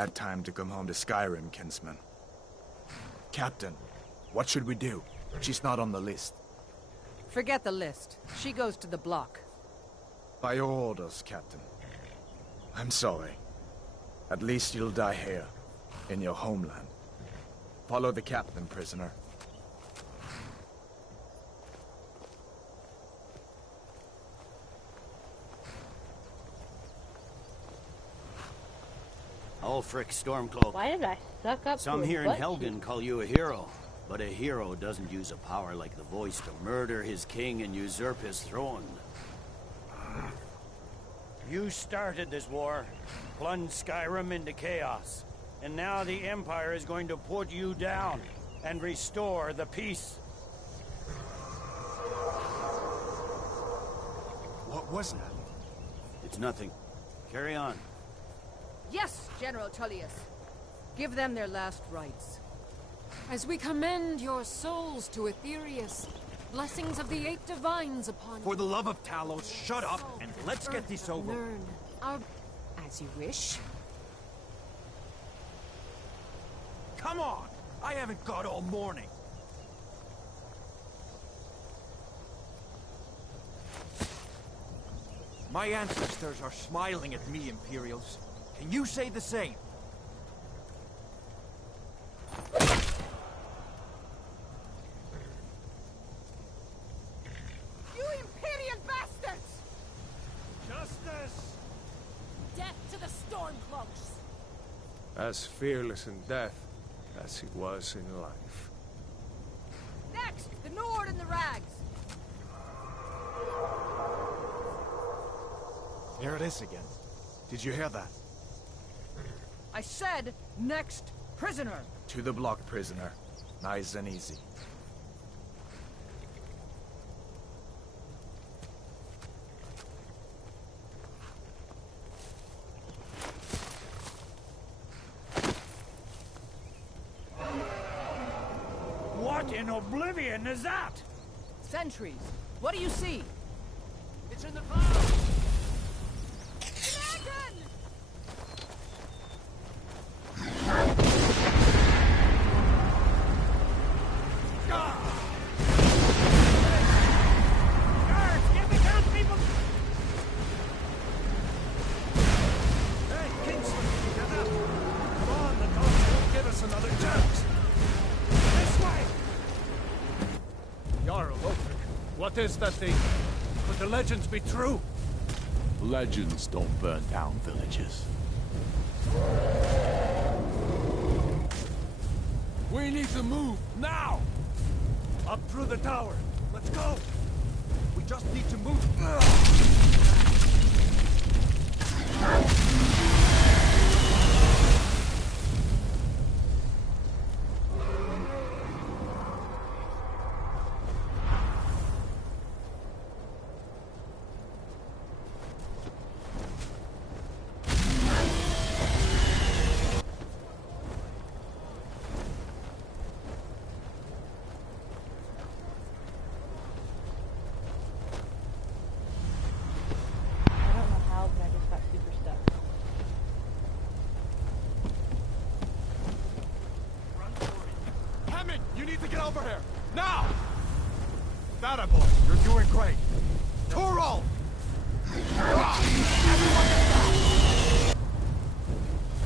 Bad time to come home to Skyrim, kinsman. Captain, what should we do? She's not on the list. Forget the list. She goes to the block. By your orders, Captain. I'm sorry. At least you'll die here, in your homeland. Follow the captain, prisoner. Ulfric Stormcloak. Why did I suck up Some to here his in butt Helgen cheek? call you a hero, but a hero doesn't use a power like the voice to murder his king and usurp his throne. You started this war, plunged Skyrim into chaos, and now the Empire is going to put you down and restore the peace. What was that? It's nothing. Carry on. Yes, General Tullius. Give them their last rites. As we commend your souls to Aetherius, blessings of the 8 divines upon you. For the love of Talos, shut up and let's get this over. Learn our... as you wish. Come on! I haven't got all morning. My ancestors are smiling at me, Imperials. Can you say the same? You Imperial bastards! Justice! Death to the Stormcloaks! As fearless in death as he was in life. Next, the Nord and the Rags! There it is again. Did you hear that? I said, next prisoner! To the block, prisoner. Nice and easy. What in oblivion is that? Sentries, what do you see? It's in the clouds! What is that thing? Could the legends be true? Legends don't burn down villages. We need to move, now! Up through the tower. Let's go! We just need to move. I don't know how, but I just got super stuck. Hammond, you need to get over here! Now! That boy, you're doing great. Torol!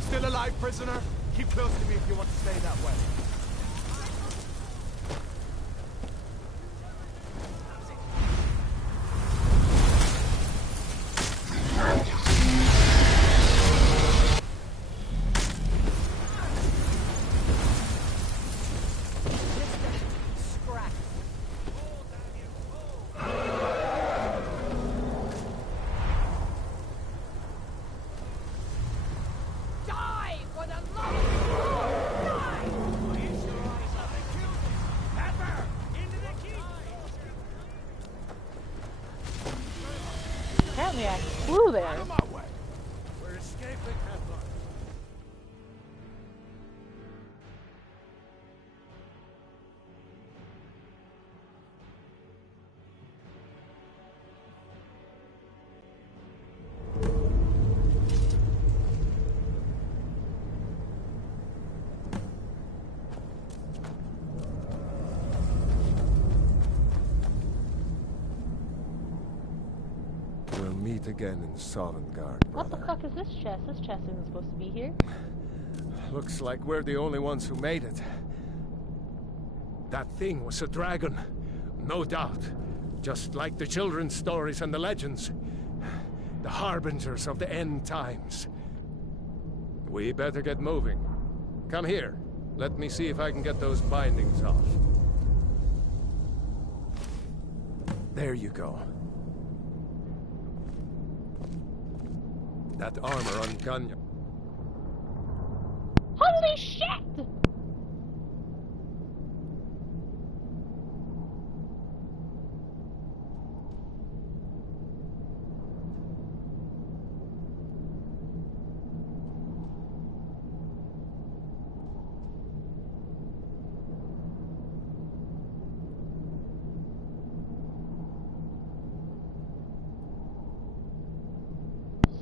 Still alive, prisoner? Keep close to me if you want to stay that way. Die for the love of God! Die! Apparently I flew there. Out of my way! We're escaping, Headlong. again in Sovngarde, What the brother. fuck is this chest? This chest isn't supposed to be here. Looks like we're the only ones who made it. That thing was a dragon, no doubt. Just like the children's stories and the legends. The harbingers of the end times. We better get moving. Come here. Let me see if I can get those bindings off. There you go. That armor on Gunya. Holy shit!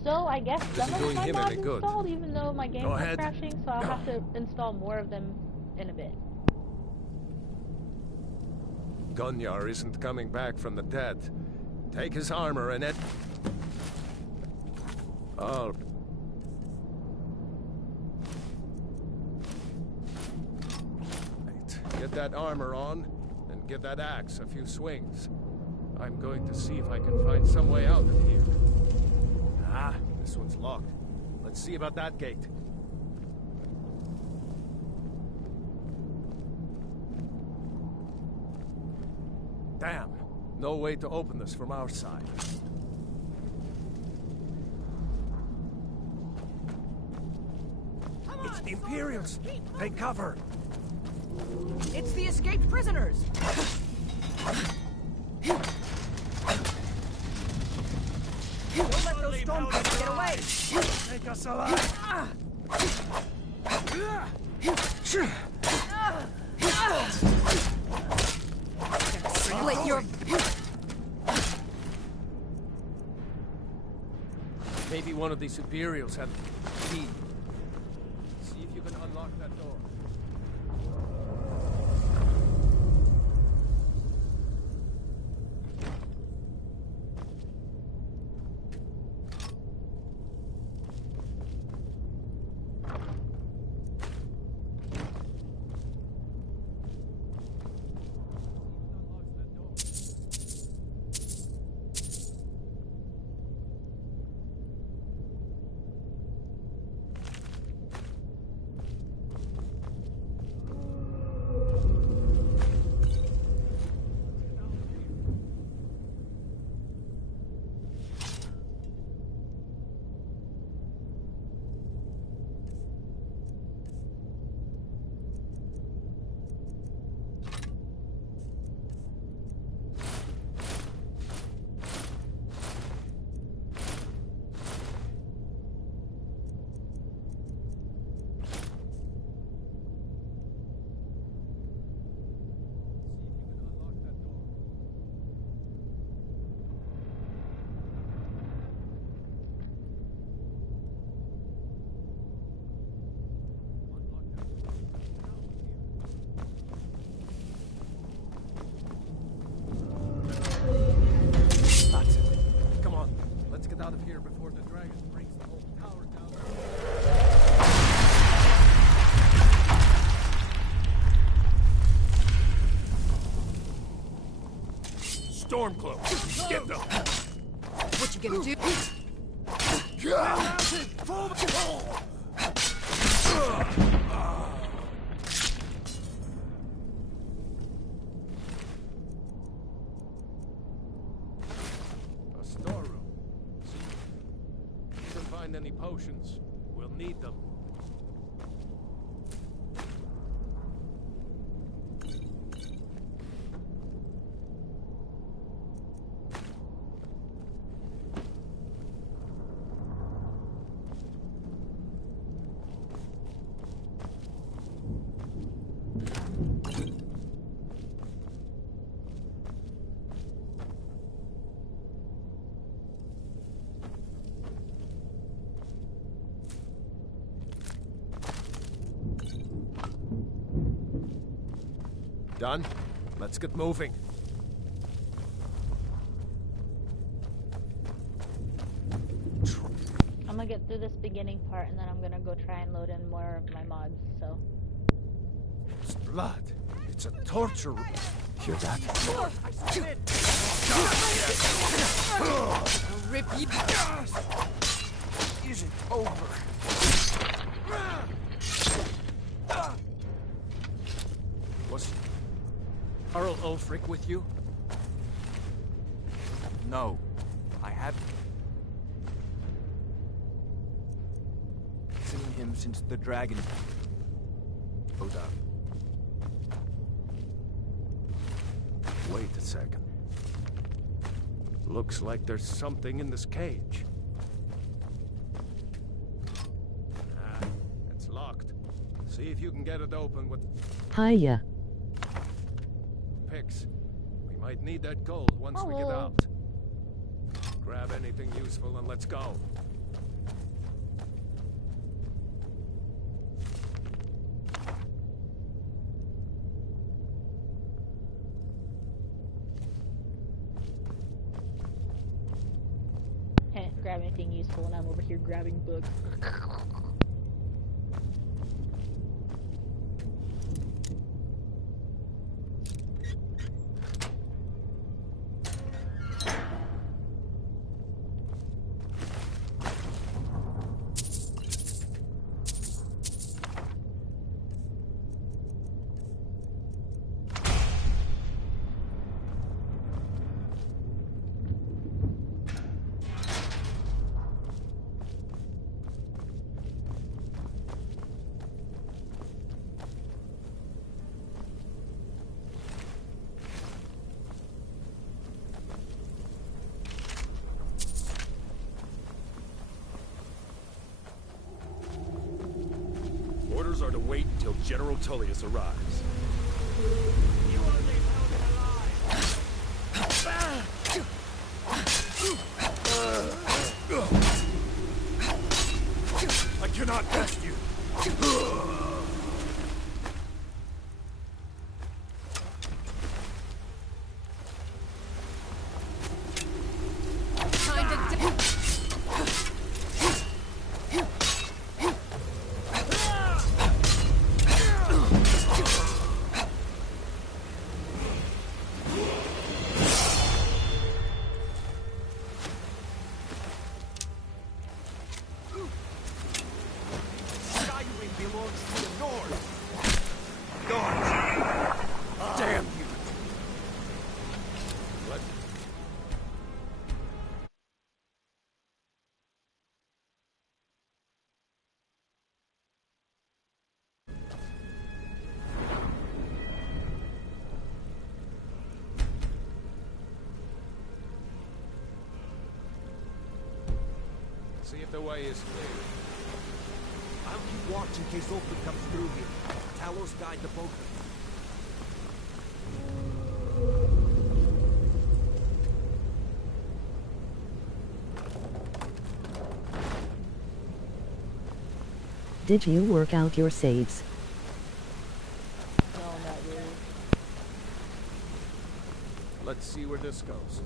So I guess some of doing them are him not any good. installed, even though my game Go is ahead. crashing, so I'll have to install more of them in a bit. Gunyar isn't coming back from the dead. Take his armor and it... Oh. Right. Get that armor on, and give that axe a few swings. I'm going to see if I can find some way out of here. Ah, this one's locked. Let's see about that gate. Damn, no way to open this from our side. It's the Imperials! Take cover! It's the escaped prisoners! Don't let those stormtroopers get away! Take us alive! Slit your... Maybe one of these Imperials had the key. See if you can unlock that door. That's it. Come on, let's get out of here before the dragon brings the whole tower down. Stormcloak, get them! What you gonna do? A storeroom. See? If you can find any potions, we'll need them. Done? Let's get moving. this beginning part, and then I'm gonna go try and load in more of my mods, so. It's blood. It's a torture room. Hear that? I'll rip you. Isn't over. Was Earl Ulfric with you? No, I haven't seen him since the dragon. Hold up. Wait a second. Looks like there's something in this cage. Ah, it's locked. See if you can get it open with Hiya. picks. We might need that gold once we get Hello. out. Grab anything useful and let's go. Can't grab anything useful, and I'm over here grabbing books. Orders are to wait until General Tullius arrives. I cannot trust you. Skyrim belongs to the North. Gods! Damn you! Let see if the way is clear. I'll keep watch in case Ulfric comes through here. Talos guide the boat. Did you work out your saves? No, not really. Let's see where this goes.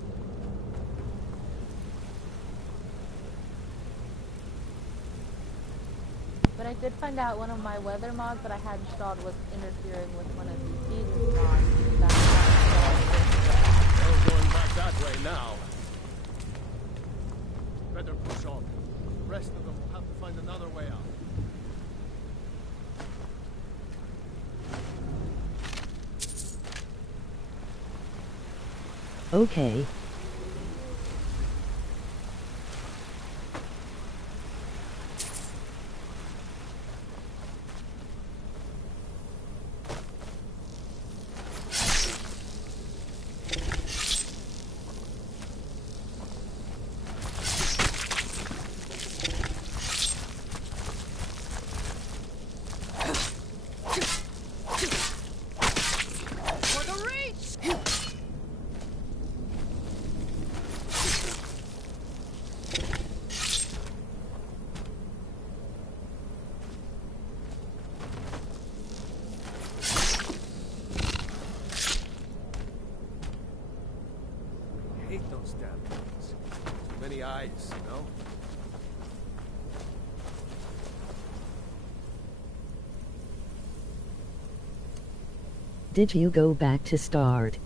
But I did find out one of my weather mods that I had installed was interfering with one of the seasons mods. That's why Oh, going back that way now. Better push on. The rest of them will have to find another way out. Okay. For the reach! I hate those damn things. Too many eyes, you know? Did you go back to start?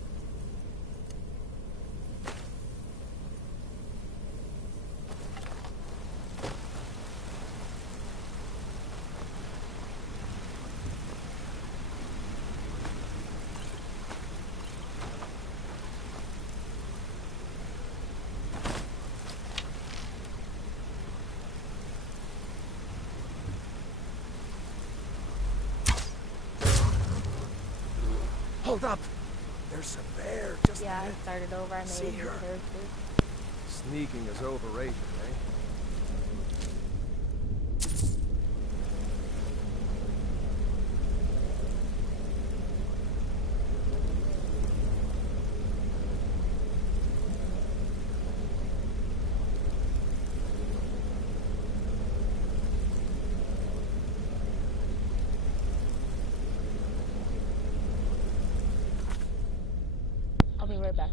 Hold up! There's a bear just Yeah, I ahead. started over. I made See a new her? character. Sneaking is overrated, eh? I'll be right back.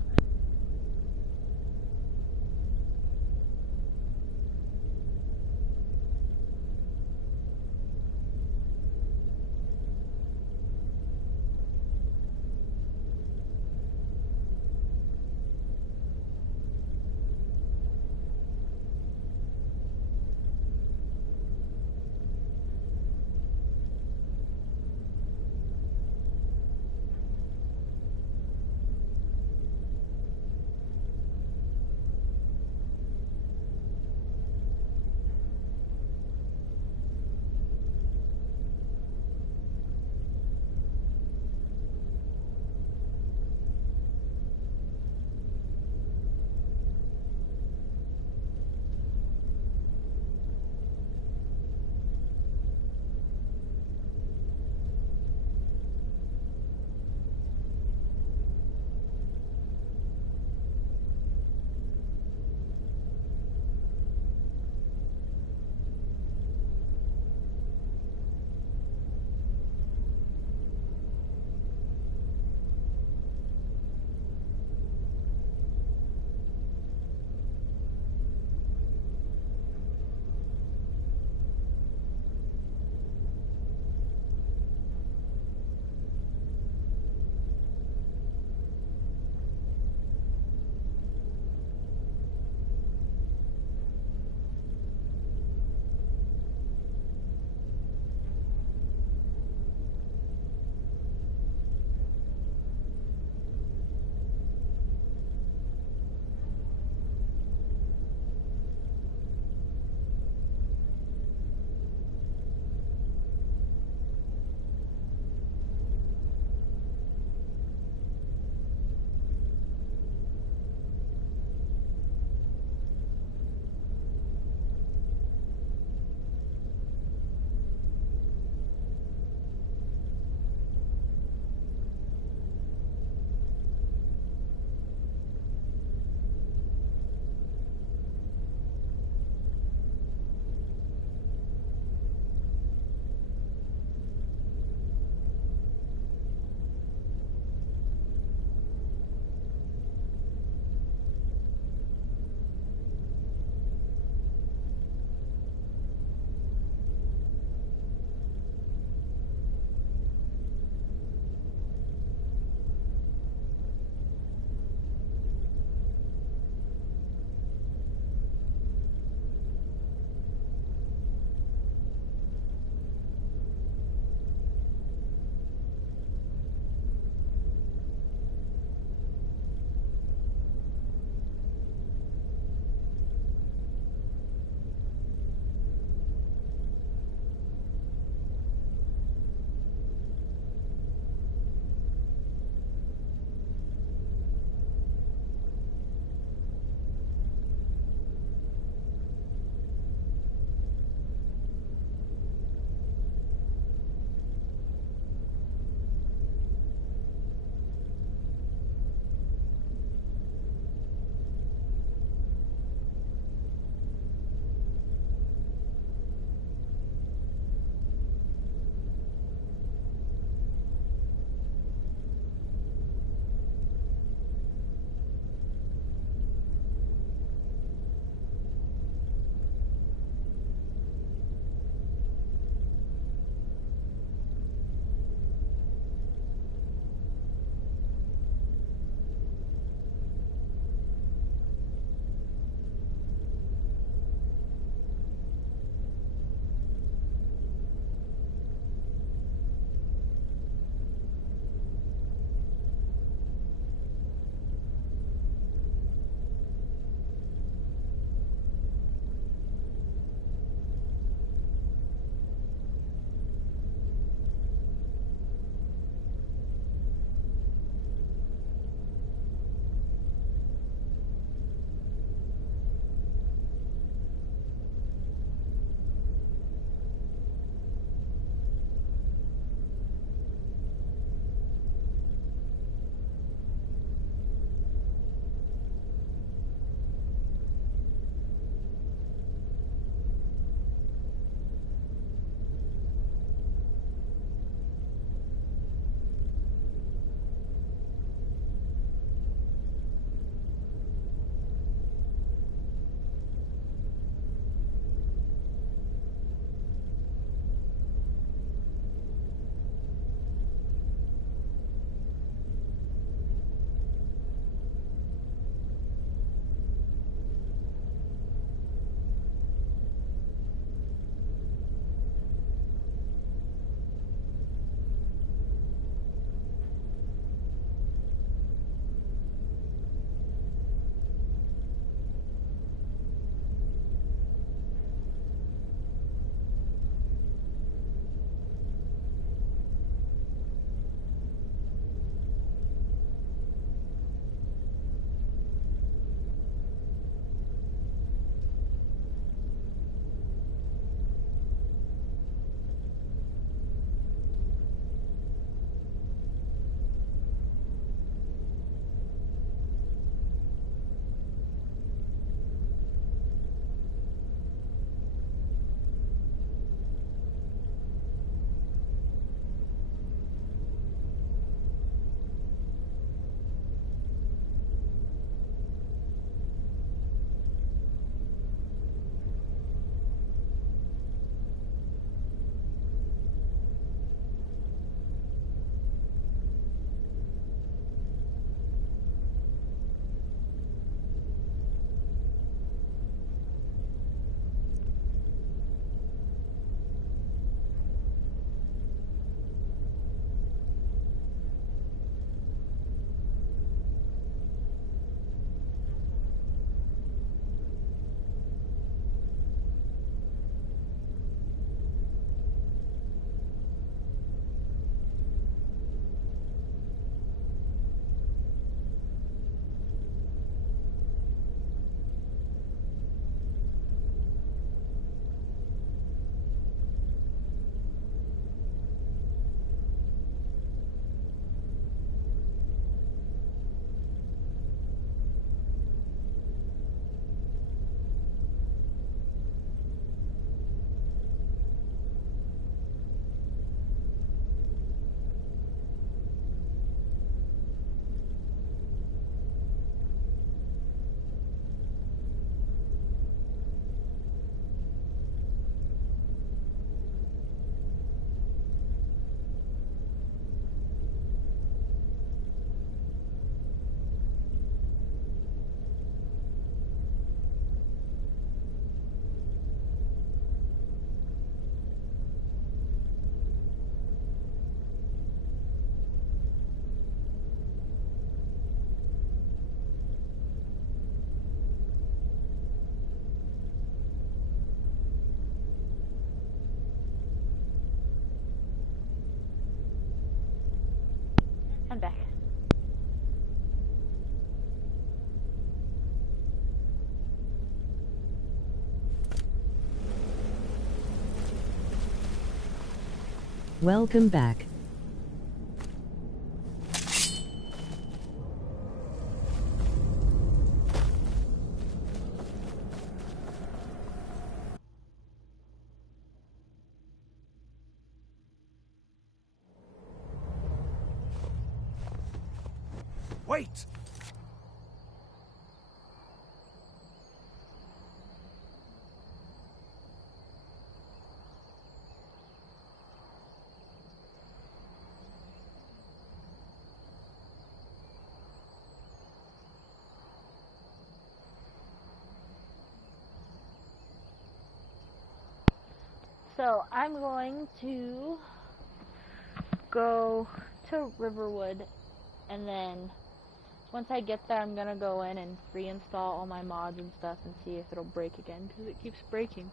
I'm back. Welcome back. Wait! So I'm going to go to Riverwood, and then once I get there, I'm gonna go in and reinstall all my mods and stuff and see if it'll break again, because it keeps breaking.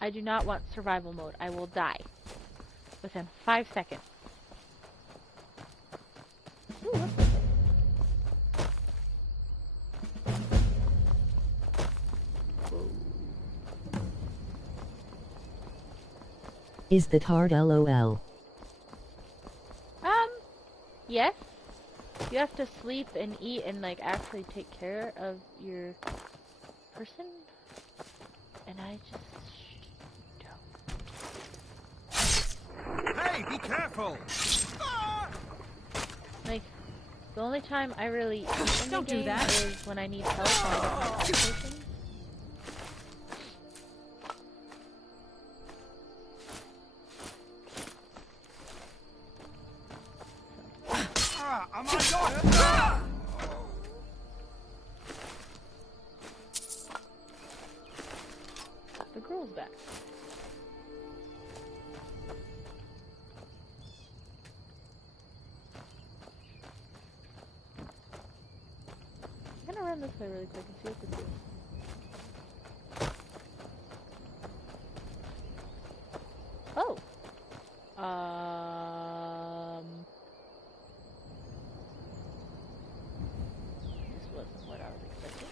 I do not want survival mode. I will die within 5 seconds. Ooh, what's this? Is that hard, lol? Yes. You have to sleep and eat and like actually take care of your person. And I just don't. Hey, be careful! Like, the only time I really eat in Don't the do game that. is when I need help on different situations. I'm on your... The girl's back. I'm gonna run this way really quick and see what this is. Oh! This wasn't what I was expecting.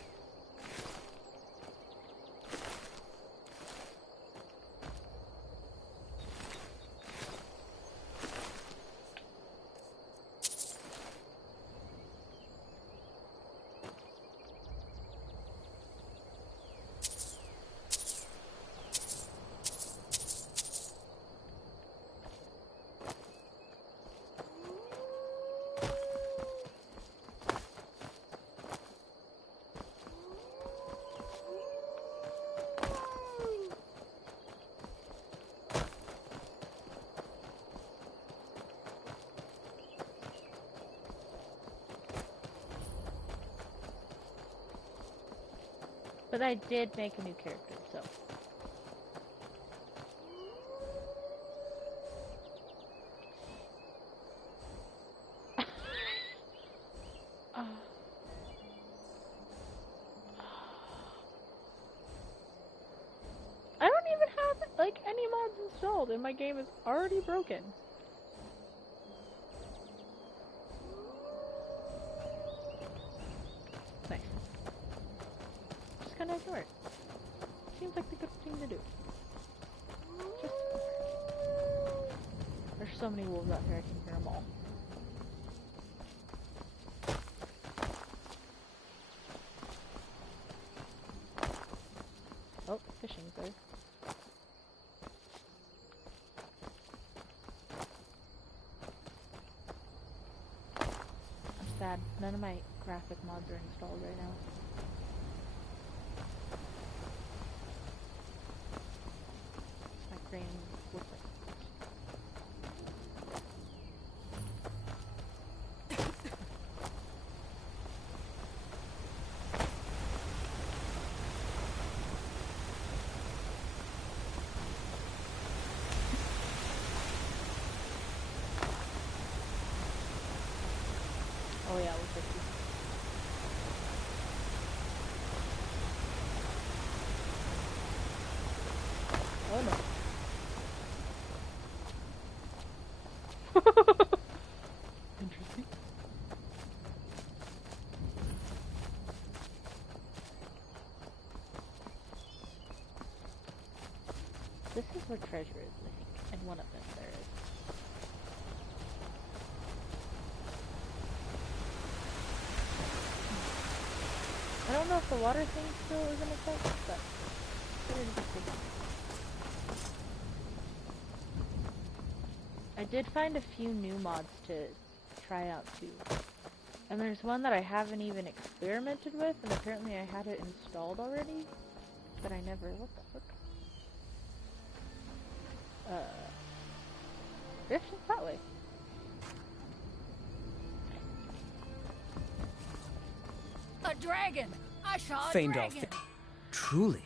But I did make a new character, so. I don't even have, like, any mods installed, and my game is already broken. Nice. Just gonna ignore it. Seems like the good thing to do. Just ignore it. There's so many wolves out here, I can hear them all. Oh, fishing's there. I'm sad. None of my graphic mods are installed right now. My crane looks like. Oh yeah, we're 50. This is where treasure is, I think. And one of them there is. I don't know if the water thing still is in effect, but it is different. I did find a few new mods to try out too. And there's one that I haven't even experimented with, and apparently I had it installed already, but I never, what the fuck? It's just that way. A dragon! I saw a Feigned dragon! Truly?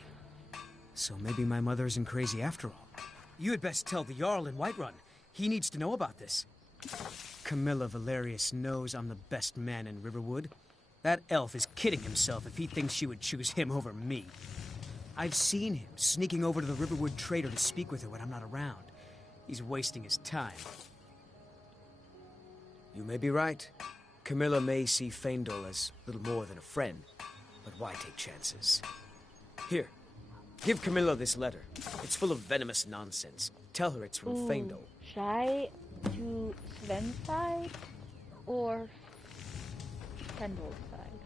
So maybe my mother isn't crazy after all. You had best tell the Jarl in Whiterun. He needs to know about this. Camilla Valerius knows I'm the best man in Riverwood. That elf is kidding himself if he thinks she would choose him over me. I've seen him sneaking over to the Riverwood trader to speak with her when I'm not around. He's wasting his time. You may be right. Camilla may see Feindel as little more than a friend, but why take chances? Here, give Camilla this letter. It's full of venomous nonsense. Tell her it's from Feindel. Should I do Sven's side or Fendel's side?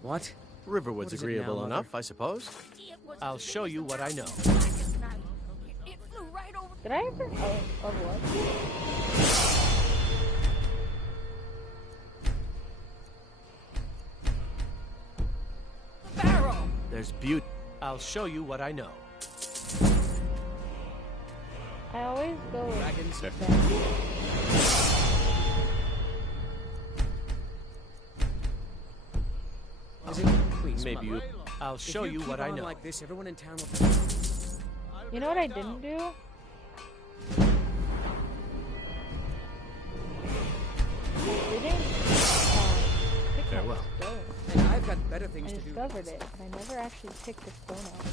What? Riverwood's What is it agreeable now, enough, I suppose. I'll show you what I know. It flew right over. Did I ever? Oh, what? The barrel! There's beauty. I'll show you what I know. I always go with Dragons. Sven. Please, Maybe you. I'll show you what I know. Like this, everyone in town will... You know what I didn't do? I didn't pick my Farewell. stone. And I've got better I things to do. discovered it, but I never actually picked the stone out.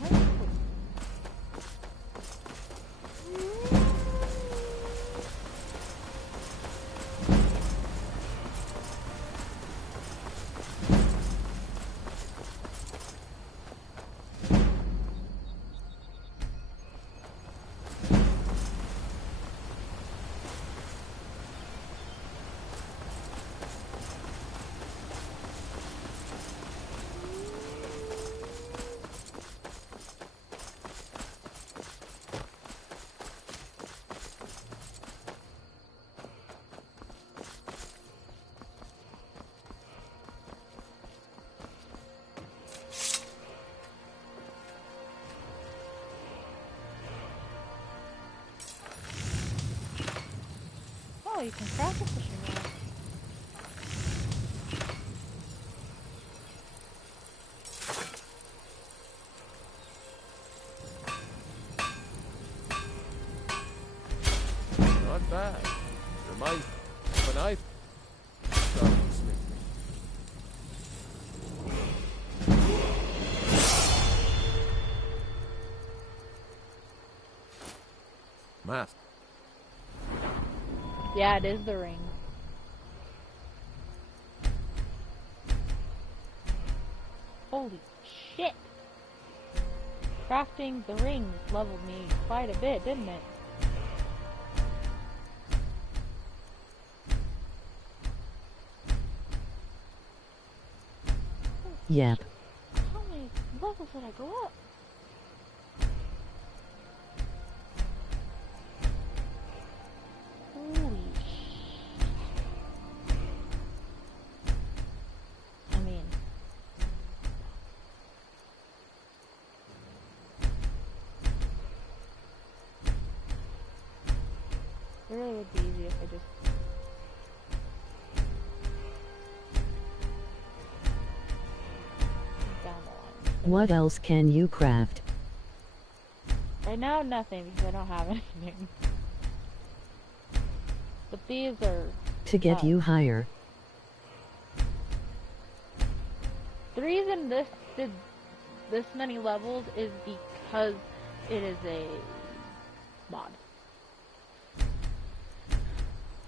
Which is kind of cool. Oh, you can craft a fishing rod. Not bad. Reminds me when I started smithing. Master. Yeah, it is the ring. Holy shit! Crafting the rings leveled me quite a bit, didn't it? Yep. How many levels did I go up? Holy sh... I mean... It really would be easy if I just... down the line. What else can you craft? Right now, nothing, because I don't have anything. But these are... To get you higher. The reason this did this many levels is because it is a mod.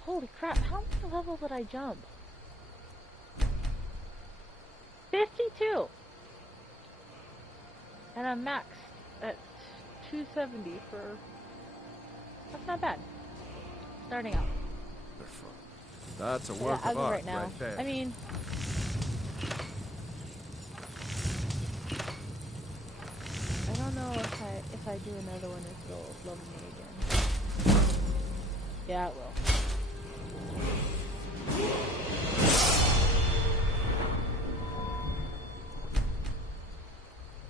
Holy crap, how many levels did I jump? 52! And I'm maxed at 270 for... That's not bad. Starting out. That's a work of art right now. right there. I mean... I don't know if I do another one, if it'll level me again. Yeah, it will.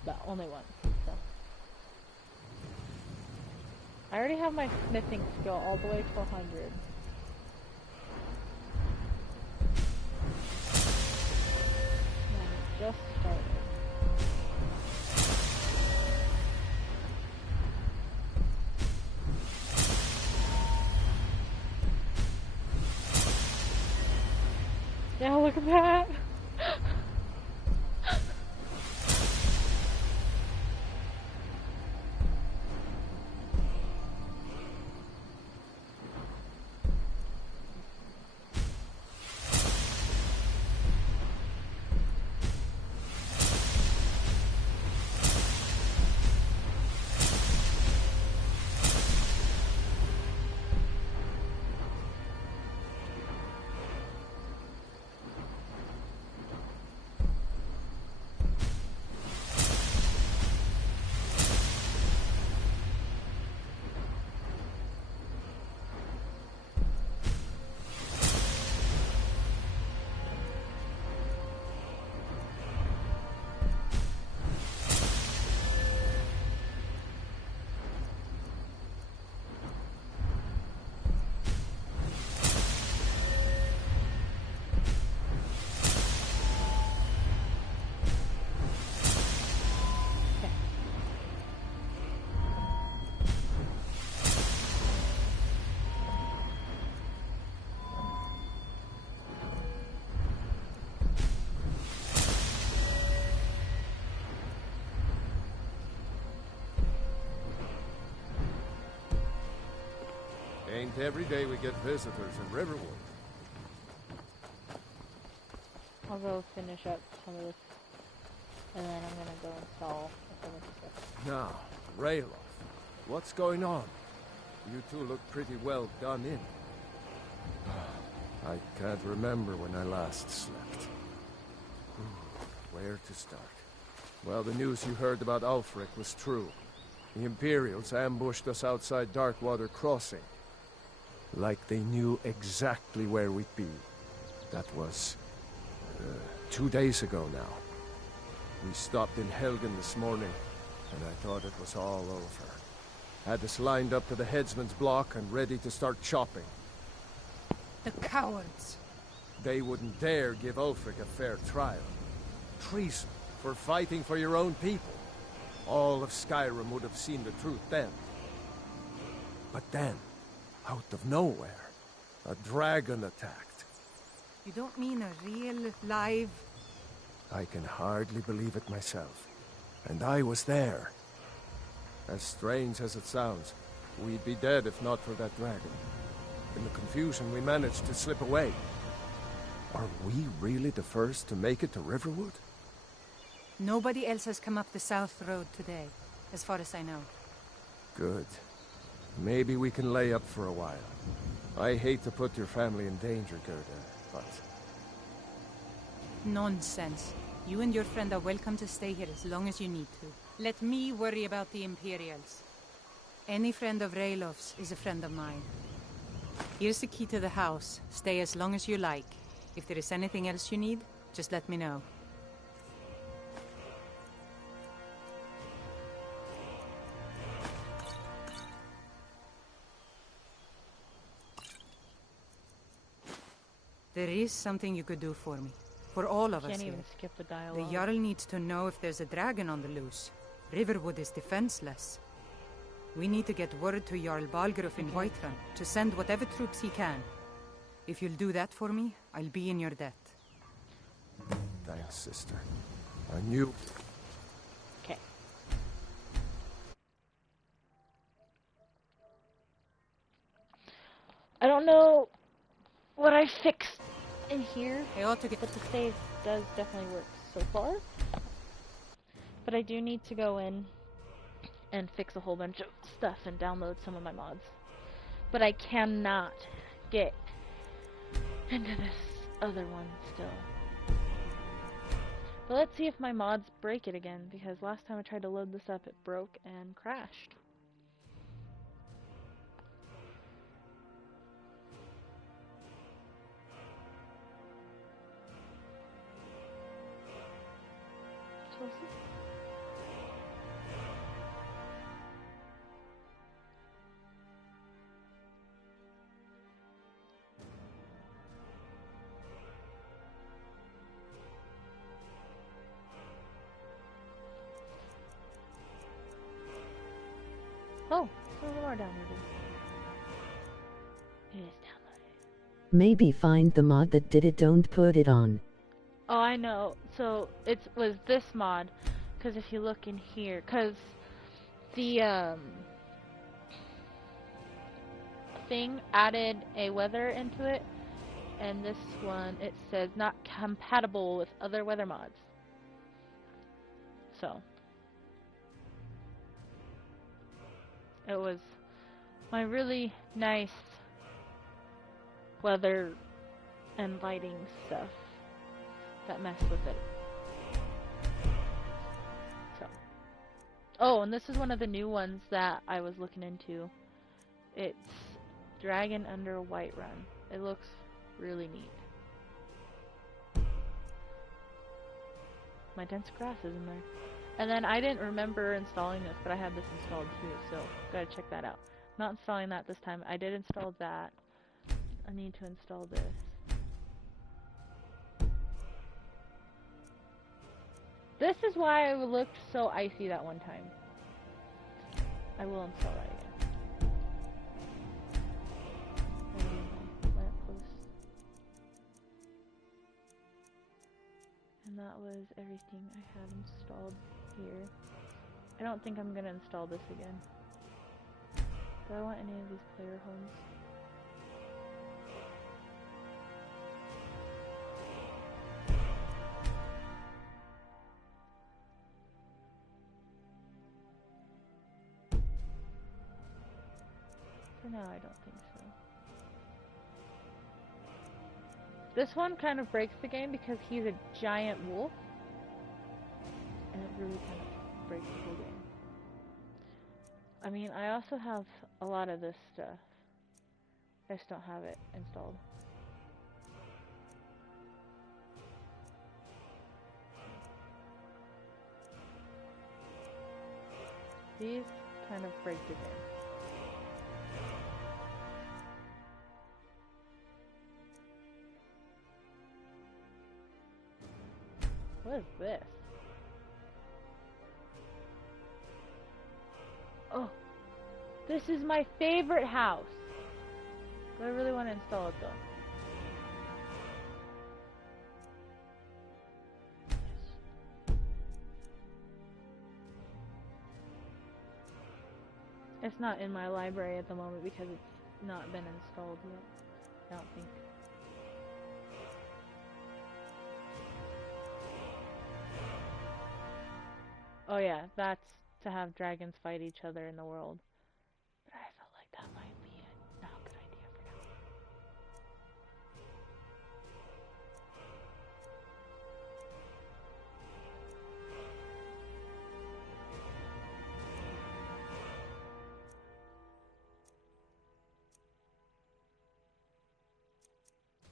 But only one. So. I already have my smithing skill all the way to 100. Just started. Yeah, look at that. Ain't every day we get visitors in Riverwood. I'll go finish up some of this, and then I'm gonna go install some of the stuff. Now, Rayloff, what's going on? You two look pretty well done in. I can't remember when I last slept. Where to start? Well, the news you heard about Ulfric was true. The Imperials ambushed us outside Darkwater Crossing. Like they knew exactly where we'd be. That was... 2 days ago now. We stopped in Helgen this morning, and I thought it was all over. Had us lined up to the headsman's block and ready to start chopping. The cowards. They wouldn't dare give Ulfric a fair trial. Treason for fighting for your own people. All of Skyrim would have seen the truth then. But then, out of nowhere, a dragon attacked. You don't mean a real, live... I can hardly believe it myself. And I was there. As strange as it sounds, we'd be dead if not for that dragon. In the confusion, we managed to slip away. Are we really the first to make it to Riverwood? Nobody else has come up the South Road today, as far as I know. Good. Maybe we can lay up for a while. I hate to put your family in danger, Gerda, but... Nonsense. You and your friend are welcome to stay here as long as you need to. Let me worry about the Imperials. Any friend of Rayloff's is a friend of mine. Here's the key to the house. Stay as long as you like. If there is anything else you need, just let me know. There is something you could do for me. For all of us Can't here. even skip a The dialogue. Jarl needs to know if there's a dragon on the loose. Riverwood is defenseless. We need to get word to Jarl Balgruuf in Whiterun to send whatever troops he can. If you'll do that for me, I'll be in your debt. Thanks, sister. I knew... Okay. I don't know what I fixed in here, I ought to get... but the save does definitely work so far. But I do need to go in and fix a whole bunch of stuff and download some of my mods. But I cannot get into this other one still. But let's see if my mods break it again, because last time I tried to load this up, it broke and crashed. So we'll see. Oh, some of them are downloaded. It is downloaded. Maybe find the mod that did it, don't put it on. Oh, I know. So it was this mod, because if you look in here, because the thing added a weather into it, and this one it says not compatible with other weather mods. So it was my really nice weather and lighting stuff that messed with it. So, oh, and this is one of the new ones that I was looking into. It's Dragon Under Whiterun. It looks really neat. My dense grass is in there. And then I didn't remember installing this, but I had this installed too, so gotta check that out. Not installing that this time. I did install that. I need to install this. This is why it looked so icy that one time. I will install that again. And that was everything I had installed here. I don't think I'm gonna install this again. Do I want any of these player homes? For now, I don't think so. This one kind of breaks the game because he's a giant wolf. And it really kind of breaks the whole game. I mean, I also have a lot of this stuff. I just don't have it installed. These kind of break the game. What is this? Oh, this is my favorite house. But I really want to install it though. It's not in my library at the moment because it's not been installed yet. I don't think. Oh yeah, that's to have dragons fight each other in the world. But I felt like that might be not a good idea for now.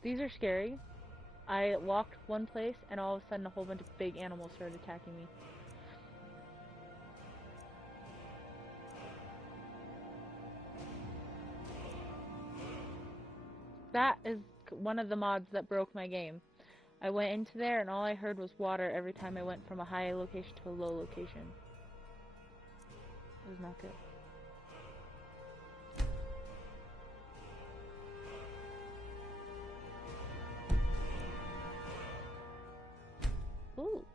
These are scary. I walked one place and all of a sudden a whole bunch of big animals started attacking me. That is one of the mods that broke my game. I went into there and all I heard was water every time I went from a high location to a low location. It was not good. Ooh.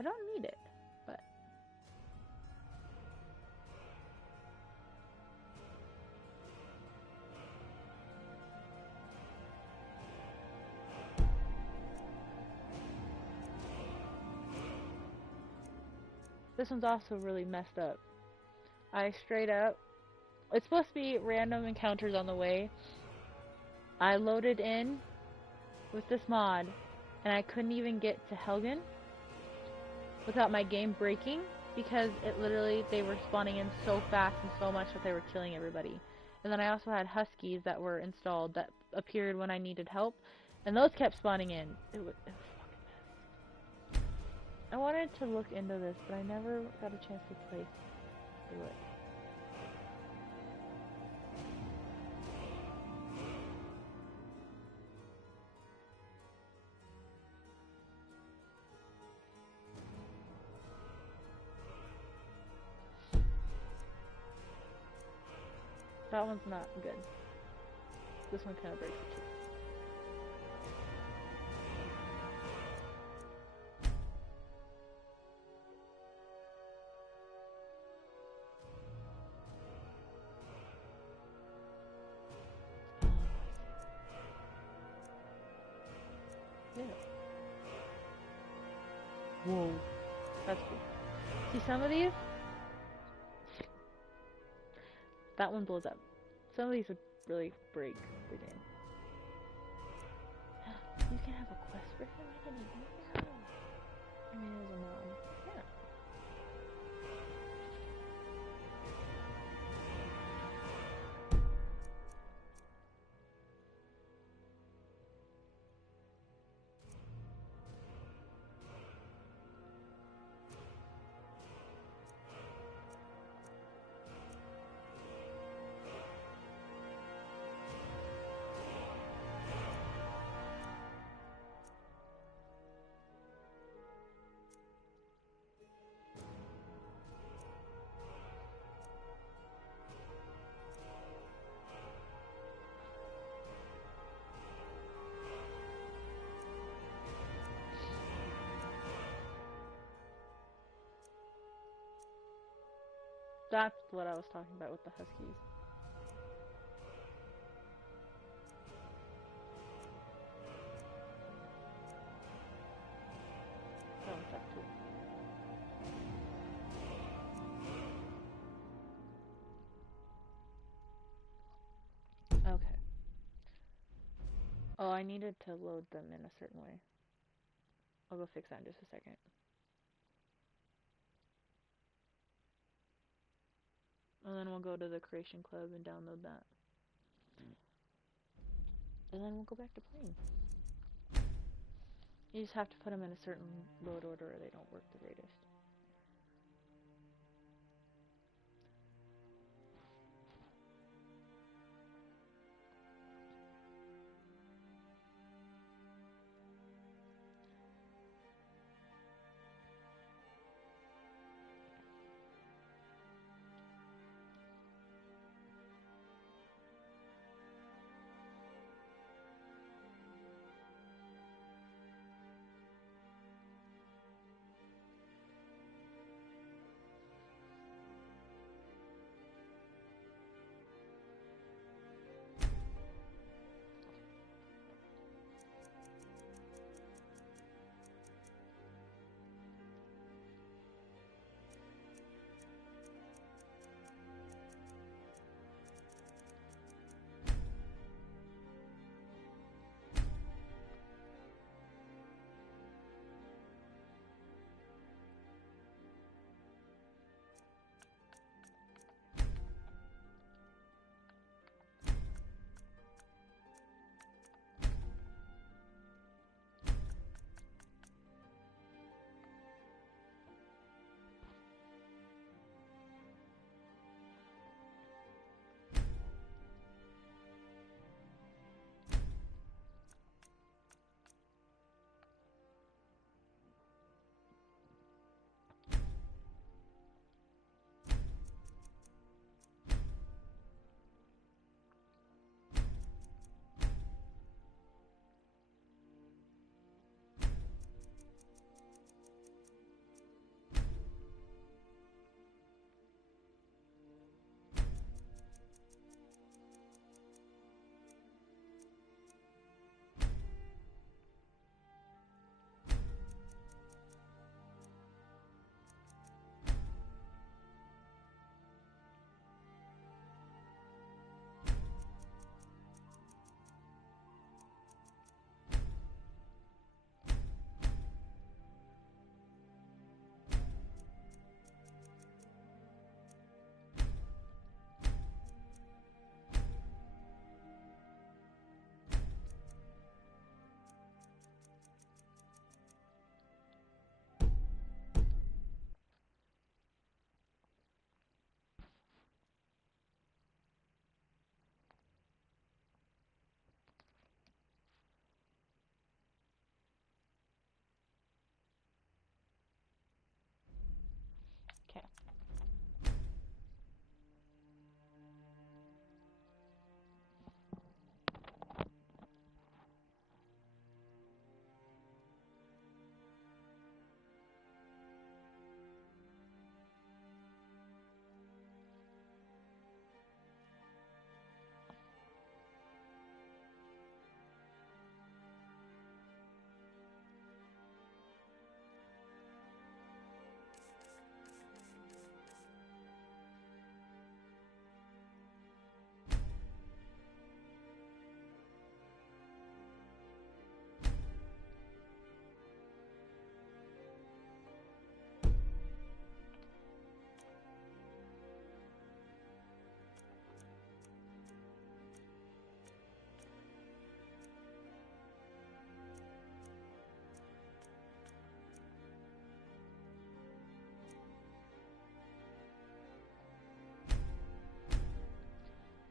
I don't need it, but... This one's also really messed up. I straight up... It's supposed to be random encounters on the way. I loaded in with this mod, and I couldn't even get to Helgen without my game breaking, because it literally, they were spawning in so fast and so much that they were killing everybody. And then I also had huskies that were installed that appeared when I needed help, and those kept spawning in. It was a fucking mess. I wanted to look into this, but I never got a chance to play through it. That one's not good. This one kind of breaks it too. Yeah. Whoa. That's cool. See some of these? That one blows up. Some of these would really break the game. You can have a quest for him? I didn't even know. I mean, as a mom. Yeah. That's what I was talking about with the huskies. Oh, it's up too. Okay. Oh, I needed to load them in a certain way. I'll go fix that in just a second. And then we'll go to the Creation Club and download that. And then we'll go back to playing. You just have to put them in a certain load order or they don't work the greatest.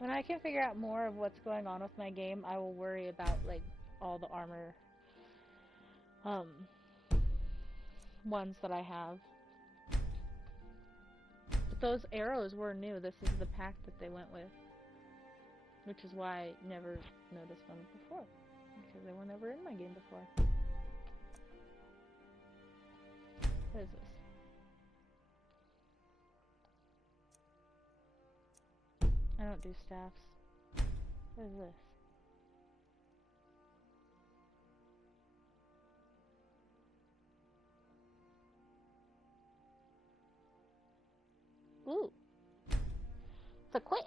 When I can figure out more of what's going on with my game, I will worry about, like, all the armor, ones that I have. But those arrows were new. This is the pack that they went with. Which is why I never noticed them before. Because they were never in my game before. What is this? I don't do staffs. What is this? Ooh. It's a quest.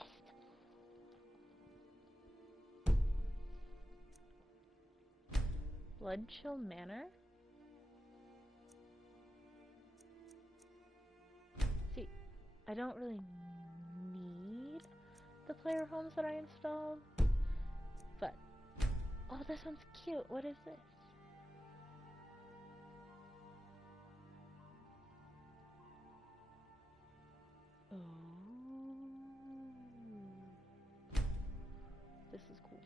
Bloodchill Manor? See, I don't really need the player homes that I installed, but oh, this one's cute. What is this? Oh, this is cool.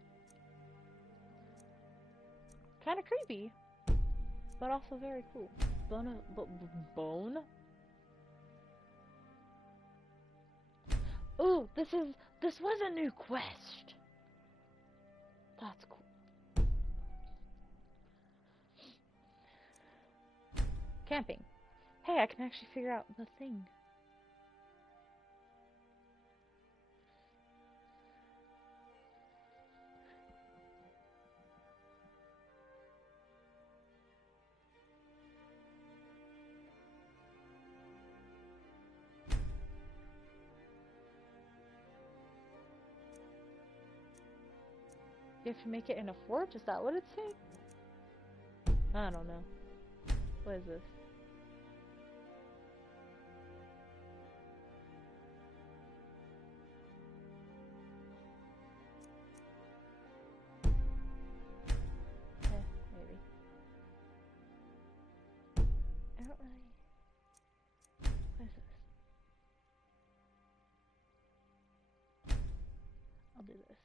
Kind of creepy, but also very cool. Bone? Ooh, this was a new quest. That's cool. Camping. Hey, I can actually figure out the thing. You have to make it in a fort? Is that what it's saying? I don't know. What is this? Maybe. I don't really... What is this? I'll do this.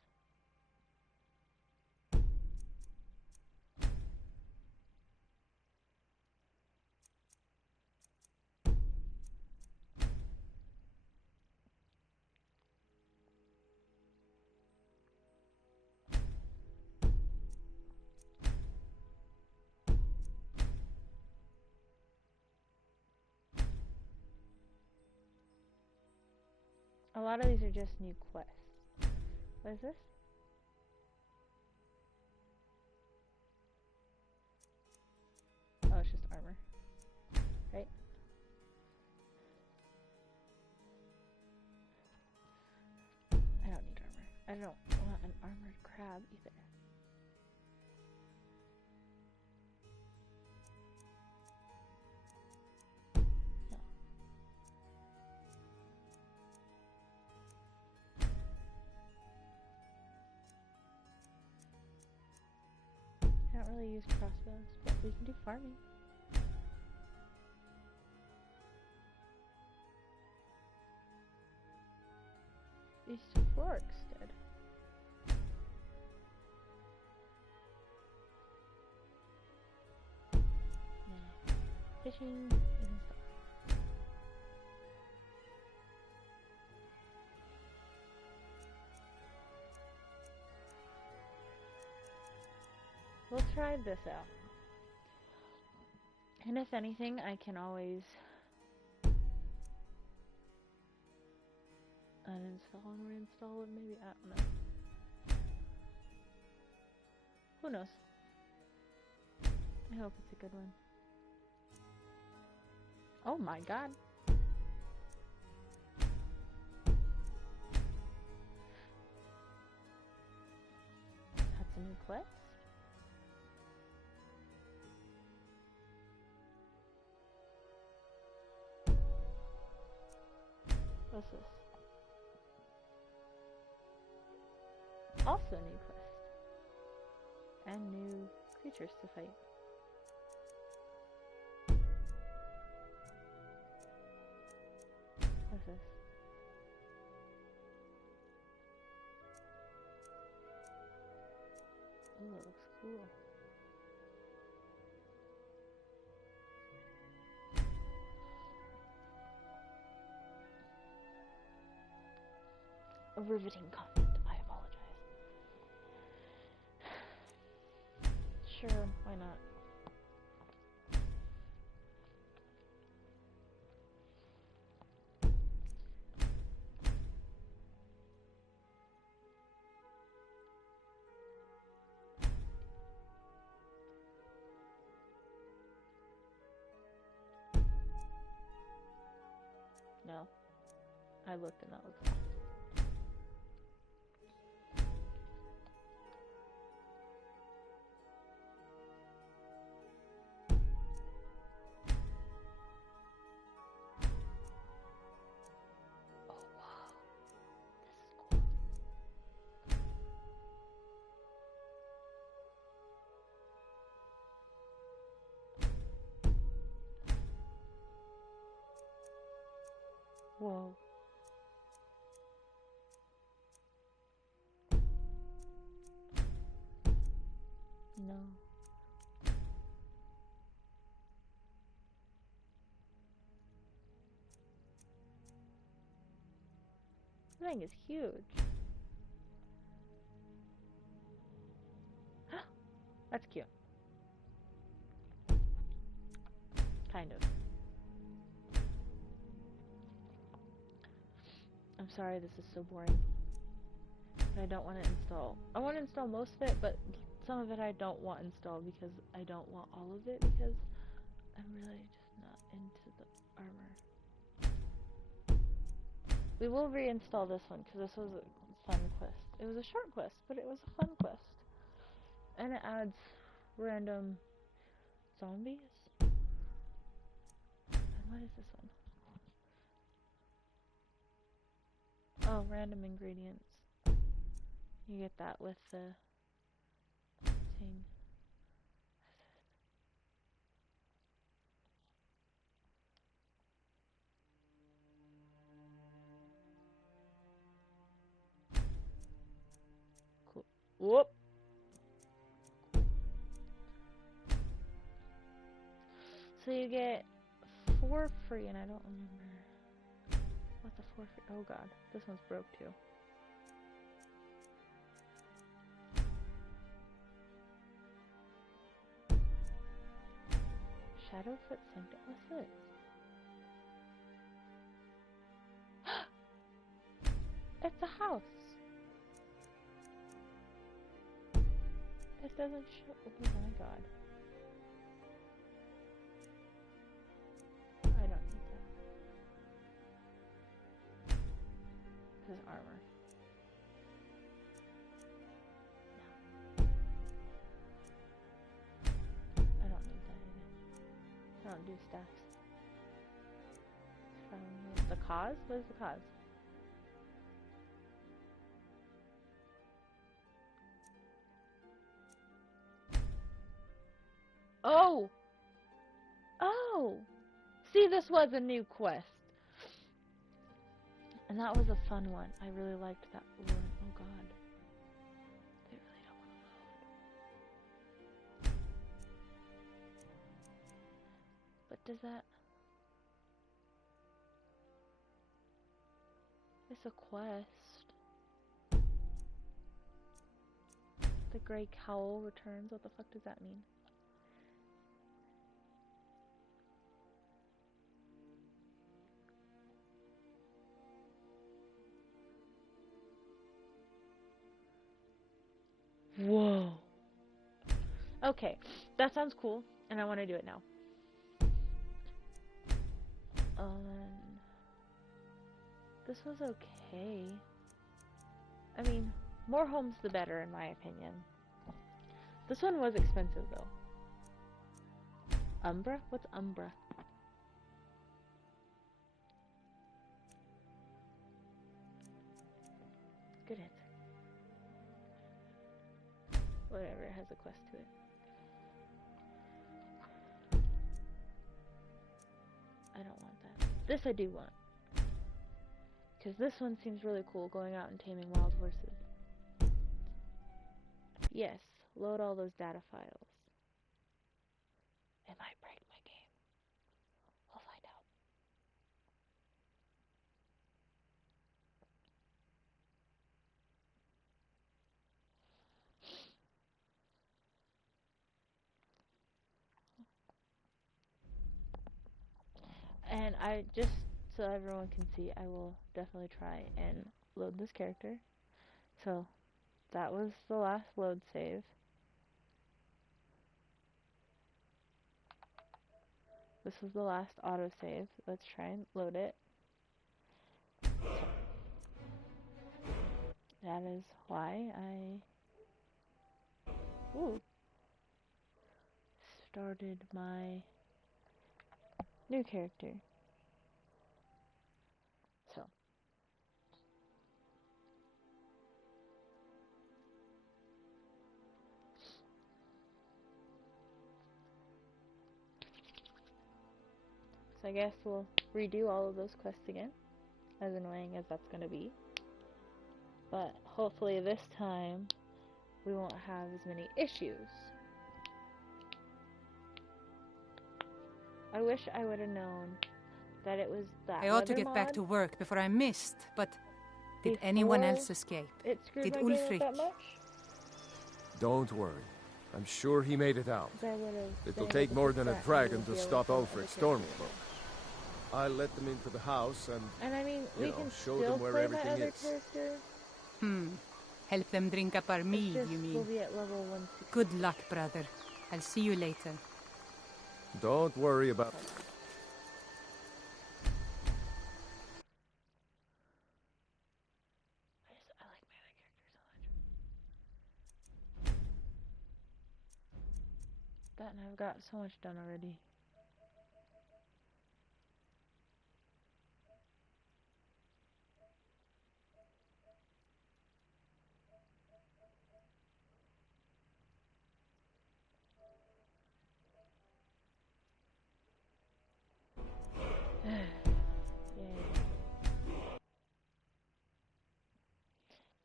A lot of these are just new quests. What is this? Oh, it's just armor. Right? I don't need armor. I don't want an armored crab either. I don't really use crossbows, but we can do farming. East Forkstead. No. Fishing and stuff. We'll try this out. And if anything, I can always uninstall and reinstall it, maybe. I don't know. Who knows? I hope it's a good one. Oh my god. That's a new quest? What's this? Also a new quest. And new creatures to fight. What's this? Cool. A riveting comment. I apologize. Sure, why not? No. I looked and that looks fine. Oh wow. This is cool. Whoa. No. This thing is huge. That's cute. Kind of. I'm sorry this is so boring. But I don't want to install. I want to install most of it, but some of it I don't want installed because I don't want all of it because I'm really just not into the armor. We will reinstall this one because this was a fun quest. It was a short quest, but it was a fun quest. And it adds random zombies. And what is this one? Oh, random ingredients. You get that with the thing. Cool. Whoop. So you get 4 free, and I don't remember what the 4 free. Oh god, this one's broke too. Shadowfoot Sanctum. What's this? It's a house. It doesn't show. Oh my god. I don't need that. This is armor. No. I don't need that either. I don't do stacks. The cause? What is the cause? Oh! Oh! See, this was a new quest. And that was a fun one. I really liked that one. Oh god. They really don't want to load. But does that... It's a quest. The Grey Cowl returns. What the fuck does that mean? Whoa. Okay, that sounds cool, and I want to do it now. This was okay. I mean, more homes the better, in my opinion. This one was expensive, though. Umbra? What's Umbra? Good answer. Whatever, it has a quest to it. I don't want that. This I do want. Because this one seems really cool, going out and taming wild horses. Yes, load all those data files. It might break my game. We'll find out. And I just, so everyone can see, I will definitely try and load this character. So that was the last load save. This was the last autosave. Let's try and load it. That is why I started my new character. So I guess we'll redo all of those quests again, as annoying as that's going to be. But hopefully this time we won't have as many issues. I wish I would have known that it was that I ought to weather get back mod to work before I missed, but did before anyone else escape? It screwed Did my game up Ulfric? that much? Don't worry. I'm sure he made it out. 'Cause I would've It'll been take able more to than a fix that dragon and to deal stop with the other Ulfric's Stormcloak. characters. I'll let them into the house and, And I mean, you we know, can show still them where play my everything other is. character. Help them drink up our It's mead, just you we'll mean? be at level 160. Good luck, brother. I'll see you later. Don't worry about... I like my other character so much. That and I've got so much done already.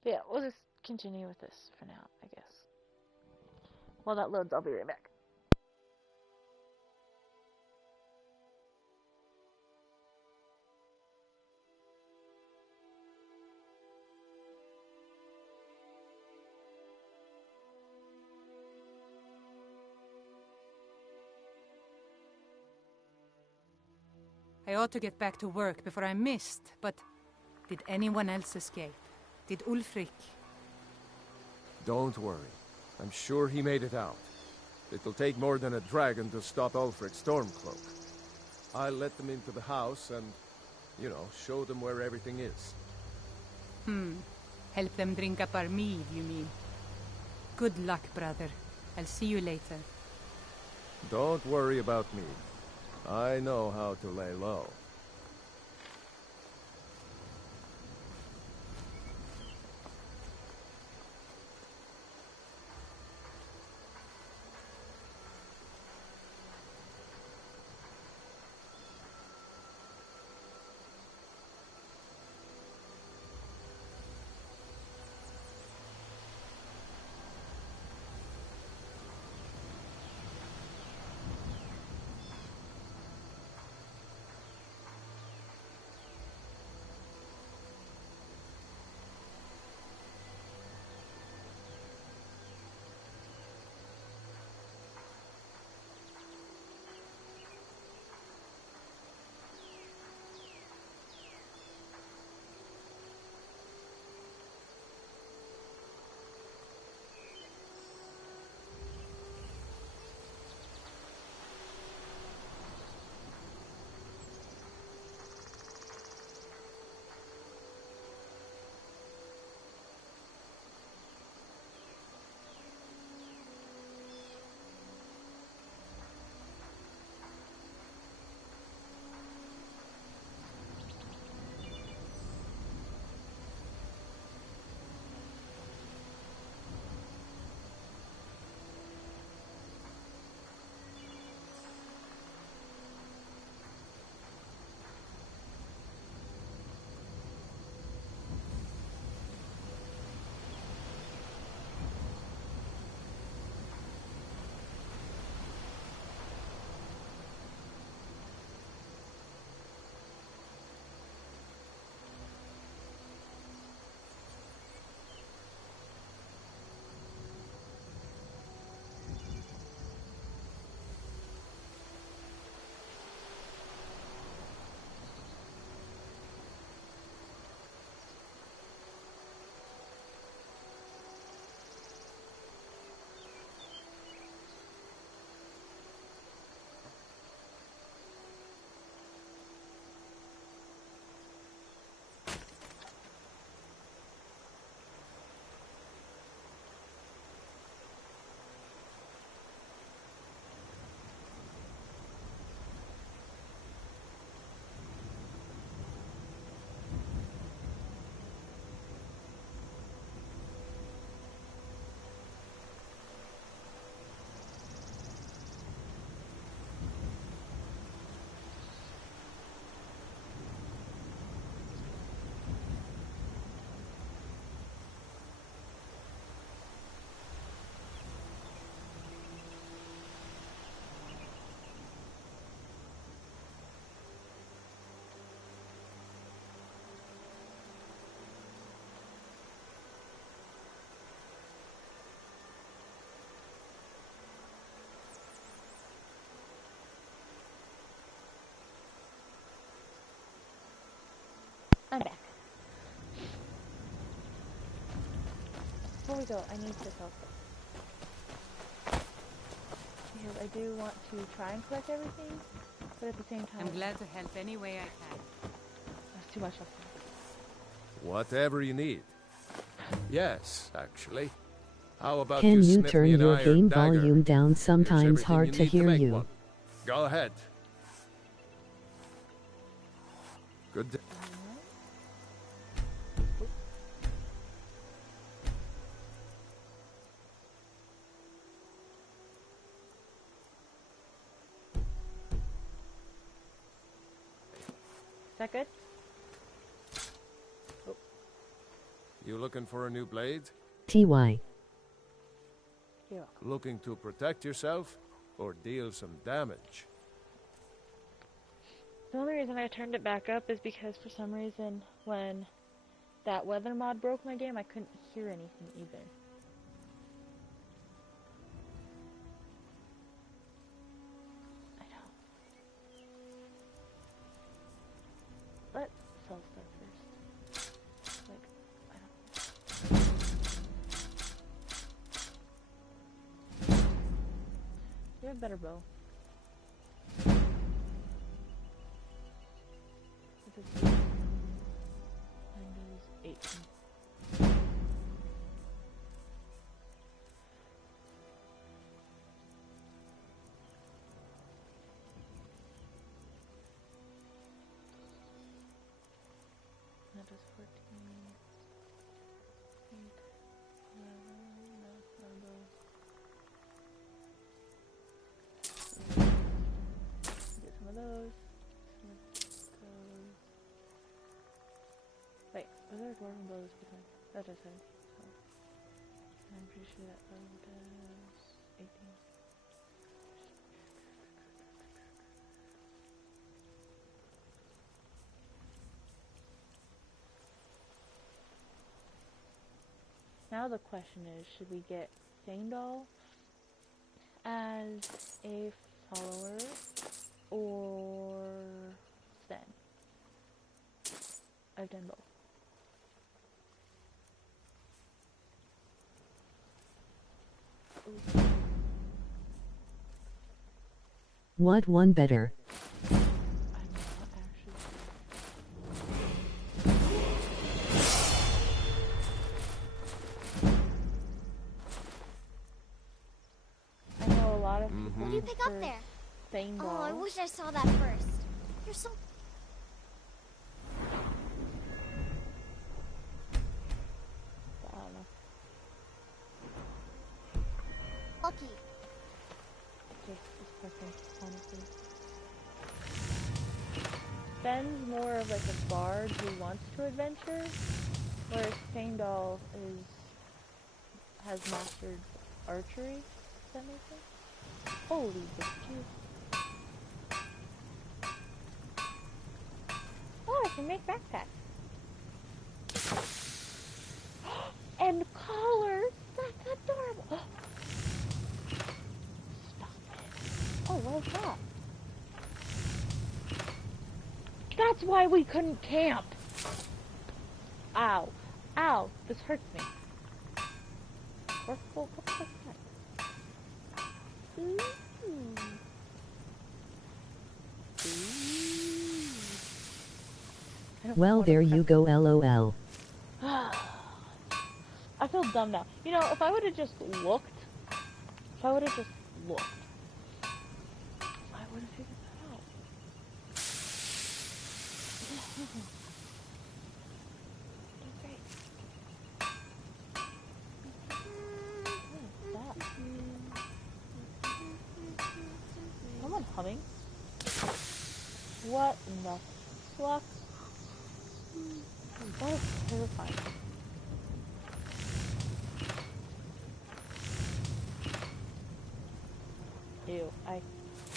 Yeah, we'll just continue with this for now, I guess. While that loads, I'll be right back. I ought to get back to work before I missed, but did anyone else escape? Did Ulfric? Don't worry. I'm sure he made it out. It'll take more than a dragon to stop Ulfric's Stormcloak. I'll let them into the house and, you know, show them where everything is. Help them drink up our mead, you mean? Good luck, brother. I'll see you later. Don't worry about me. I know how to lay low. I'm back. Before we go, I need to sell stuff. Because I do want to try and collect everything, but at the same time... I'm glad to help any way I can. There's too much left. Whatever you need. Yes, actually. How about Can you snip turn me an your iron game dagger? volume down? Here's Sometimes everything hard to need hear make you. one. Go ahead. Good day. Is that good? Oh. You looking for a new blade? TY. You're welcome. Looking to protect yourself or deal some damage? The only reason I turned it back up is because for some reason when that weather mod broke my game, I couldn't hear anything either. I know. Let's sell stuff first. Like, I don't. You have a better bow. This is Windows 18. That is 14. 8, 11, that's not a bow. Get some of those. Wait, was there a dwarven bow this time? That does have. So. I'm pretty sure that bow does 18. Now the question is, should we get Thangdal as a follower or Sven? I've done both. Ooh. What one better? I'm not actually. I know a lot of people. What do you pick up there? Thangdal. Oh, I wish I saw that first. You're so... I don't know. Lucky. Just preference, honestly. Ben's more of like a bard who wants to adventure, whereas Thangdal has mastered archery. Does that make sense? Holy bitches. Oh, I can make backpacks. And collars! That's adorable! Stop it. Oh, what was that? That's why we couldn't camp! Ow. Ow. This hurts me. What the fuck is that? Ooh. Well, there you go, LOL. I feel dumb now. You know, if I would have just looked, I would have figured that out. Great. What is that? Someone humming? What in the fuck? That is terrifying. Ew, I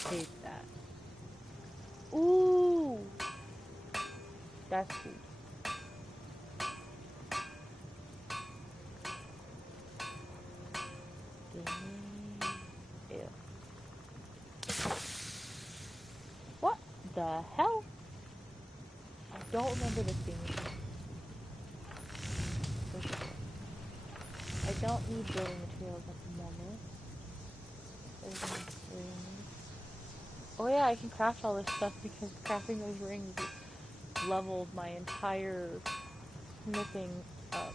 hate that. Ooh! That's food. Ew. What the hell? I don't remember this being a thing. I don't need building materials at the moment. Oh yeah, I can craft all this stuff because crafting those rings leveled my entire smithing up.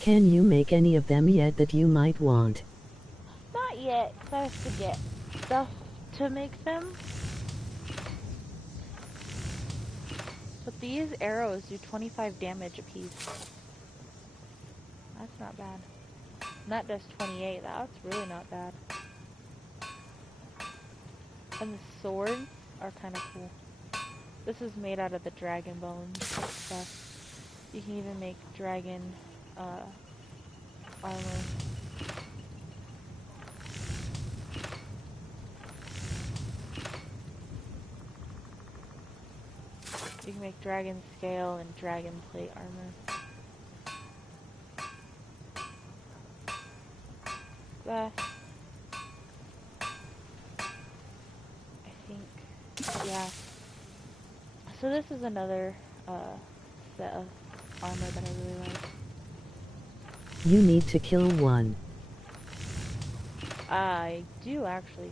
Can you make any of them yet that you might want? Not yet, 'cause I have to get stuff to make them. But these arrows do 25 damage apiece. That's not bad. And that does 28. That's really not bad. And the swords are kind of cool. This is made out of the dragon bones stuff. You can even make dragon armor. You can make dragon scale and dragon plate armor. That, I think, yeah. So this is another set of armor that I really like. You need to kill one. I do actually.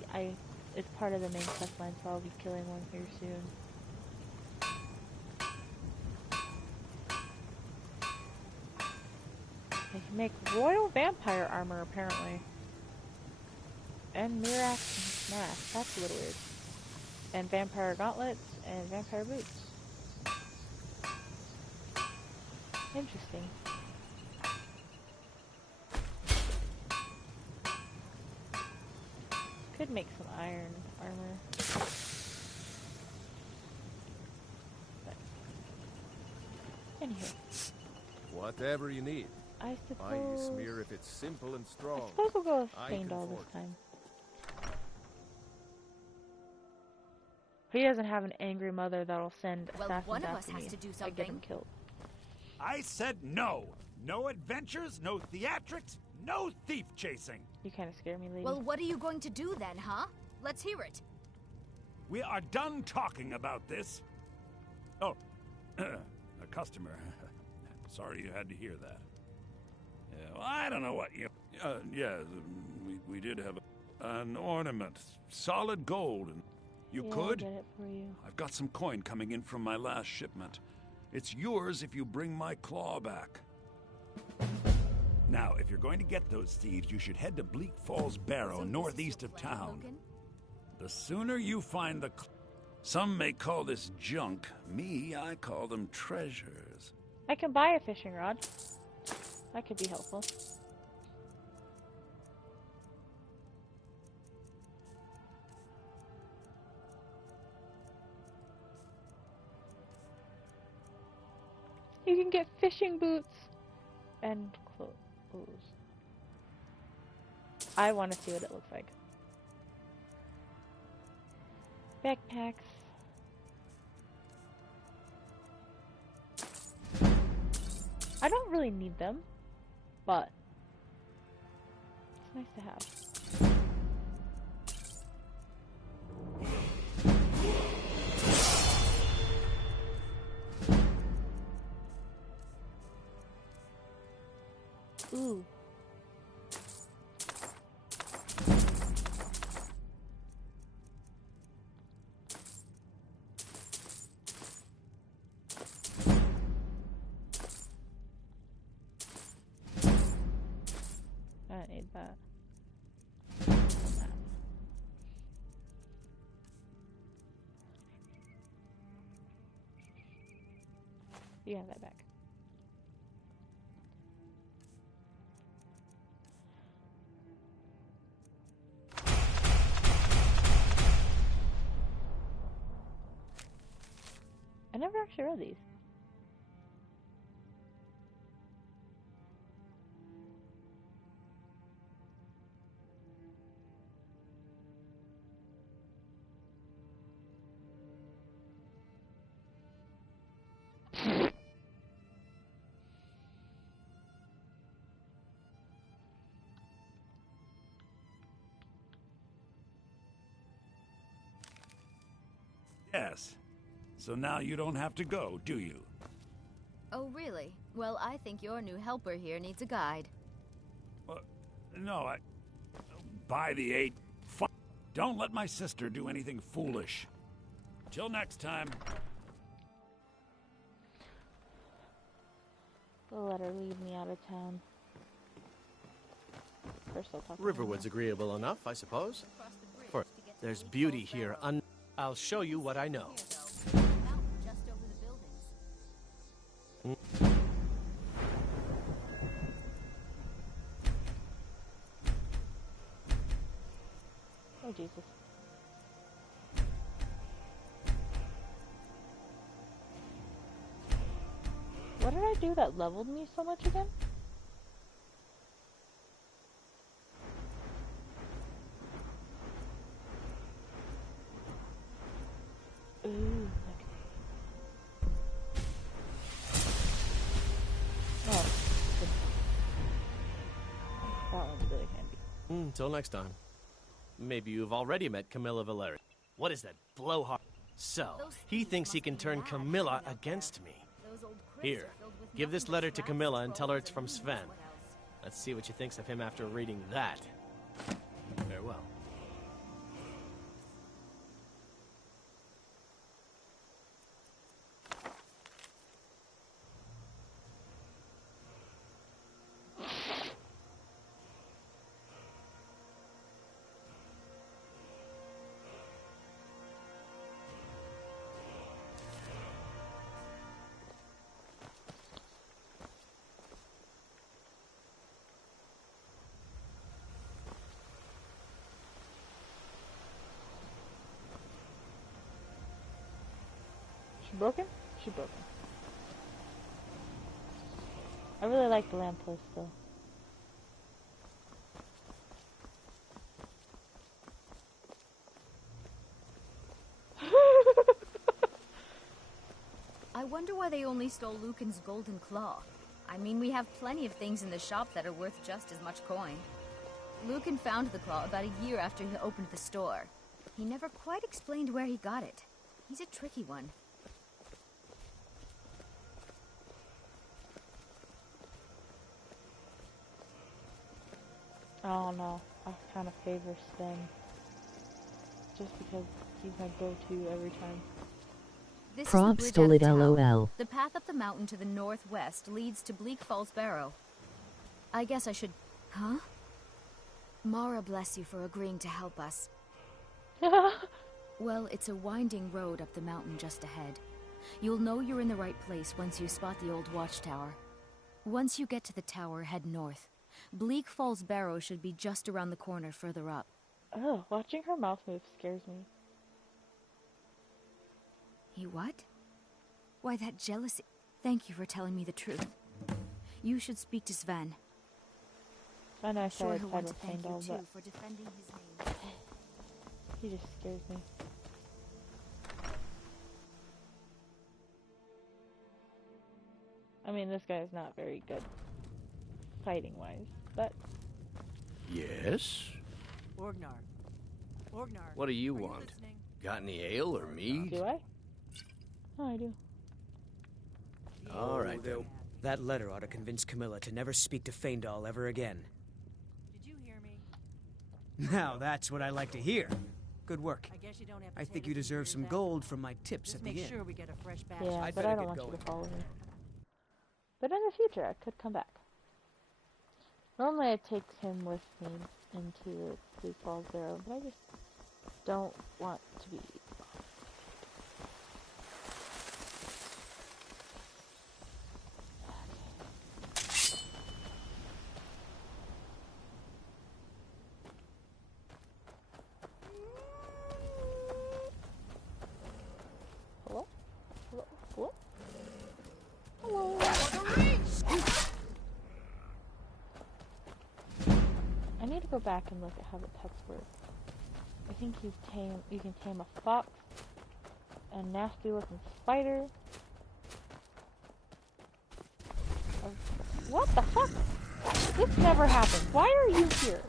It's part of the main quest line, so I'll be killing one here soon. They can make royal vampire armor apparently. And Mirax mask. That's a little weird. And vampire gauntlets and vampire boots. Interesting. Could make some iron armor. But anywho. Whatever you need. I I use suppose. smear if it's simple and strong. I suppose we'll go with I stained can all forge this time. He doesn't have an angry mother that'll send assassins one of us after has me. to do I get him something. killed. I said no. No adventures, no theatrics, no thief chasing. You kind of scare me, lady. Well, what are you going to do then, huh? Let's hear it. We are done talking about this. Oh, a customer. Sorry you had to hear that. Yeah, well, I don't know what you... we did have an ornament. Solid gold. And you Yeah, could? I'll get it for you. I've got some coin coming in from my last shipment. It's yours if you bring my claw back. Now, if you're going to get those thieves, you should head to Bleak Falls Barrow, northeast of town. The sooner you find the... Some may call this junk. Me, I call them treasures. I can buy a fishing rod. That could be helpful. You can get fishing boots and clothes. I want to see what it looks like. Backpacks. I don't really need them, but it's nice to have. Ooh. I don't need that. You have that back. I never actually read these. Yes. So now you don't have to go, do you? Oh, really? Well, I think your new helper here needs a guide. No, by the 8. Don't let my sister do anything foolish. Till next time. They'll let her leave me out of town. First I'll talk to Riverwood's agreeable enough, I suppose. For there's beauty here. I'll show you what I know. Oh, Jesus. What did I do that leveled me so much again? Ooh, okay. Oh, that one's really handy. Until next time. Maybe you've already met Camilla Valeri. What is that blowhard? So, he thinks he can turn Camilla against me. Here, give this letter to Camilla and tell her it's from Sven. Let's see what she thinks of him after reading that. Farewell. She broken? She broken. I really like the lamppost though. I wonder why they only stole Lucan's golden claw. I mean, we have plenty of things in the shop that are worth just as much coin. Lucan found the claw about a year after he opened the store. He never quite explained where he got it. He's a tricky one. Oh no, I kind of favor Sven. Just because he's my go-to every time. This Props is to the bridge lit out of town. LOL. The path up the mountain to the northwest leads to Bleak Falls Barrow. I guess I should... Huh? Mara bless you for agreeing to help us. Well, it's a winding road up the mountain just ahead. You'll know you're in the right place once you spot the old watchtower. Once you get to the tower, head north. Bleak Falls Barrow should be just around the corner further up. Oh, watching her mouth move scares me. He what? Why, that jealousy... Thank you for telling me the truth. You should speak to Sven. I know I Sure, said he'll I'd want to have thank you Heimdall, too but for defending his name. he just scares me. I mean, this guy is not very good fighting-wise, but... Yes? Orgnar. What do you want? Got any ale or mead? Do I? Oh, I do. All right, then. That letter ought to convince Camilla to never speak to Feindal ever again. Did you hear me? Now that's what I like to hear. Good work. I guess you don't have to I take think us you to deserve hear some that. gold from my tips Just at the make end. sure we get a fresh batch. Yeah, I'd but better I don't get want you going. to follow me. But in the future, I could come back. Normally I take him with me into the Bleak Falls Barrow, but I just don't want to be... Hello? Hello? Hello? Hello? I need to go back and look at how the pets work. I think you can tame a fox, a nasty looking spider. What the fuck? This never happens. Why are you here?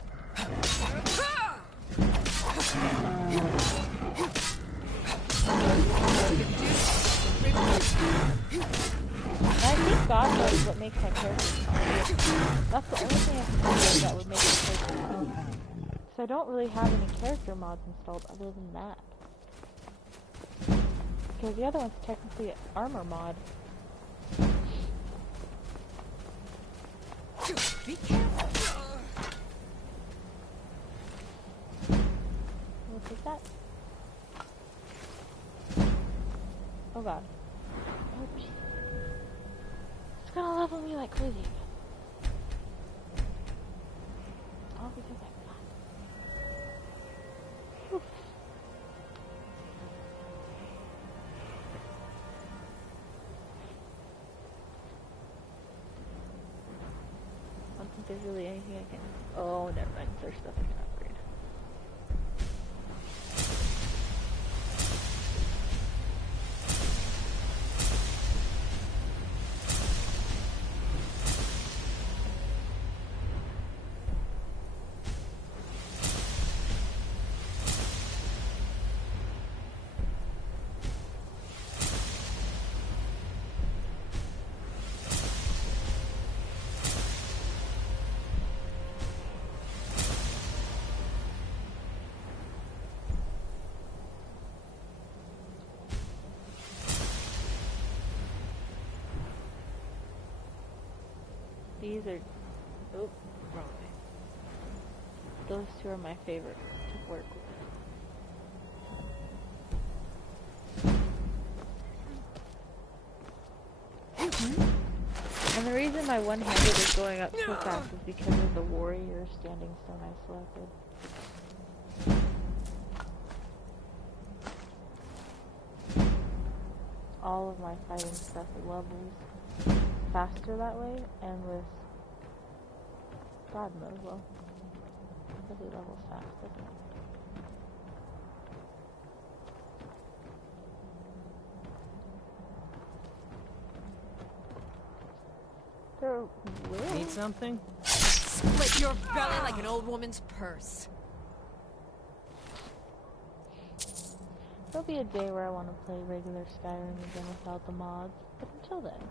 is what makes my character smart. That's the only thing I can think of that would make my character smart. So I don't really have any character mods installed other than that. Because the other one's technically an armor mod. Be careful. We'll take that. Oh god. Oh jeez. It's gonna level me like crazy. All because I forgot. Whew. I don't think there's really anything I can... Oh, never mind. There's stuff I can upgrade. These are... Oh, wrong way. Those two are my favorite to work with. And the reason my one-handed is going up so fast is because of the warrior standing stone I selected. All of my fighting stuff levels faster that way, and with God mode, well, really levels fast, doesn't it? Need something? Split your belly like an old woman's purse. There'll be a day where I want to play regular Skyrim again without the mods, but until then.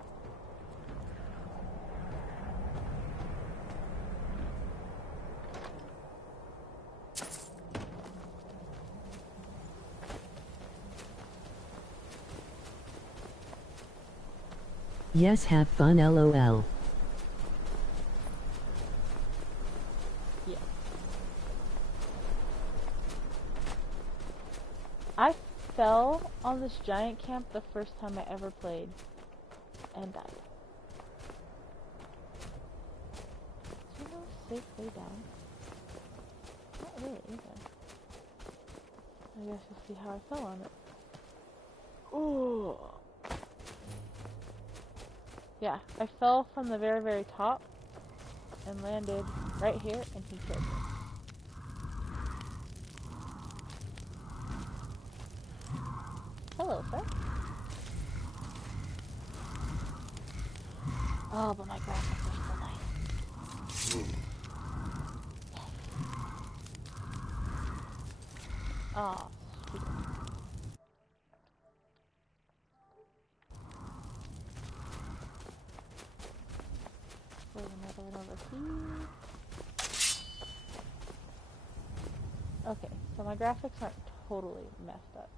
Yes, have fun, LOL. Yeah. I fell on this giant camp the first time I ever played and died. Is there no safe way down? Not really, either. I guess you'll see how I fell on it. Ooh. Yeah, I fell from the very, very top and landed right here, and he killed me. Hello, sir. Oh, but my graphics are still nice. Oh, sweet. There's another one over here. Okay, so my graphics aren't totally messed up.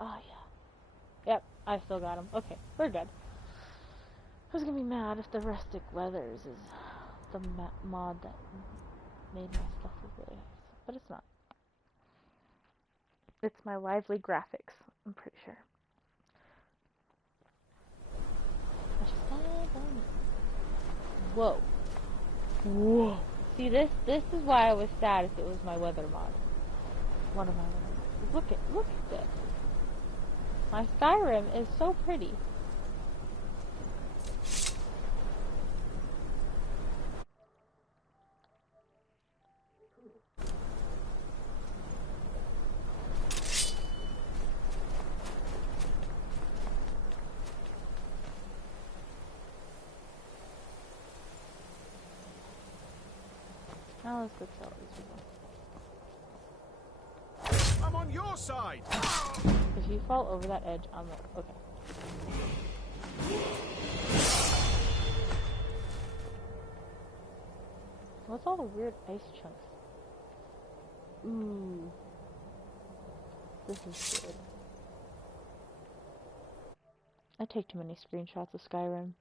Oh, yeah. Yep, I still got them. Okay, we're good. I was gonna be mad if the Rustic Weathers is the mod that made my stuff look really nice, but it's not. It's my lively graphics, I'm pretty sure. Whoa. Whoa. See, this is why I was sad if it was my weather mod. One of my weather mods. Look at this. My Skyrim is so pretty. Now let's go tell these people. I'm on your side! If you fall over that edge, I'm like, okay. What's all the weird ice chunks? Ooh. This is good. I take too many screenshots of Skyrim.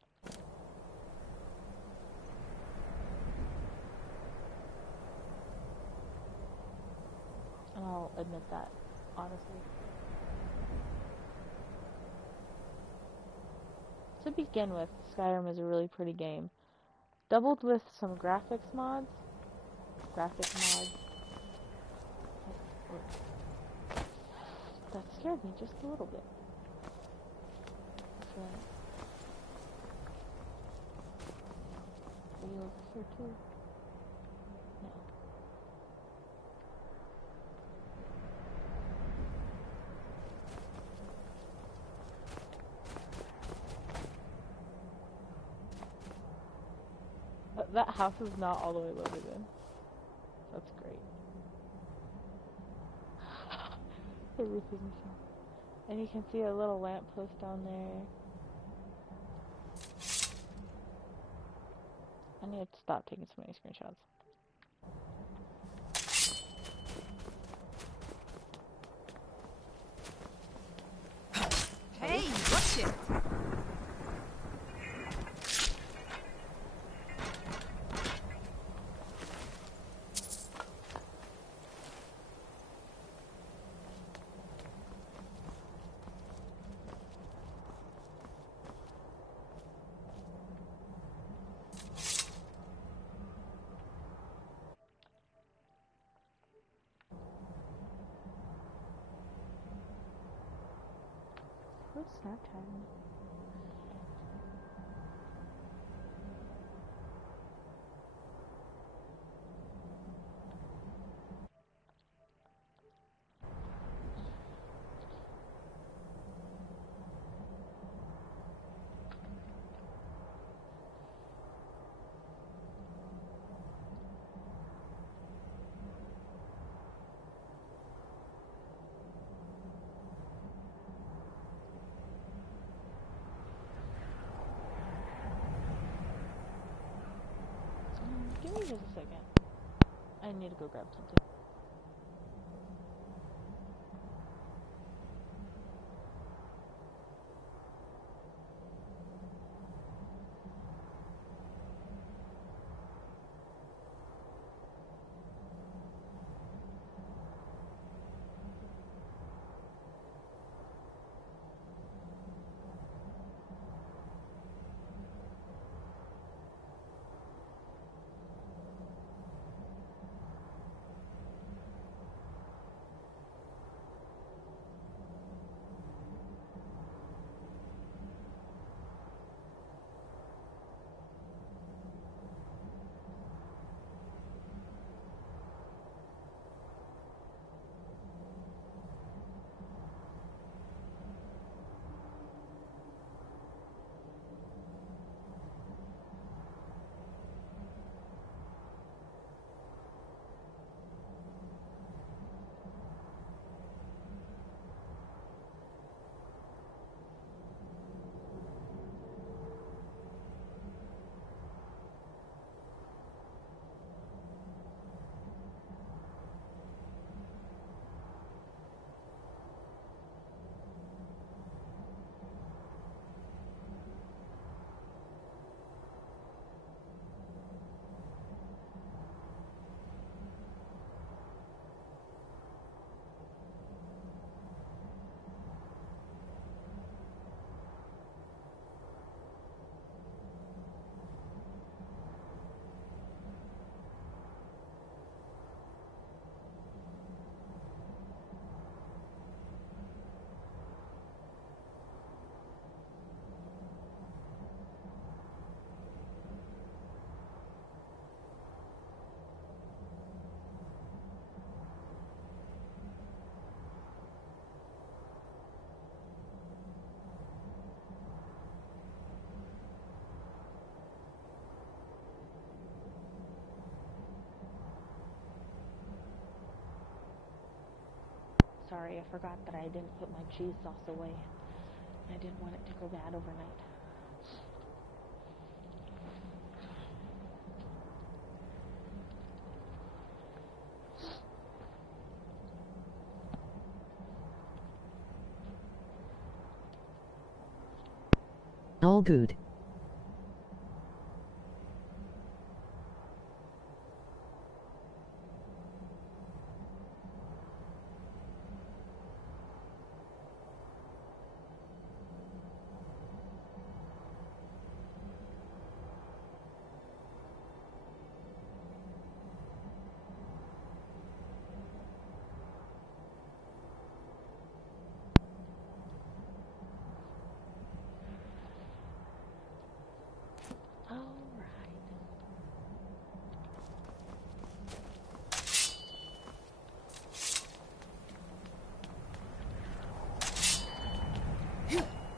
And I'll admit that, honestly. To begin with, Skyrim is a really pretty game. Doubled with some graphics mods. That scared me just a little bit. That's right. Are you over here too? No. That house is not all the way loaded in. That's great. The roof is missing. And you can see a little lamppost down there. I need to stop taking so many screenshots. Hey, watch it! Who's Snapchatting? Give me just a second. I need to go grab something. Sorry, I forgot that I didn't put my cheese sauce away. I didn't want it to go bad overnight. All good.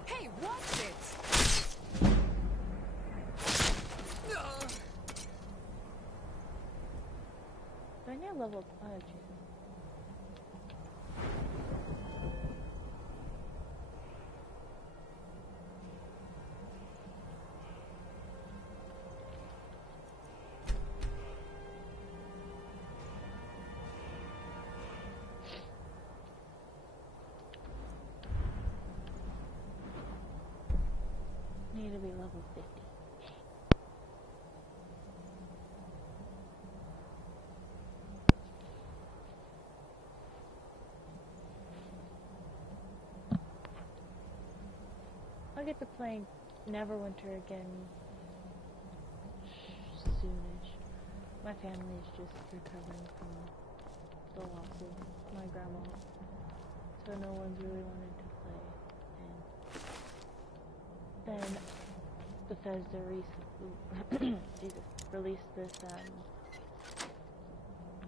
Hey, what's it? Do I need a level? Oh, Jesus. Need to be level 50. I'll get to play Neverwinter again soonish. My family is just recovering from the loss of my grandma, so no one's really wanted to play. And then Bethesda released this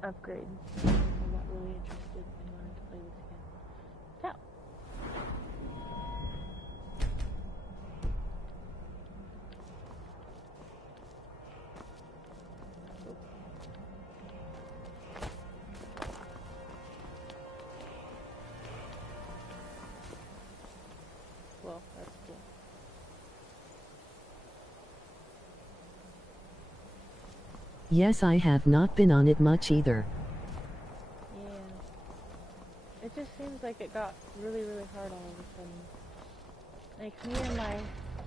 upgrade. I'm not really interested in wanting to play this again. So. Well, that's cool. Yes, I have not been on it much either. Yeah. It just seems like it got really, really hard all of a sudden. Like, me and my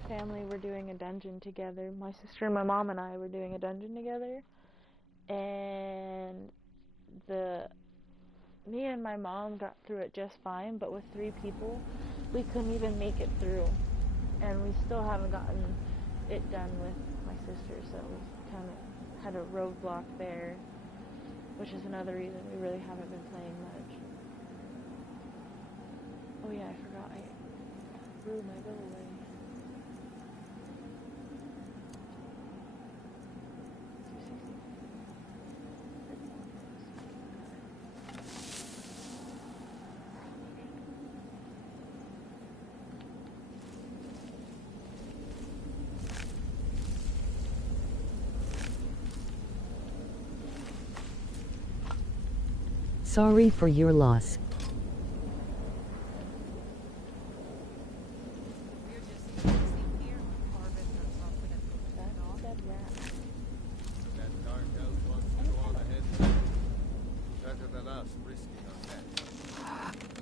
family were doing a dungeon together. My sister and my mom and I were doing a dungeon together. And me and my mom got through it just fine, but with 3 people, we couldn't even make it through. And we still haven't gotten it done with my sister, so we kind of had a roadblock there, which is another reason we really haven't been playing much. Oh yeah, I forgot, I threw my bill away. Sorry for your loss.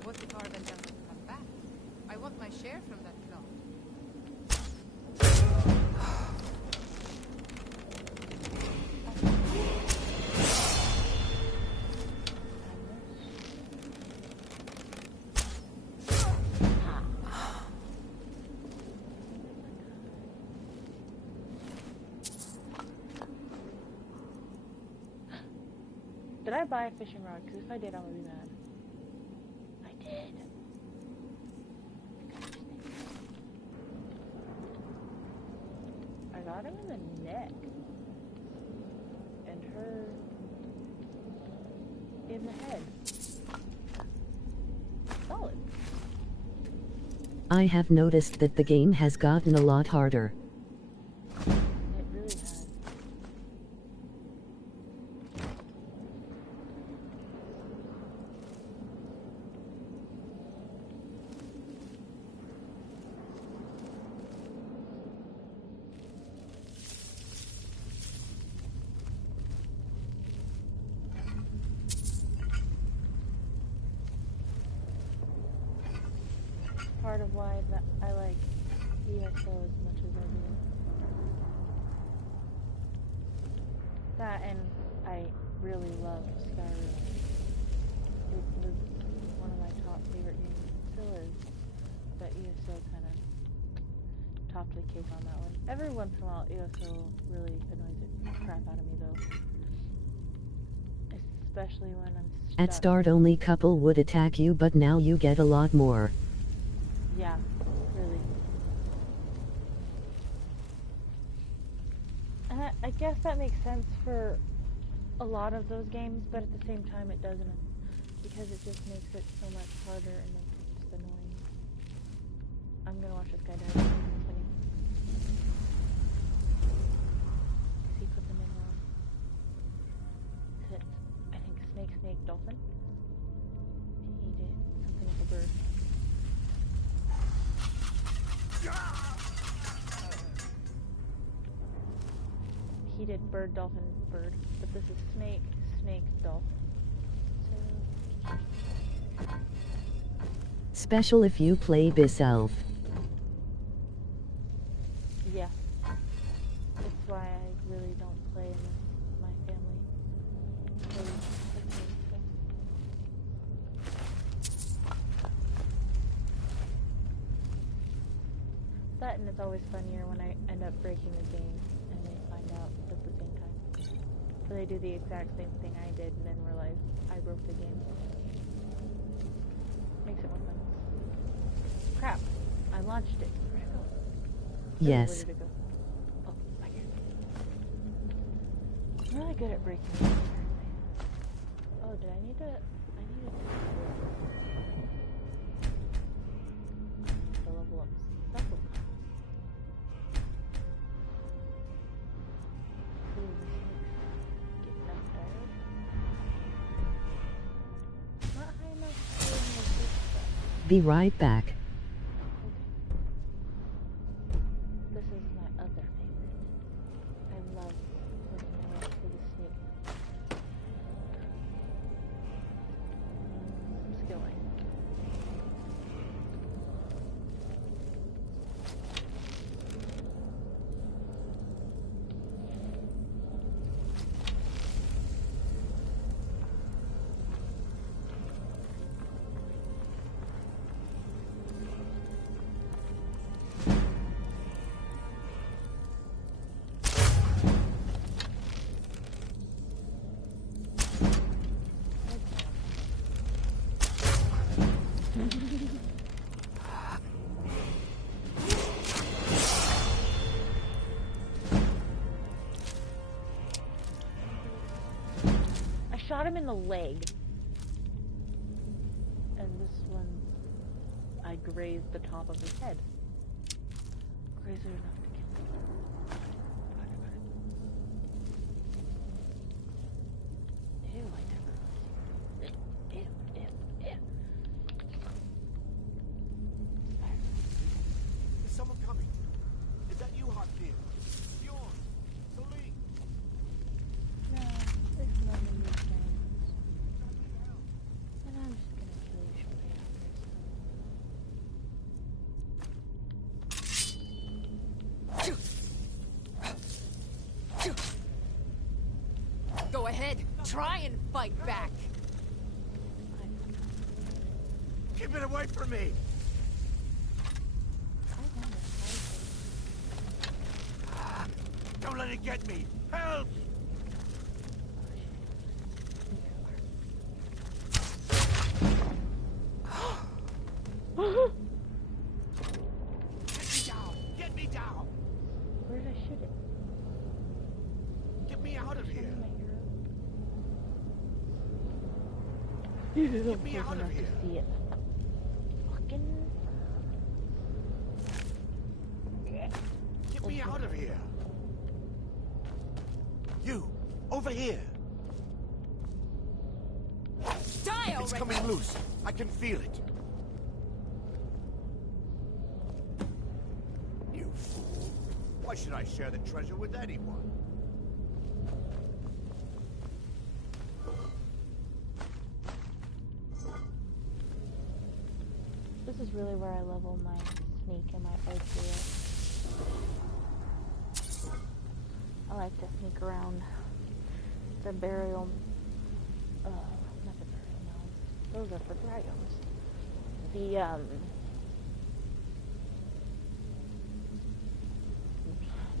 What if Arben doesn't come back? I want my share from that plot. Did I buy a fishing rod? Because if I did, I would be mad. I did. I got him in the neck. And her in the head. Solid. I have noticed that the game has gotten a lot harder. It really has. Part of why that I like ESO as much as I do. That, and I really love Skyrim. It was one of my top favorite games. It still is. But ESO kind of topped the cake on that one. Every once in a while, ESO really annoys the crap out of me, though. Especially when I'm stuck. At start only couple would attack you, but now you get a lot more. Yeah, really. And I guess that makes sense for a lot of those games, but at the same time it doesn't, because it just makes it so much harder and makes it just annoying. I'm gonna watch this guy die. Is he put them in wrong? Is it, I think, snake, dolphin? He did something with a bird. He did bird, dolphin, bird. But this is snake, dolphin. So... Special if you play Biself. Yeah. It's why I really don't play unless my family plays with me, so. That, and it's always funnier when I end up breaking the game and they find out at the same time. So they do the exact same thing I did and then realize I broke the game. Makes it more fun. Crap. I launched it. Where'd it go? Yes. Where did it go? Oh, back here. I'm really good at breaking it. Oh, did I need to... to level up stuff. Be right back. This is my other favorite. I love looking at it for the snake. Skilling. Shot him in the leg. And this one, I grazed the top of his head. Grazed it enough to kill him. Ew, I never realized. Ew. Is someone coming? Is that you, Hotfield? Bjorn? Celine? No, it's none of your friends. And I'm just gonna kill you shortly after. Go ahead, try and fight back. Keep it away from me! Don't let it get me! Help! Get me down! Where did I shoot it? Get me out of here! Get me out of here! To see it. Fucking... Get me out of here! You! Over here! Die already! It's coming loose. I can feel it. You fool. Why should I share the treasure with anyone? This is really where I level my sneak in my archery. I like to sneak around the burial, not the burial mounds. Those are for dragons. The,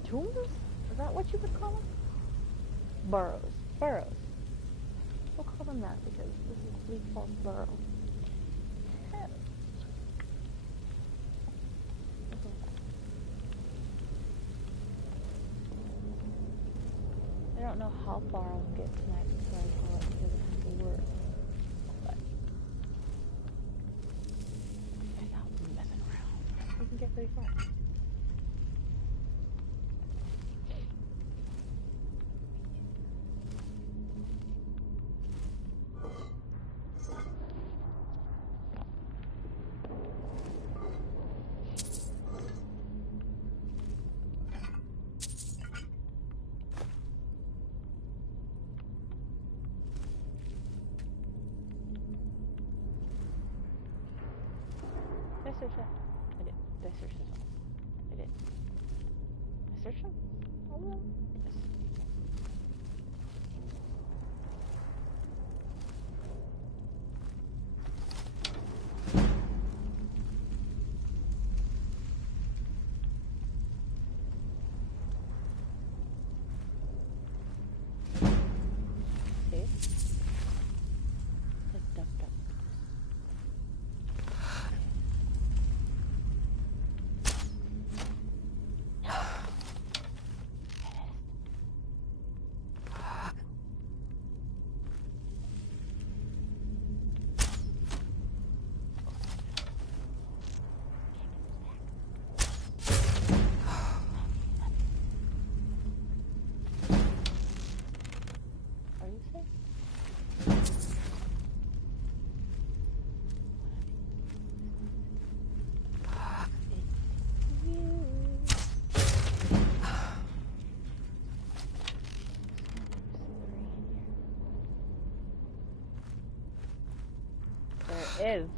tombs? Is that what you would call them? Burrows. Burrows. We'll call them that because this is Bleak Falls Burrow. I don't know how far I'll get tonight before I call it because it has to work. But without messing around, we can get pretty far. Did I search that? I did. Did I search this one? I did. Did I search them? All of them? Yes. See? It's duck duck. Are you sick? There is.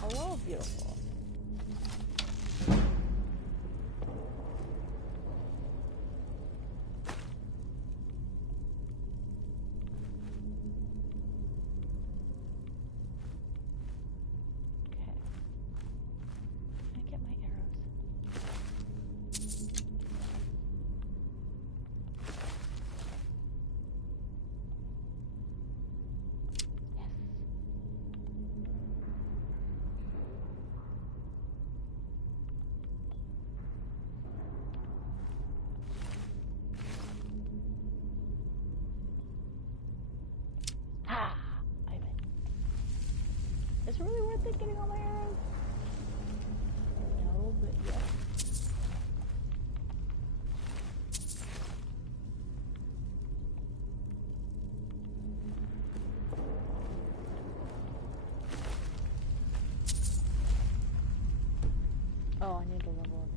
Hello, beautiful. Okay. Can I get my arrows? Ah! I win. Is it really worth it getting all my arrows? No, but yes. Oh, I need to level up.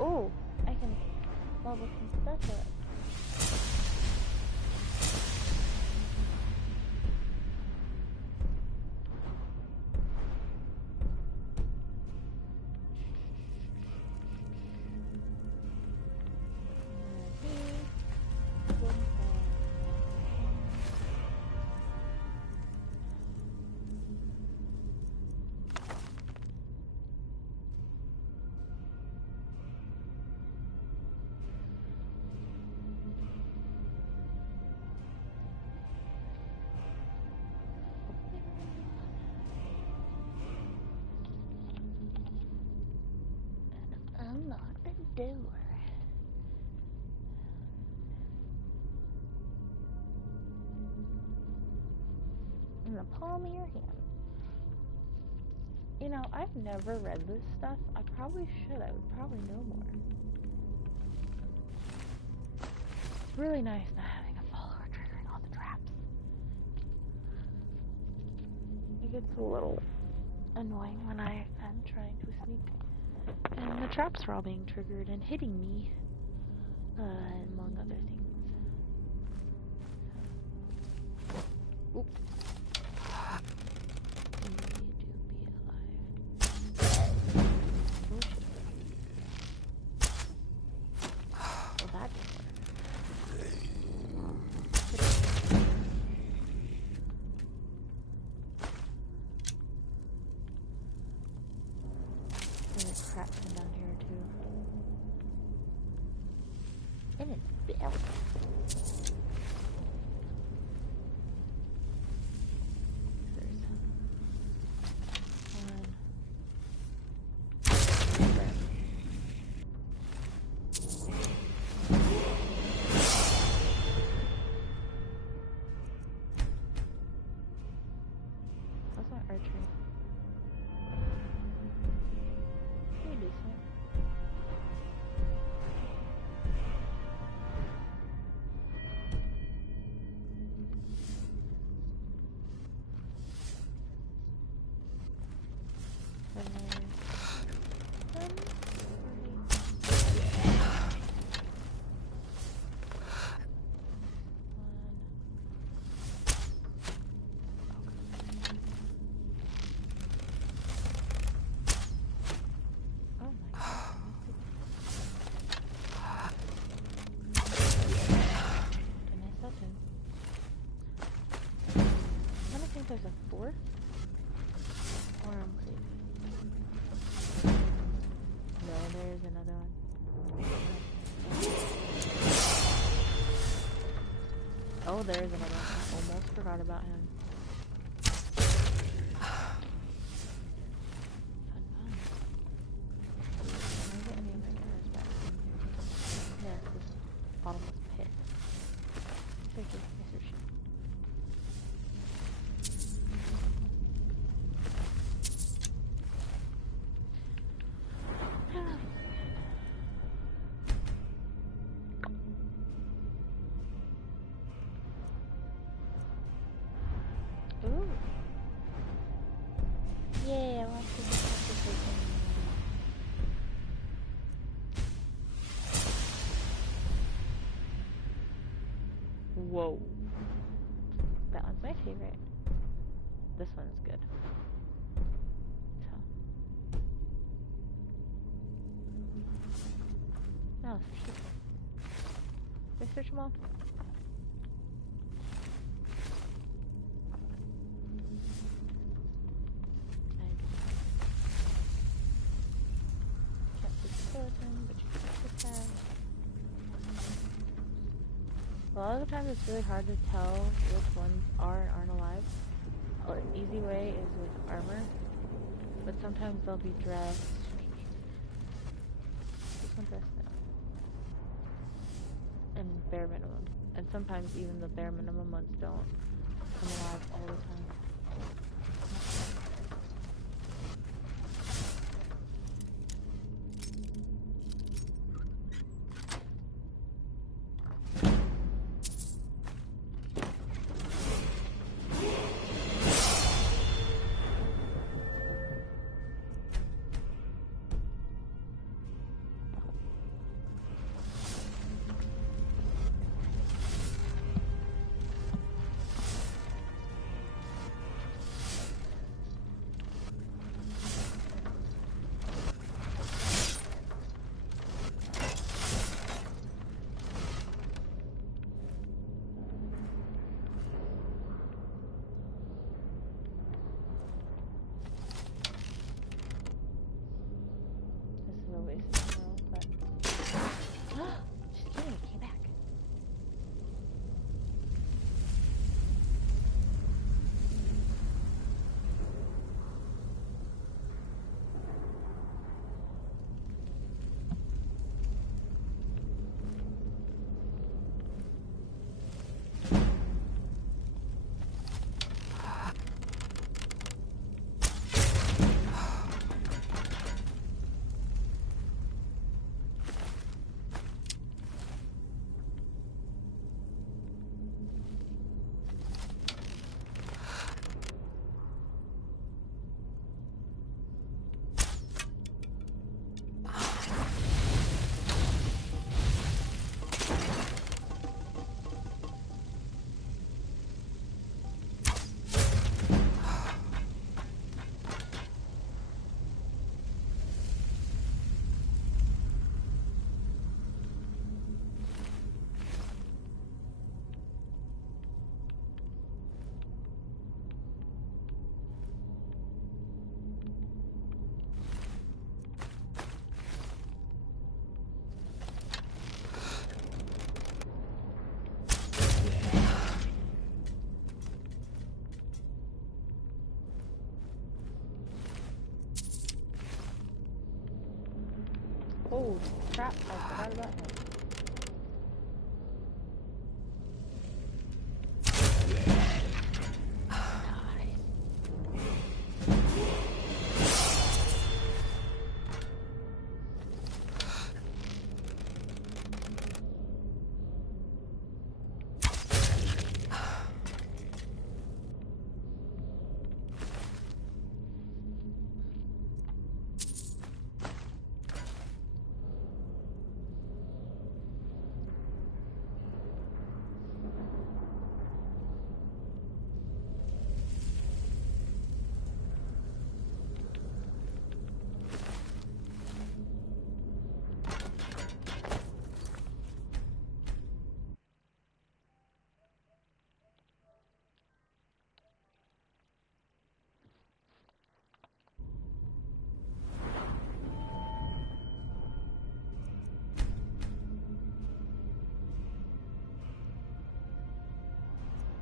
Oh, I can level some stuff up. Unlock the door. In the palm of your hand. You know, I've never read this stuff. I probably should. I would probably know more. It's really nice not having a follower triggering all the traps. It gets a little annoying when I am trying to sneak And the traps are all being triggered and hitting me, among other things. Oop. There's crapskin down here too. And it's built. There's one. That's not archery. Pretty decent. There's a fourth? Or I'm crazy. No, there's another one. Oh, there's another one. I almost forgot about him. Yes, this bottomless pit. Thank you. Ooh. Yeah, I want to do Whoa. That one's my favorite. This one is good. So. Now let's search them. Did I search them all? A lot of the times it's really hard to tell which ones are and aren't alive. An easy way is with armor, but sometimes they'll be dressed. This one dressed now. And bare minimum. And sometimes even the bare minimum ones don't come alive all the time. Oh, crap, I forgot about him.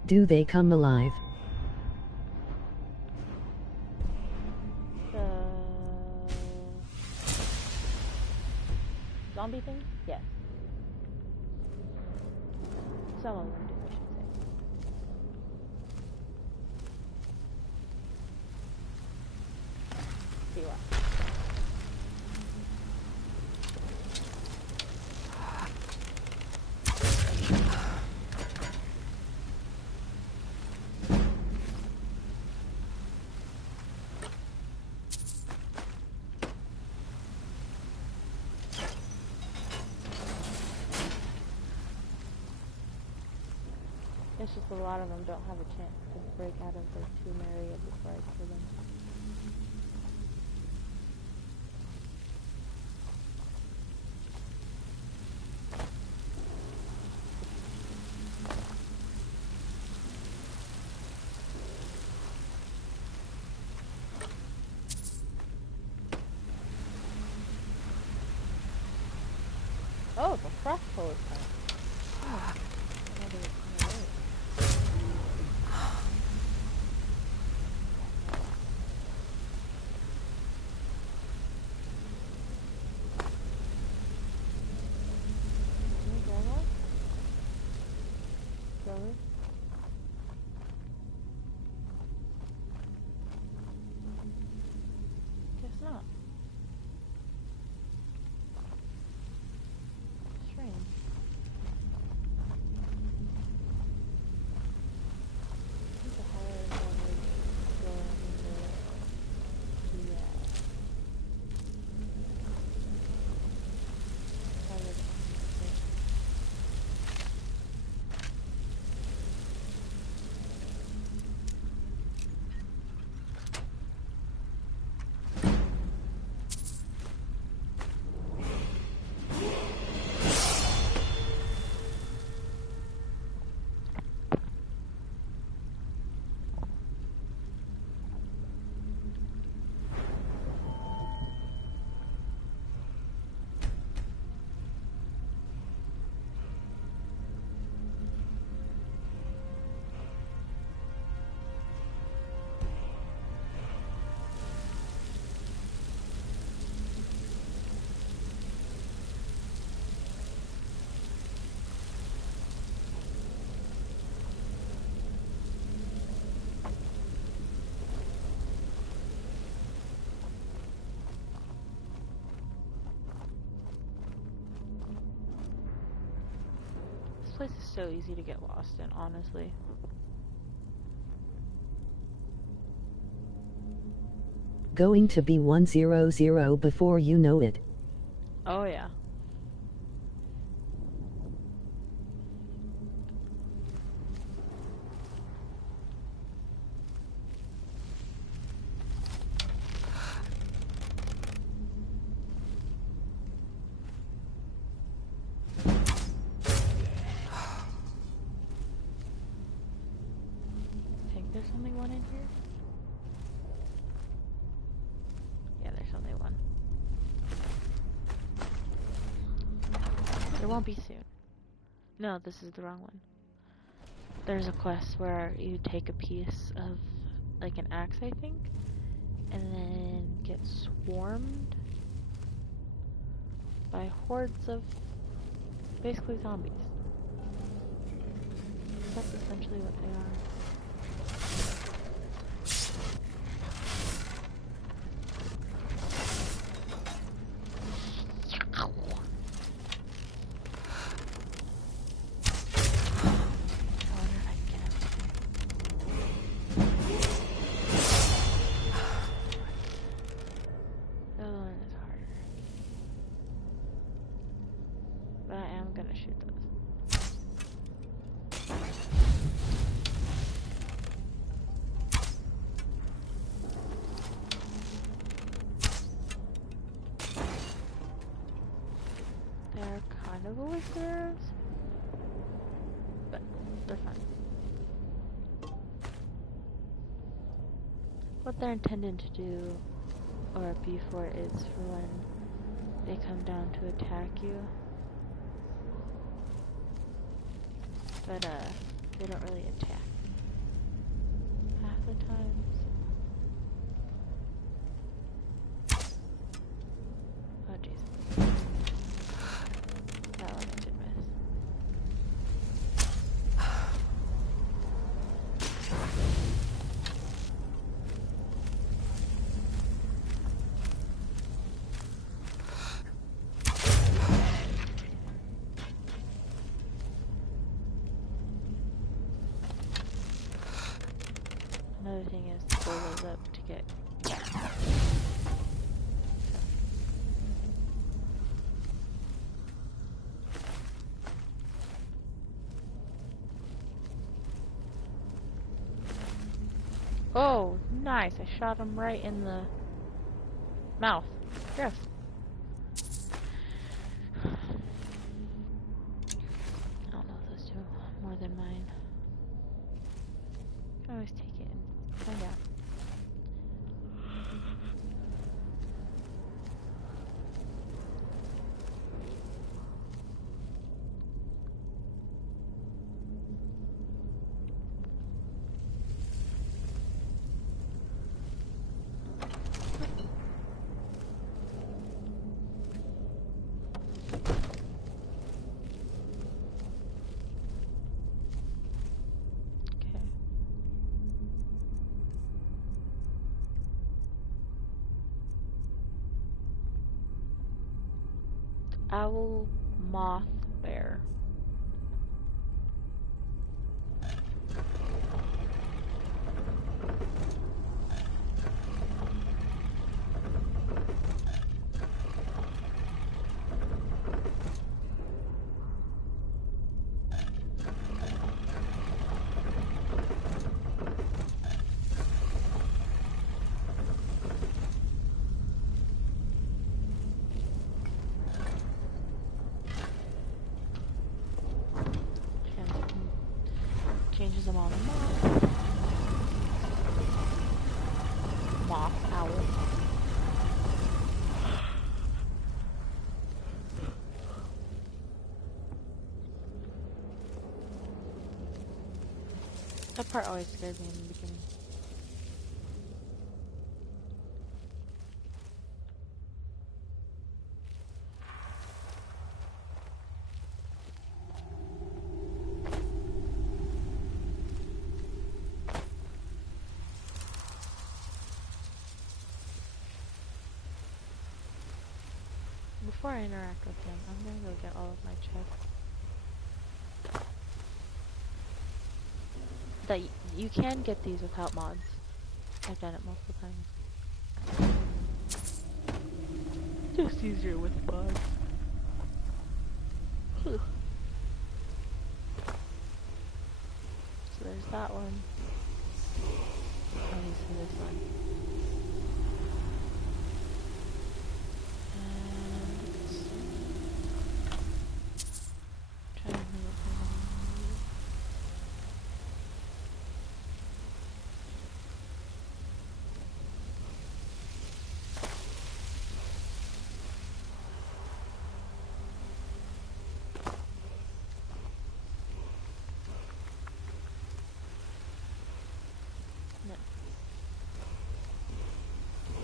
Do they come alive? Zombie thing? Yes. Some of them do, I should say. See what? It's just a lot of them don't have a chance to break out of their tomb area before I kill them. Oh, the frostful is coming. Oh. Guess not. Strange. I think the higher level go into the higher This place is so easy to get lost in, honestly. Going to be 100 before you know it. Oh yeah. I think there's only one in here. Yeah, there's only one. There won't be soon. No, this is the wrong one. There's a quest where you take a piece of, like, an axe, I think, and then get swarmed by hordes of basically zombies. That's essentially what they are. Gonna shoot those. They're kind of wizards, but they're fun. What they're intended to do or be for is for when they come down to attack you. But they don't really attack half the times. Oh jeez. That one I did miss. Another thing is to pull those up to get Oh, nice. I shot him right in the mouth. Yes. I don't know if those two are more than mine. I can always take it and find out. Owl, moth, bear. Changes them all to moth. Moth, owl. That part always scared me in the beginning. Before I interact with him, I'm gonna go get all of my chests. That you can get these without mods. I've done it multiple times. Just easier with mods. So there's that one. At least for this one.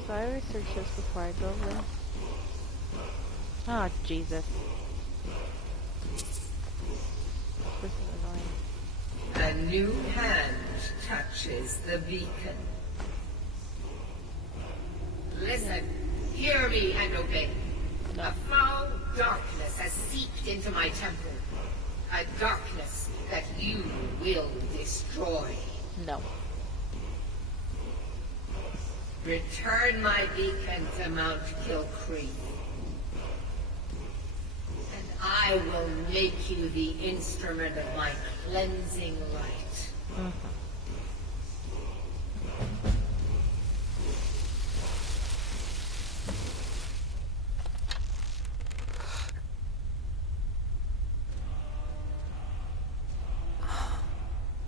So I researched this before I built this. Oh, Jesus. This is annoying. A new hand touches the beacon. Listen, hear me and obey. A foul darkness has seeped into my temple. A darkness that you will destroy. No. Return my beacon to Mount Kilcree. And I will make you the instrument of my cleansing light.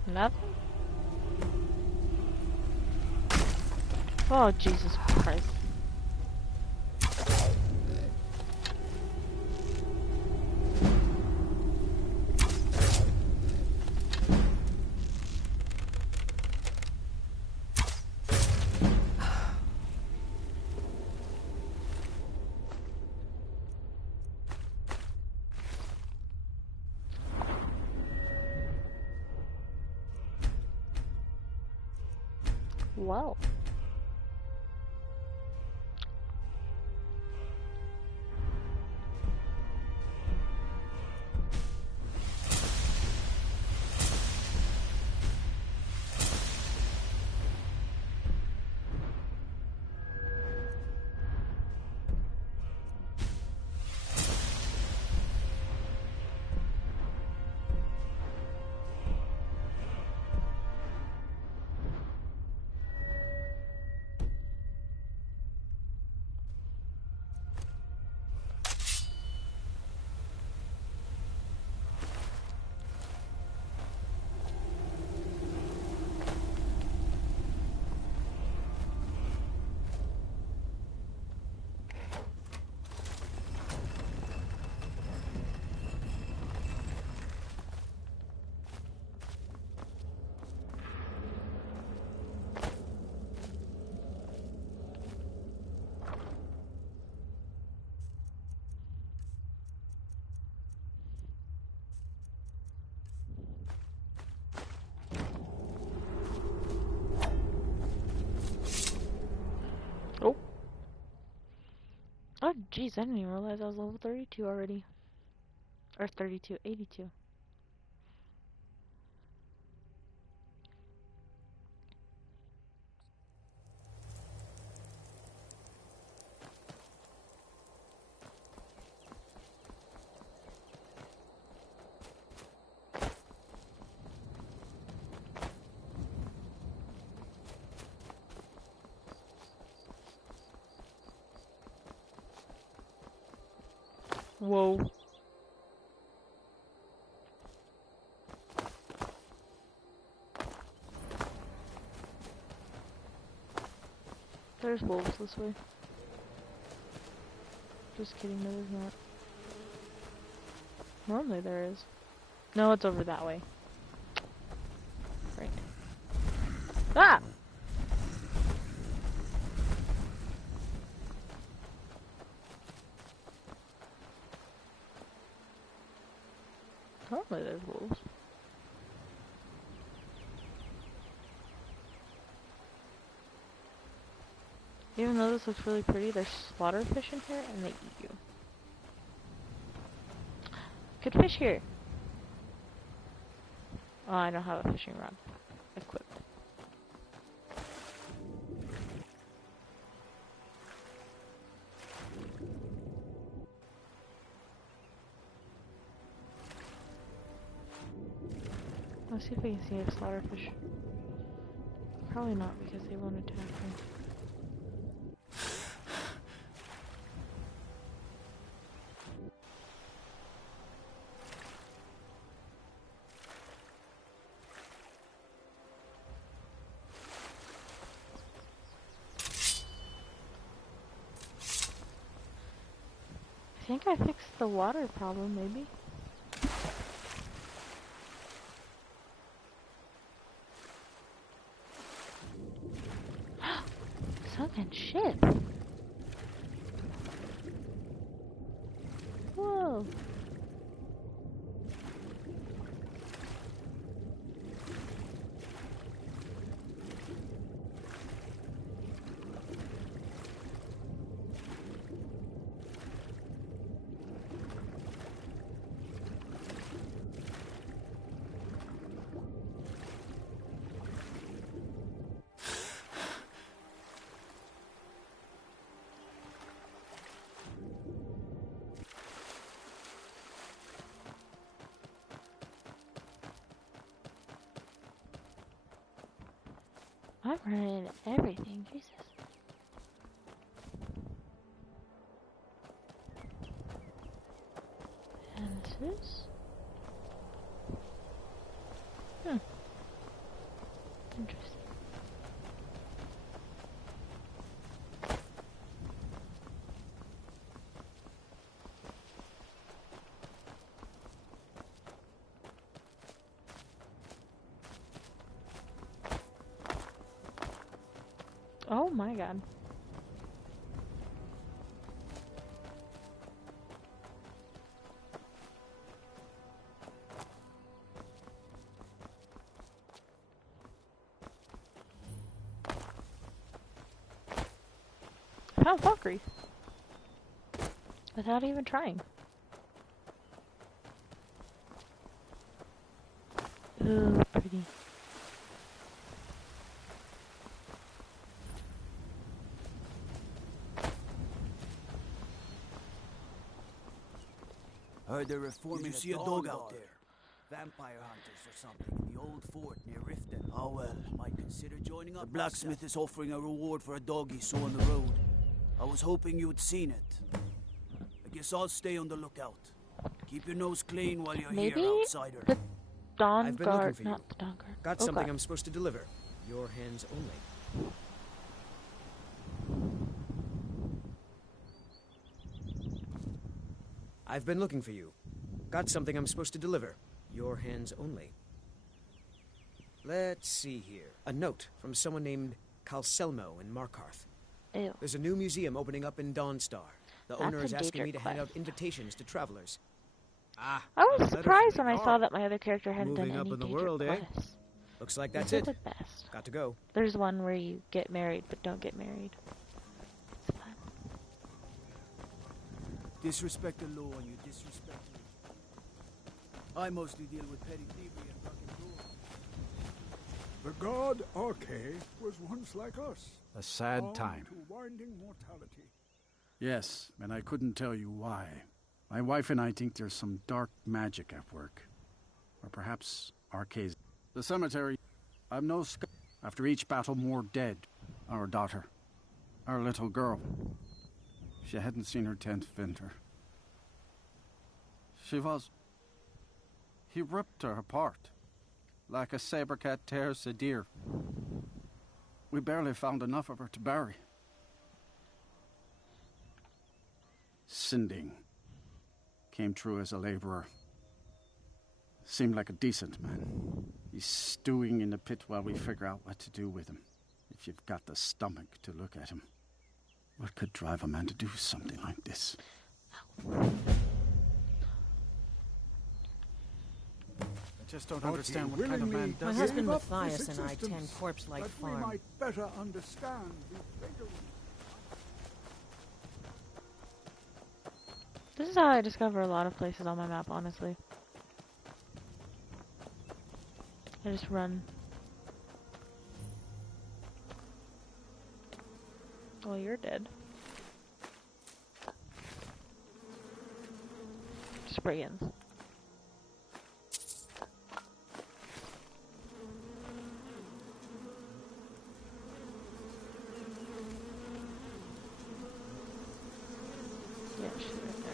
Nothing? Oh, Jesus Christ. Well. Oh. Oh, jeez, I didn't even realize I was level 32 already. Or 32, 82. Whoa. There's wolves this way. Just kidding, no there's not. Normally there is. No, it's over that way. Right. Ah! Normally there's wolves. Even though this looks really pretty, there's slaughter fish in here and they eat you. Good fish here. Oh, I don't have a fishing rod equipped. Let's see if we can see a slaughter fish. Probably not because they won't attack me. I think I fixed the water problem, maybe. Sunken ship. go. I'm running into everything, Jesus. And this? Interesting. Oh my god. I found Valkyrie. Without even trying. Ooh, pretty. Heard they're reforming. Did you see a dog out there? Vampire hunters or something in the old fort near Riften. Oh well, might consider joining up. The blacksmith is offering a reward for a dog he saw on the road. I was hoping you had seen it. I guess I'll stay on the lookout. Keep your nose clean while you're here, outsider. The Dawn I've been Guard, looking for you. not the Dawn Guard. Got something I'm supposed to deliver. Your hands only. I've been looking for you. Got something I'm supposed to deliver. Your hands only. Let's see here. A note from someone named Calselmo in Markarth. Ew. There's a new museum opening up in Dawnstar. The That's owner a is asking me to Daedric hand out quest. invitations to travelers. Ah, I was a letter surprised from when I the saw Guard. that my other character hadn't Moving done up any in the Daedric world, eh? quests. Looks like These that's are it. the best. Got to go. There's one where you get married but don't get married. It's fun. Disrespect the law and you disrespect me. I mostly deal with petty thievery and fucking ruin. The god Arche was once like us. A sad bound time. To winding mortality. Yes, and I couldn't tell you why. My wife and I think there's some dark magic at work. Or perhaps Arce's. The cemetery. I've no after each battle more dead. Our daughter. Our little girl. She hadn't seen her 10th winter. She was... He ripped her apart. Like a saber cat tears a deer. We barely found enough of her to bury. Sinding came through as a laborer. Seemed like a decent man. He's stewing in the pit while we figure out what to do with him. If you've got the stomach to look at him. What could drive a man to do something like this? I just don't understand what kind of man My does husband it. Matthias and I tend corpse-like that we farm. might better understand the vagaries. This is how I discover a lot of places on my map, honestly. I just run. Well, you're dead. Spriggans. Yeah, she's right there.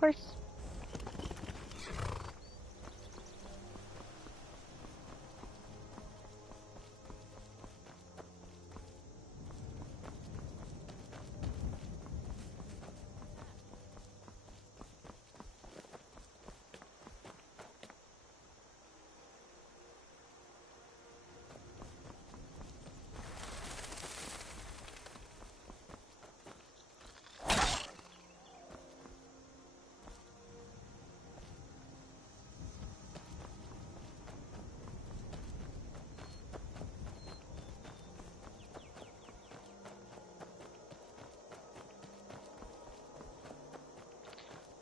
Horse.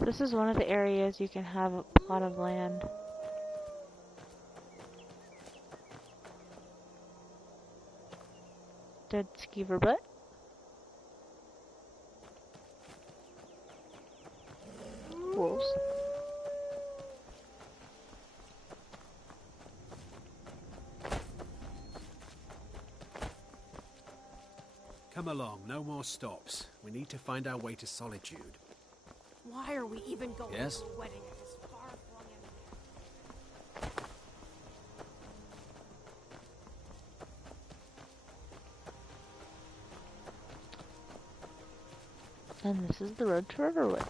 This is one of the areas you can have a plot of land. Dead skeever butt. Wolves. Come along, no more stops. We need to find our way to Solitude. Why are we even going Yes? to a wedding at this far-flung end? And this is the road to Riverwood.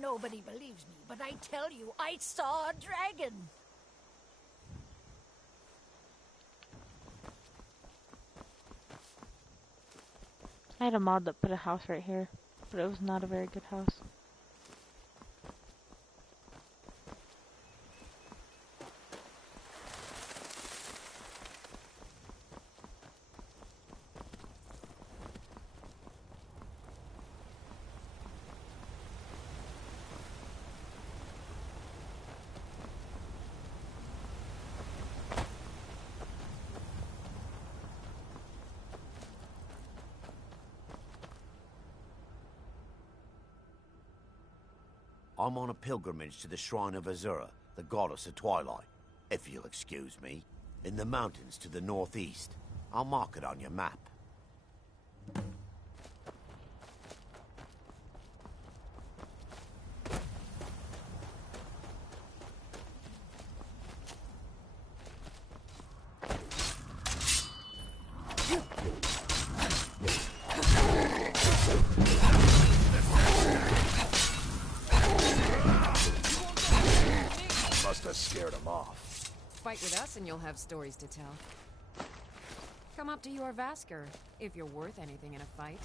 Nobody believes me, but I tell you, I saw a dragon! I had a mod that put a house right here, but it was not a very good house. I'm on a pilgrimage to the shrine of Azura, the goddess of twilight. If you'll excuse me. In the mountains to the northeast. I'll mark it on your map. Must have scared him off. Fight with us and you'll have stories to tell. Come up to your Vasker, if you're worth anything in a fight.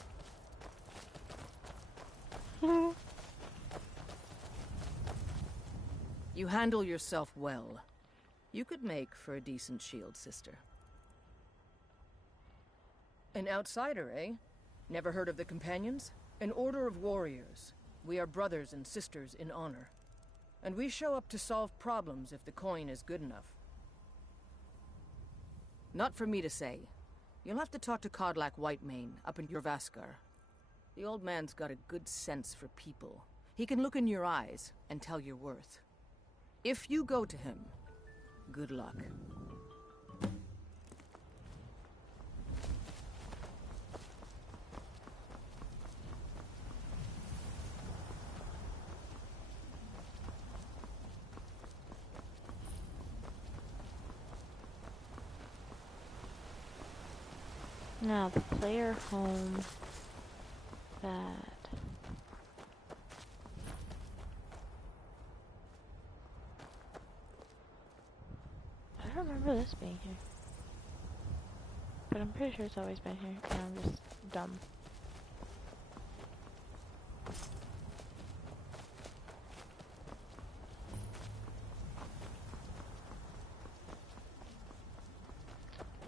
You handle yourself well. You could make for a decent shield, sister. An outsider, eh? Never heard of the Companions? An order of warriors. We are brothers and sisters in honor. And we show up to solve problems if the coin is good enough. Not for me to say. You'll have to talk to Codlac Whitemane up in your Vaskar. The old man's got a good sense for people. He can look in your eyes and tell your worth. If you go to him, good luck. Now, the player home that... I don't remember this being here. But I'm pretty sure it's always been here, and I'm just dumb.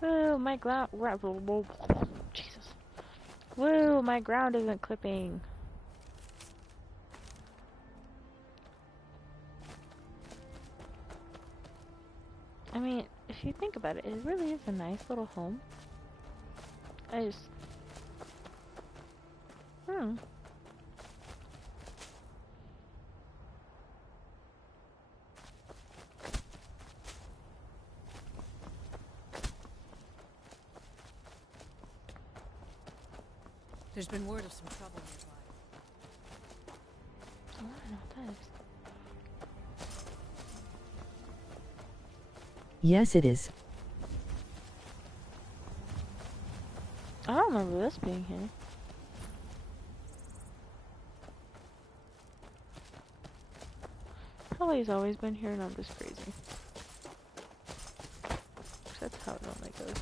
Woo, my ground. Jesus. Woo, my ground isn't clipping. I mean, if you think about it, it really is a nice little home. I just... There's been word of some trouble nearby. I don't know what that is. Yes, it is. I don't remember this being here. Probably has always been here and I'm just crazy. That's how it normally goes.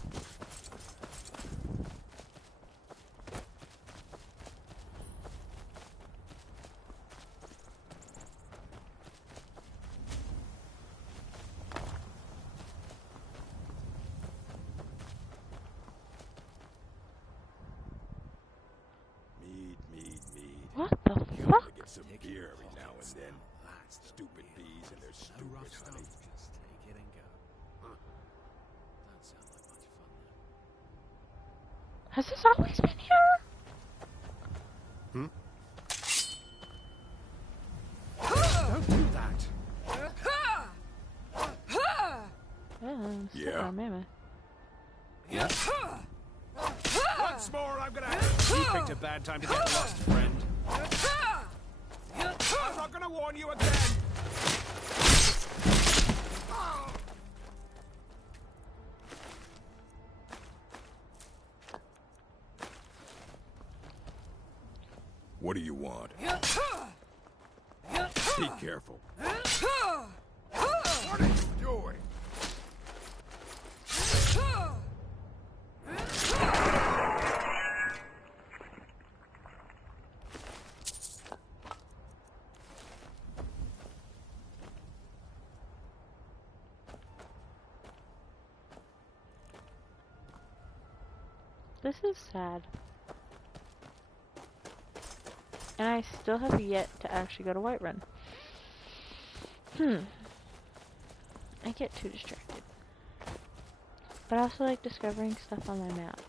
What the fuck? Get some beer every now and then. Stupid bees and their stupid honey. Just take it and go. Huh. That sounds like much fun. Has this always been here? Don't do that. Yeah. Mammoth. Yeah. Once more, I'm gonna have You picked a bad time to get lost, friend. I'm not gonna warn you again. What do you want? Be careful. What are you doing? This is sad. And I still have yet to actually go to Whiterun. I get too distracted. But I also like discovering stuff on my map.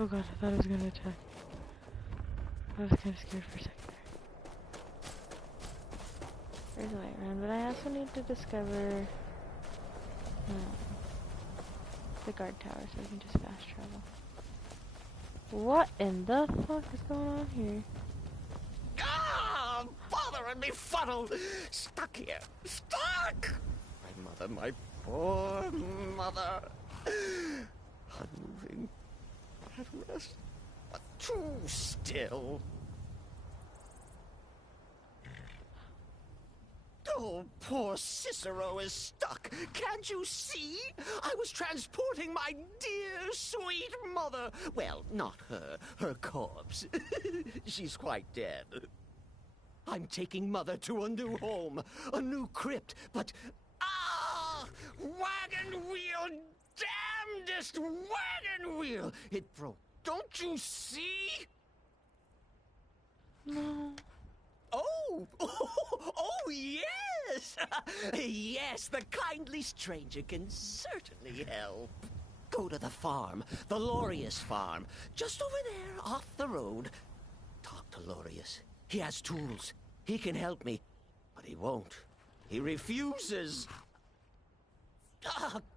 Oh god, I thought it was gonna attack. I was kind of scared for a second there. There's a Whiterun, but I also need to discover the guard tower so I can just fast travel. What in the fuck is going on here? Ah! Bother and befuddle! Stuck here! Stuck! My mother, my poor mother. Unmoving. At rest. But too still. Oh, poor Cicero is stuck. Can't you see? I was transporting my dear, sweet mother. Well, not her. Her corpse. She's quite dead. I'm taking Mother to a new home, a new crypt, but... Ah! Wagon wheel! Damnedest wagon wheel! It broke. Don't you see? No. Oh! Oh, yes! Yes, the kindly stranger can certainly help. Go to the farm, the Lorius farm, just over there, off the road. Talk to Lorius. He has tools. He can help me. But he won't. He refuses.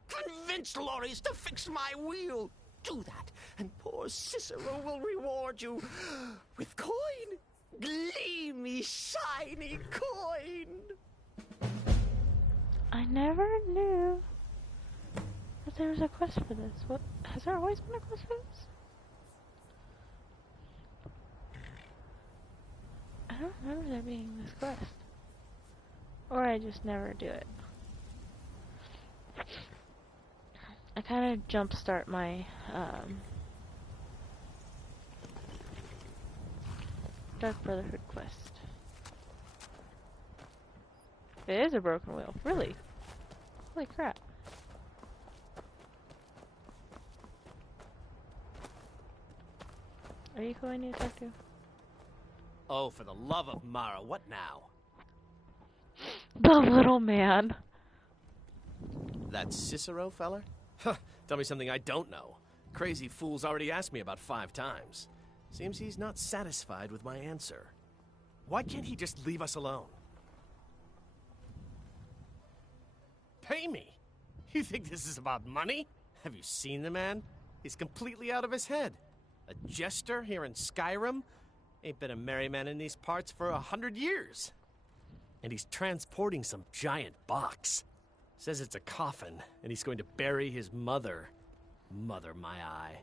Convince Lorius to fix my wheel. Do that, and poor Cicero will reward you with coin. Gleamy, shiny coin. I never knew that there was a quest for this. What? Has there always been a quest for this? I don't remember there being this quest. Or I just never do it. I kind of jumpstart my Dark Brotherhood quest. It is a broken wheel, really? Holy crap. Are you going to talk to? Oh, for the love of Mara, what now? The little man. That Cicero feller? Huh, tell me something I don't know. Crazy fool's already asked me about 5 times. Seems he's not satisfied with my answer. Why can't he just leave us alone? Pay me? You think this is about money? Have you seen the man? He's completely out of his head. A jester here in Skyrim? Ain't been a merry man in these parts for 100 years. And he's transporting some giant box. Says it's a coffin, and he's going to bury his mother. Mother, my eye.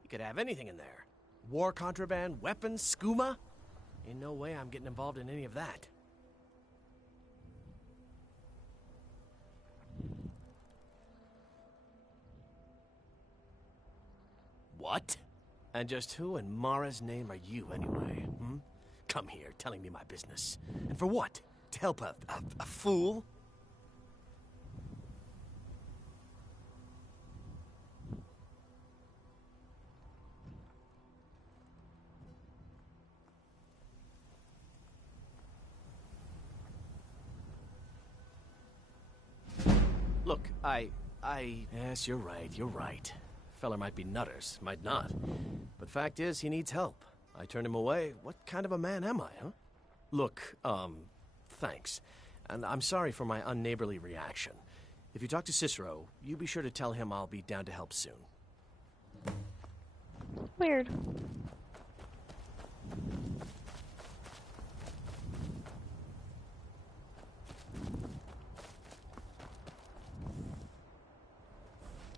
He could have anything in there. War contraband, weapons, skooma. Ain't no way I'm getting involved in any of that. What? And just who in Mara's name are you, anyway? Hmm? Come here, telling me my business. And for what? To help a fool? Look, Yes, you're right. Fella might be nutters, might not. But fact is, he needs help. I turned him away. What kind of a man am I, huh? Look, thanks. And I'm sorry for my unneighborly reaction. If you talk to Cicero, you be sure to tell him I'll be down to help soon. Weird.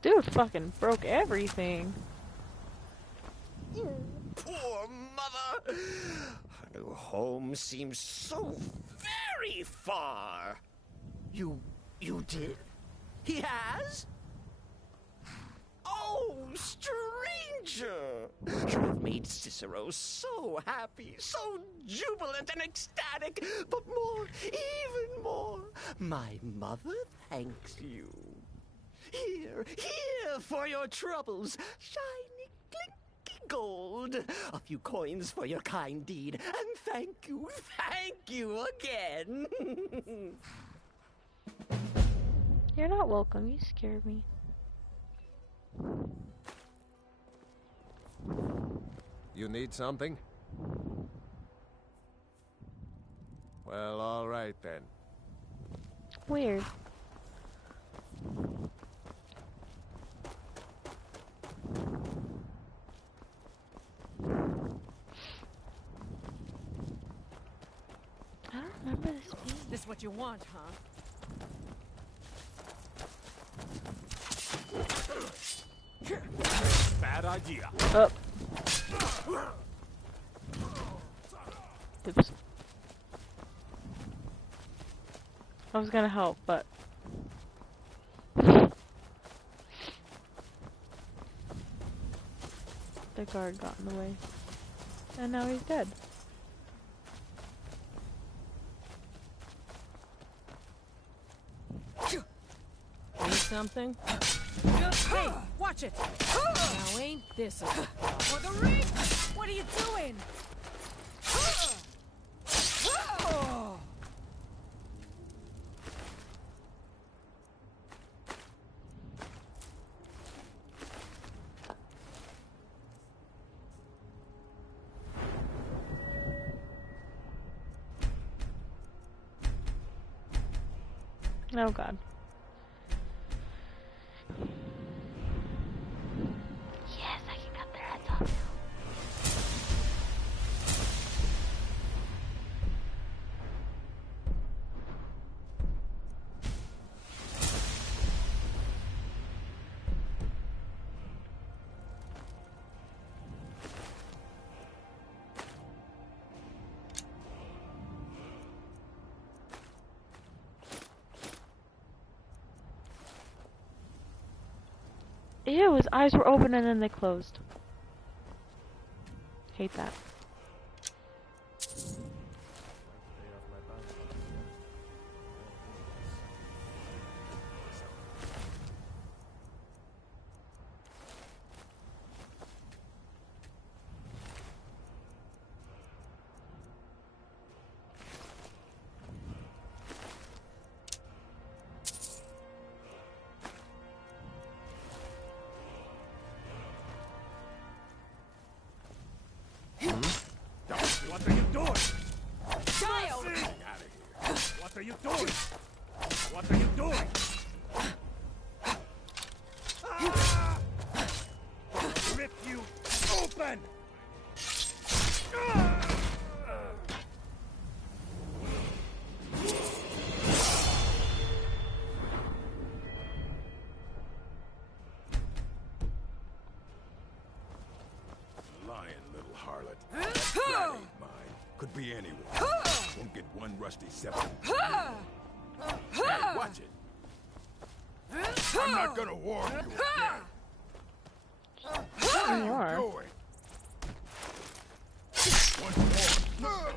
Dude fucking broke everything. Poor mother! Her new home seems so very far. You did? He has? Oh, stranger! You have made Cicero so happy, so jubilant and ecstatic, but more, even more, my mother thanks you. Here for your troubles, shiny, clinky gold. A few coins for your kind deed, and thank you again. You're not welcome, you scared me. You need something? Well, all right then. Weird. I don't remember this being. This what you want, huh? Bad idea. Up. Oops. I was gonna help, but the guard got in the way. And now he's dead. Need something? Hey, watch it! Now ain't this a for the ring? What are you doing? Oh god. Yes, I can cut their heads off now. Ew, his eyes were open and then they closed. Hate that. What are you doing? Child! What are you doing? What are you doing? Ah! I'll rip you open! Lying little harlot. That ain't mine. Could be anyone. Won't get one rusty septum. Hey, watch it. I'm not gonna warn you again. What are you doing? Once more.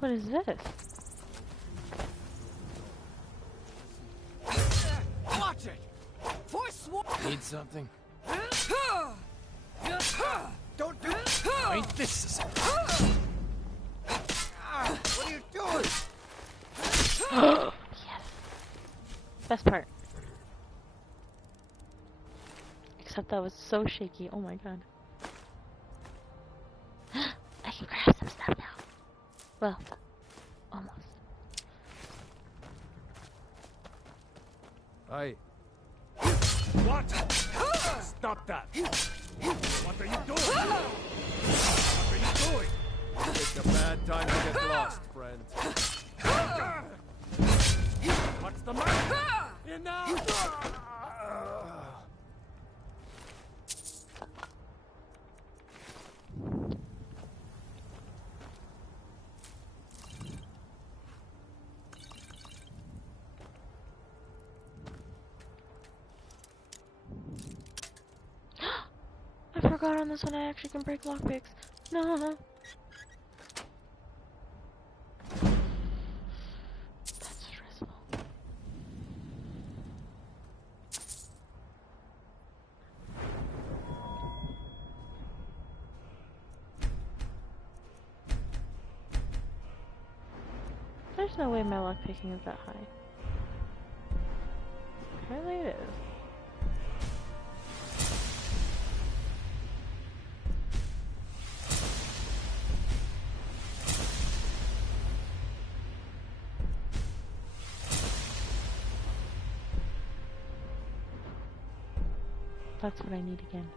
What is this? Watch it! Forsworn! Need something? Don't do it! Ain't this What are you doing? Yes. Best part. Except that was so shaky. Oh my god. I can grab some stuff now. Well, almost. What? Stop that! What are you doing? What are you doing? It's a bad time to get lost, friend. What's the matter? Enough! I forgot on this one I actually can break lockpicks. No. That's stressful. There's no way my lockpicking is that high. Apparently it is. That's what I need again.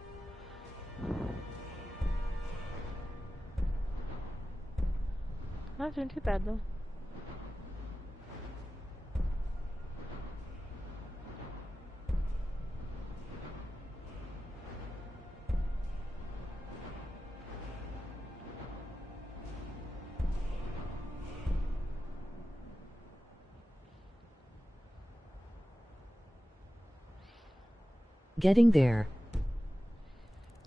Not doing too bad though. Getting there.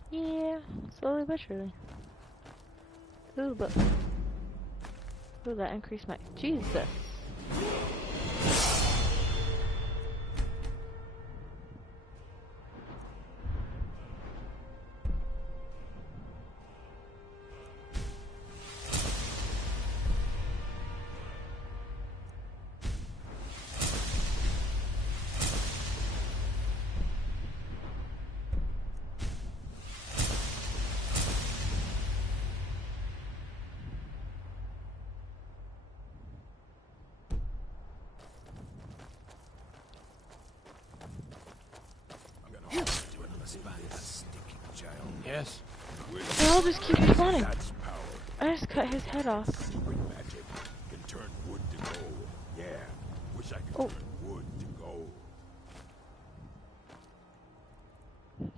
Yeah, slowly but surely. Ooh, but... Ooh, that increased my... Jesus! Yes. They all just keep respawning. That's power. I just cut his head off. Secret magic can turn wood to gold. Yeah. Wish I could turn wood to gold.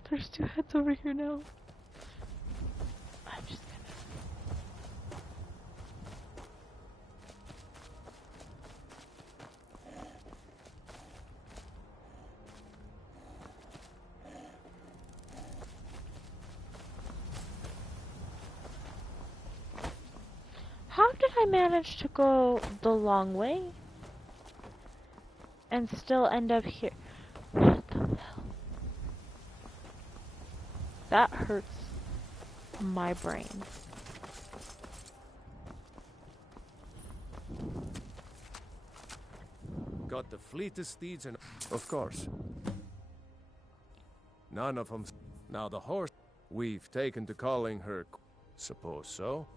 There's two heads over here now. I'm just gonna... How did I manage to go the long way and still end up here? What the hell? That hurts my brain. Got the fleetest steeds and... Of course. None of them... Now the horse... We've taken to calling her... Suppose so.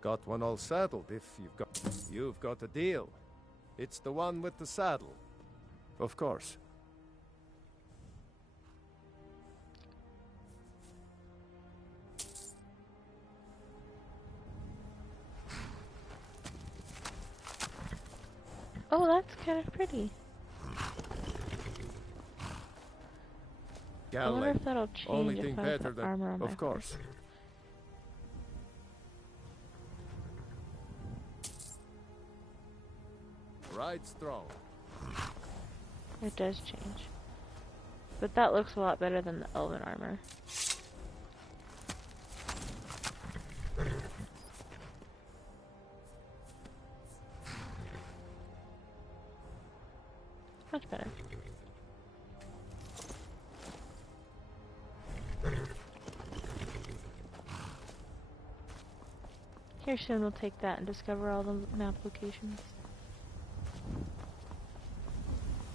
Got one all saddled if you've got... You've got a deal. It's the one with the saddle. Of course. Oh, that's kind of pretty. I wonder if that'll change Only if thing I better put than... armor on my Of course. Right strong. It does change. But that looks a lot better than the elven armor. Much better. Here soon we'll take that and discover all the map locations.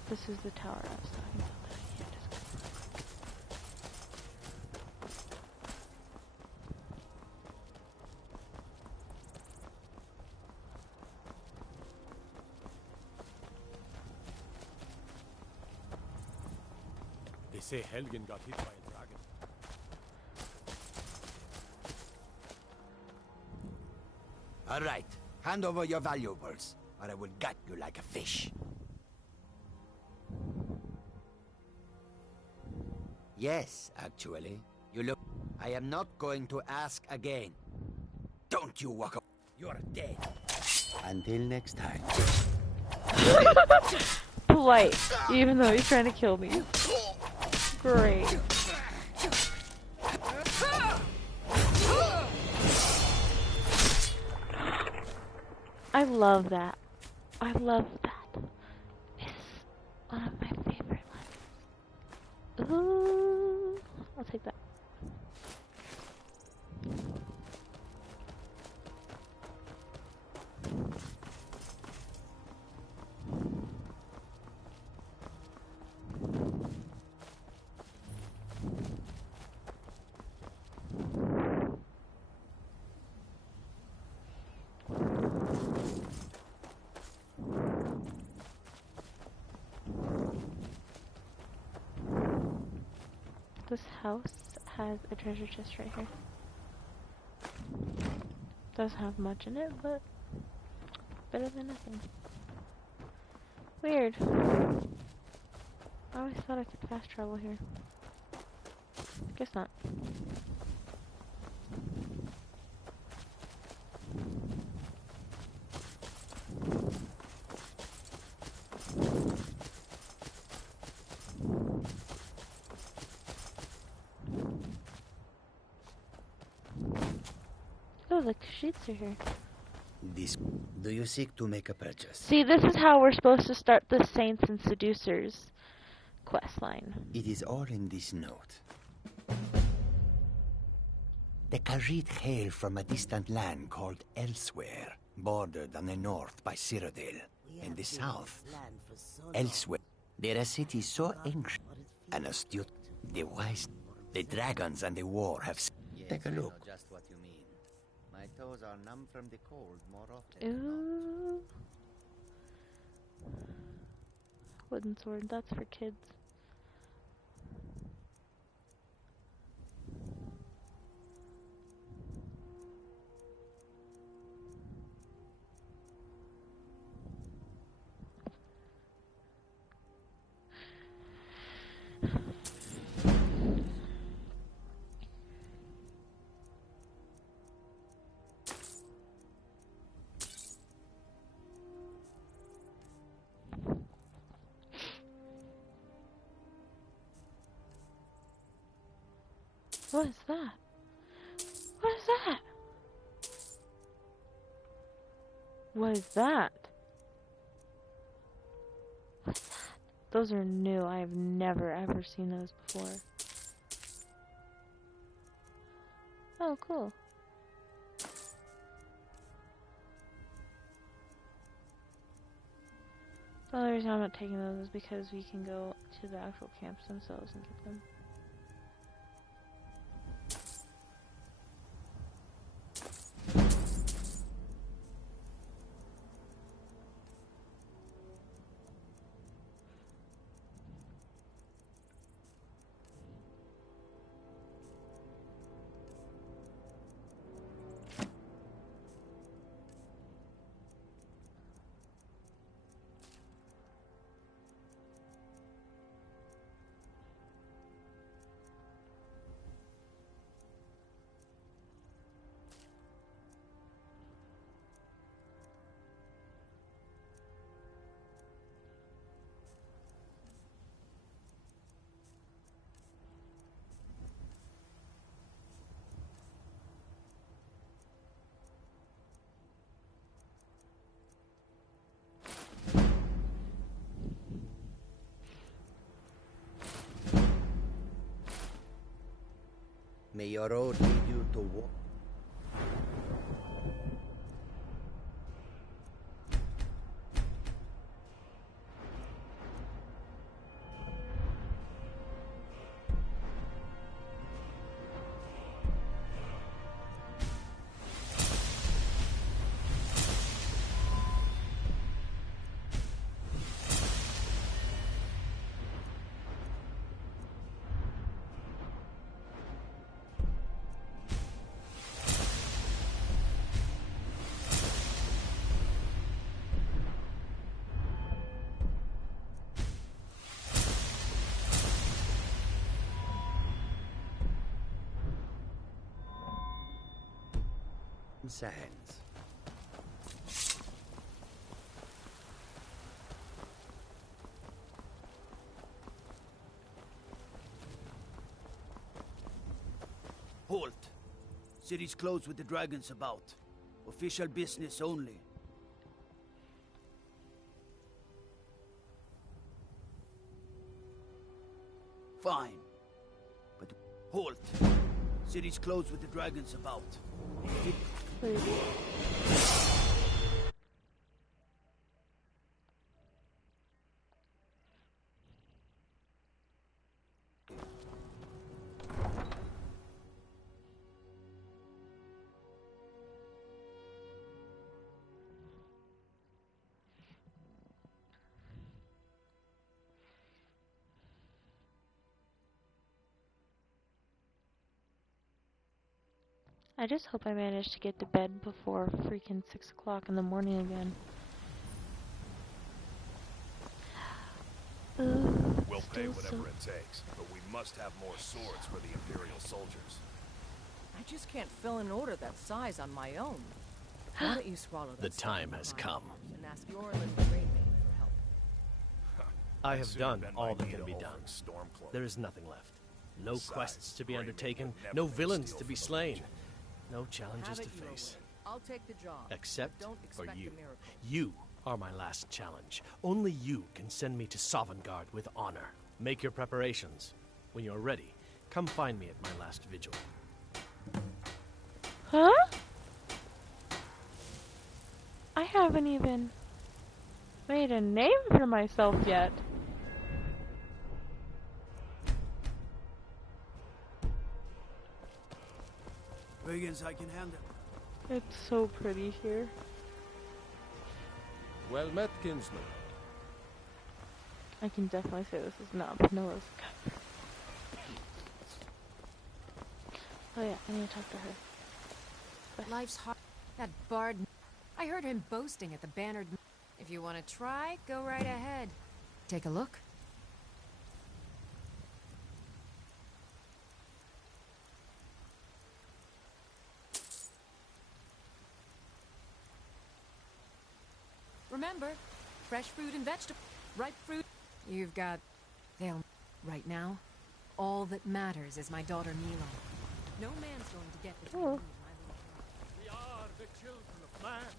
This is the tower I was talking about that I can't discover. They say Helgen got hit by a dragon. All right. Hand over your valuables, or I will gut you like a fish. Yes, actually. You look... I am not going to ask again. Don't you walk up. You're dead. Until next time. Polite, even though he's trying to kill me. Great. I love that. I love that. It's one of my favorite ones. Ooh, I'll take that. This house has a treasure chest right here. Doesn't have much in it, but better than nothing. Weird. I always thought I could fast travel here. Guess not. Oh, the sheets are here. This... Do you seek to make a purchase? See, this is how we're supposed to start the Saints and Seducers quest line. It is all in this note. The Khajiit hail from a distant land called Elsewhere, bordered on the north by Cyrodiil, and the south, Elsewhere. There are cities so ancient and astute, the wise, the dragons and the war have... Take a look. Just what you mean. My toes are numb from the cold more often. Ooh. Wooden sword, that's for kids. What is that? What is that? What is that? What's that? Those are new. I have never ever seen those before. Oh, cool. The only reason I'm not taking those is because we can go to the actual camps themselves and get them. May your road lead you to war. Sands. Halt! City's closed with the dragons about. Official business only. Fine. But halt! City's closed with the dragons about. I just hope I manage to get to bed before freaking 6 o'clock in the morning again. We'll pay whatever it takes, but we must have more swords for the Imperial soldiers. I just can't fill an order that size on my own. Why don't you swallow that? The time has come. And ask Yorlin the Great Maid for help. I have done all that can be done. There is nothing left. No quests to be undertaken, no villains to be slain. No challenges to face. I'll take the job. Except Don't for expect you. a miracle. You are my last challenge. Only you can send me to Sovngarde with honor. Make your preparations. When you're ready, come find me at my last vigil. Huh? I haven't even made a name for myself yet. Brigands I can handle. It's so pretty here. Well met, kinsman. I can definitely say this is not Vanilla's cup. Oh yeah, I need to talk to her. Life's hard. That bard. I heard him boasting at the bannered. If you want to try, go right ahead. Take a look. Remember, fresh fruit and vegetable, ripe fruit. You've got... They'll... Right now, all that matters is my daughter Mila. No man's going to get between Oh. me and my little friend. We are the children of man.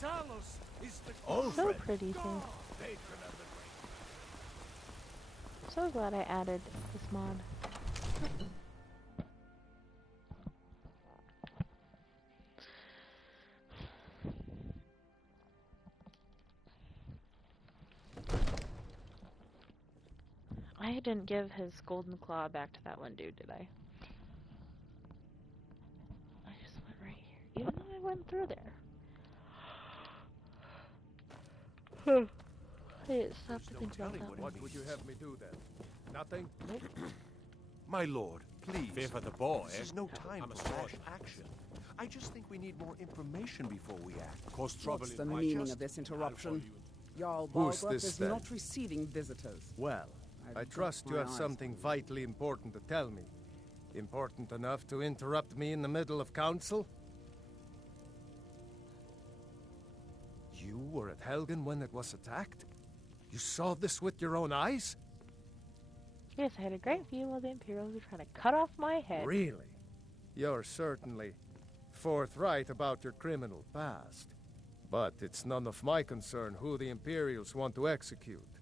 Talos is the So pretty too. patron of the great. So glad I added this mod. I didn't give his golden claw back to that one dude, did I? I just went right here, even though I went through there. Hey, stop to think about that. What would you have me do then? Nothing? My lord, please. Fear for the boy. This is no time I'm a for rash sword. action. I just think we need more information before we act. Cause trouble What's in the my meaning chest. of this interruption? Jarl Who's Balgruuf this, is then? not receiving visitors. Well, I I've trust got you my have eyes something vitally important to tell me. Important enough to interrupt me in the middle of council? You were at Helgen when it was attacked? You saw this with your own eyes? Yes, I had a great view while the Imperials were trying to cut off my head. Really? You're certainly forthright about your criminal past. But it's none of my concern who the Imperials want to execute,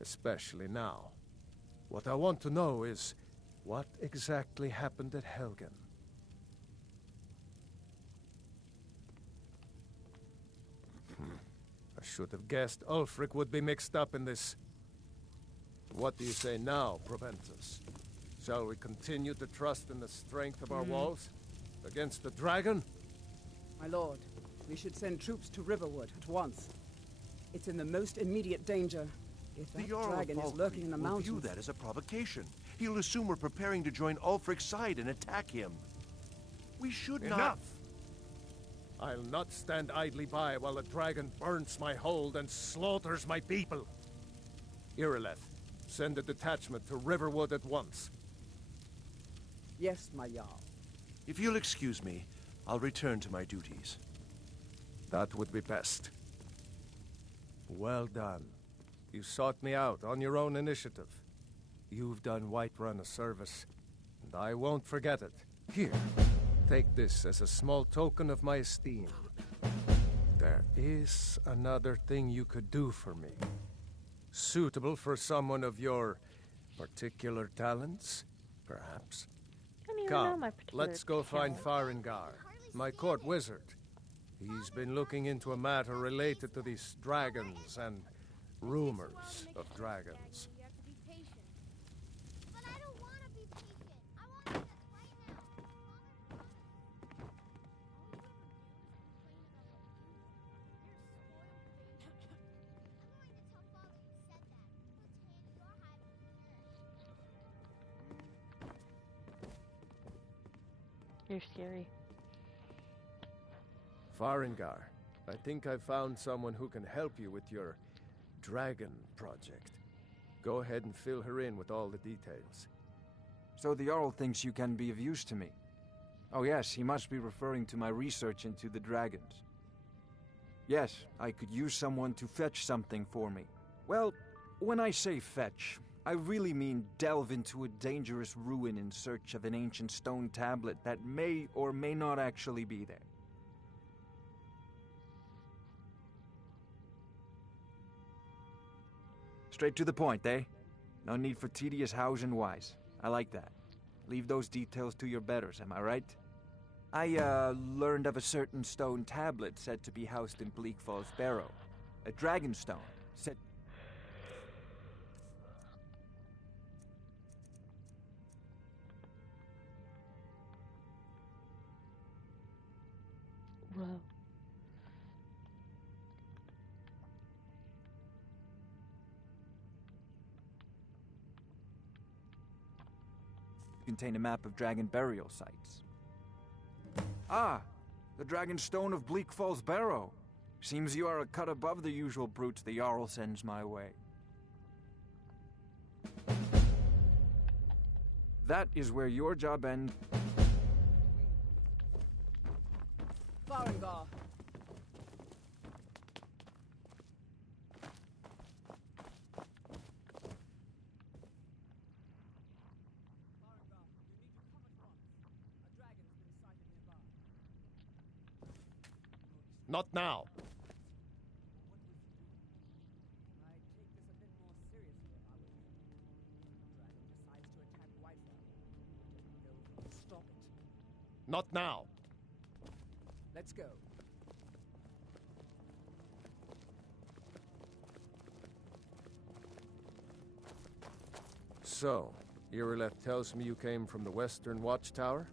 especially now. What I want to know is, what exactly happened at Helgen? I should have guessed Ulfric would be mixed up in this. What do you say now, Proventus? Shall we continue to trust in the strength of our walls? Against the dragon? My lord, we should send troops to Riverwood at once. It's in the most immediate danger. If The that Jarl dragon of is lurking in the Falkreath will mountains... view that as a provocation. He'll assume we're preparing to join Ulfric's side and attack him. We should not... Enough! I'll not stand idly by while a dragon burns my hold and slaughters my people. Irileth, send a detachment to Riverwood at once. Yes, my Jarl. If you'll excuse me, I'll return to my duties. That would be best. Well done. You sought me out on your own initiative. You've done Whiterun a service, and I won't forget it. Here, take this as a small token of my esteem. There is another thing you could do for me. Suitable for someone of your particular talents, perhaps. I don't even know Come, my particular let's go find talent. Farengar, my court wizard. He's been looking into a matter related to these dragons and rumors of dragons. You have to be patient. But I don't want to be patient. I want this right now. You're scary. Farengar, I think I've found someone who can help you with your dragon project. Go ahead and fill her in with all the details. So the Jarl thinks you can be of use to me. Oh yes, he must be referring to my research into the dragons. Yes, I could use someone to fetch something for me. Well, when I say fetch, I really mean delve into a dangerous ruin in search of an ancient stone tablet that may or may not actually be there. Straight to the point, eh? No need for tedious hows and whys. I like that. Leave those details to your betters, am I right? I, learned of a certain stone tablet said to be housed in Bleak Falls Barrow. A dragon stone, said... Whoa. contain a map of dragon burial sites. Ah, the Dragon Stone of Bleak Falls Barrow. Seems you are a cut above the usual brutes the Jarl sends my way. That is where your job ends. Farengar. Not now. I'd take this a bit more seriously if I were you. The dragon decides to attack Whitefell. Don't know if we can stop it. Not now. Let's go. So, Irileth tells me you came from the Western Watchtower?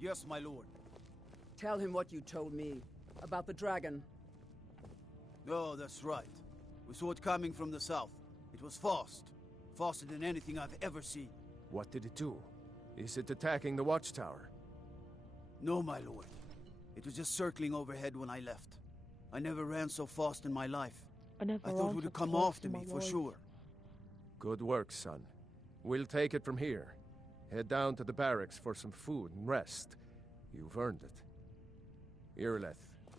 Yes, my lord. Tell him what you told me about the dragon. Oh, that's right. We saw it coming from the south. It was fast. Faster than anything I've ever seen. What did it do? Is it attacking the Watchtower? No, my lord. It was just circling overhead when I left. I never ran so fast in my life. I thought it would come after me, for sure. Good work, son. We'll take it from here. Head down to the barracks for some food and rest. You've earned it. Irileth,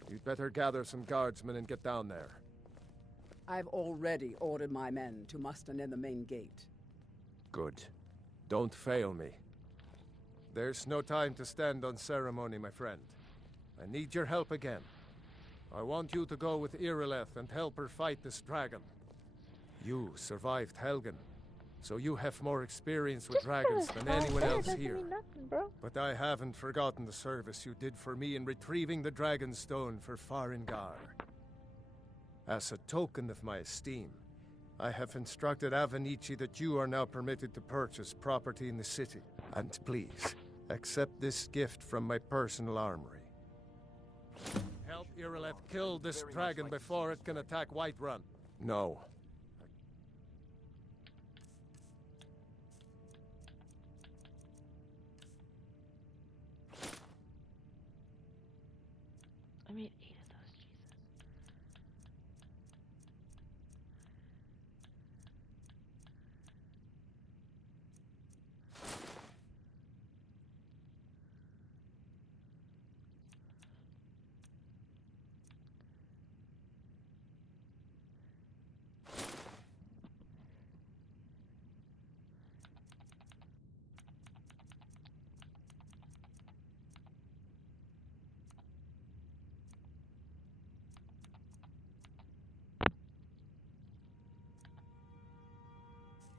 you'd better gather some guardsmen and get down there. I've already ordered my men to muster near the main gate. Good. Don't fail me. There's no time to stand on ceremony, my friend. I need your help again. I want you to go with Irileth and help her fight this dragon. You survived Helgen, so you have more experience with dragons than anyone else here. But I haven't forgotten the service you did for me in retrieving the Dragon Stone for Farengar. As a token of my esteem, I have instructed Avenici that you are now permitted to purchase property in the city. And please, accept this gift from my personal armory. Help Irileth kill this dragon before it can attack Whiterun. No. I made 8 of those, Jesus.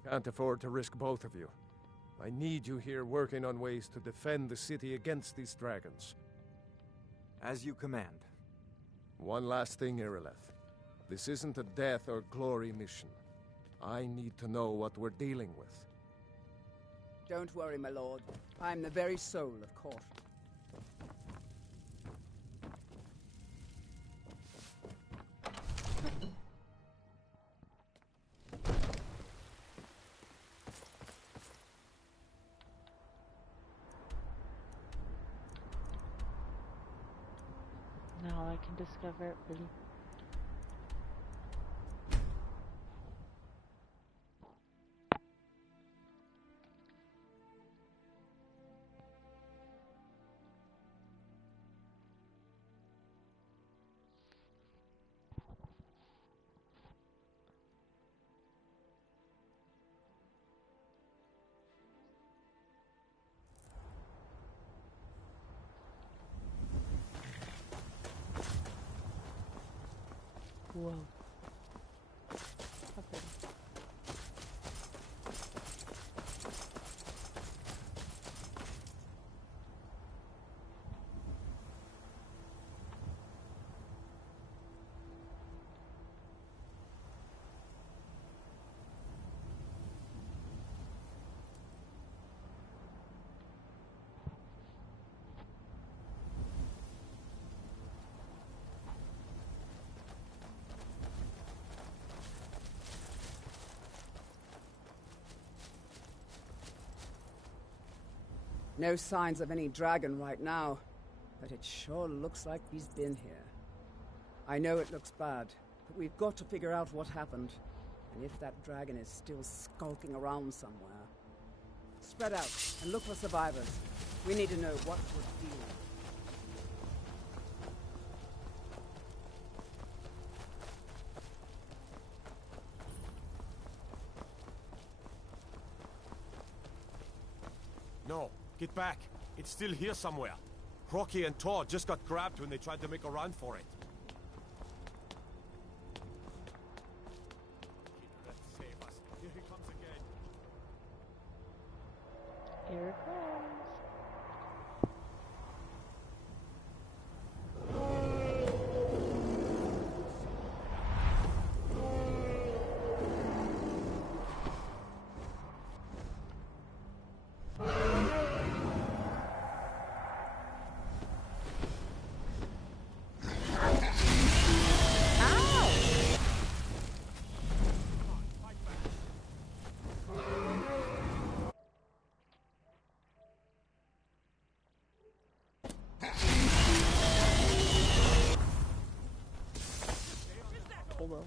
Can't afford to risk both of you. I need you here working on ways to defend the city against these dragons. As you command. One last thing, Irileth. This isn't a death or glory mission. I need to know what we're dealing with. Don't worry, my lord. I'm the very soul of caution. Now I can discover it really. Whoa. Okay. No signs of any dragon right now, but it sure looks like he's been here. I know it looks bad, but we've got to figure out what happened, and if that dragon is still skulking around somewhere. Spread out and look for survivors. We need to know what we're dealing with. No, get back. It's still here somewhere. Rocky and Todd just got grabbed when they tried to make a run for it. Here it comes. Hold on.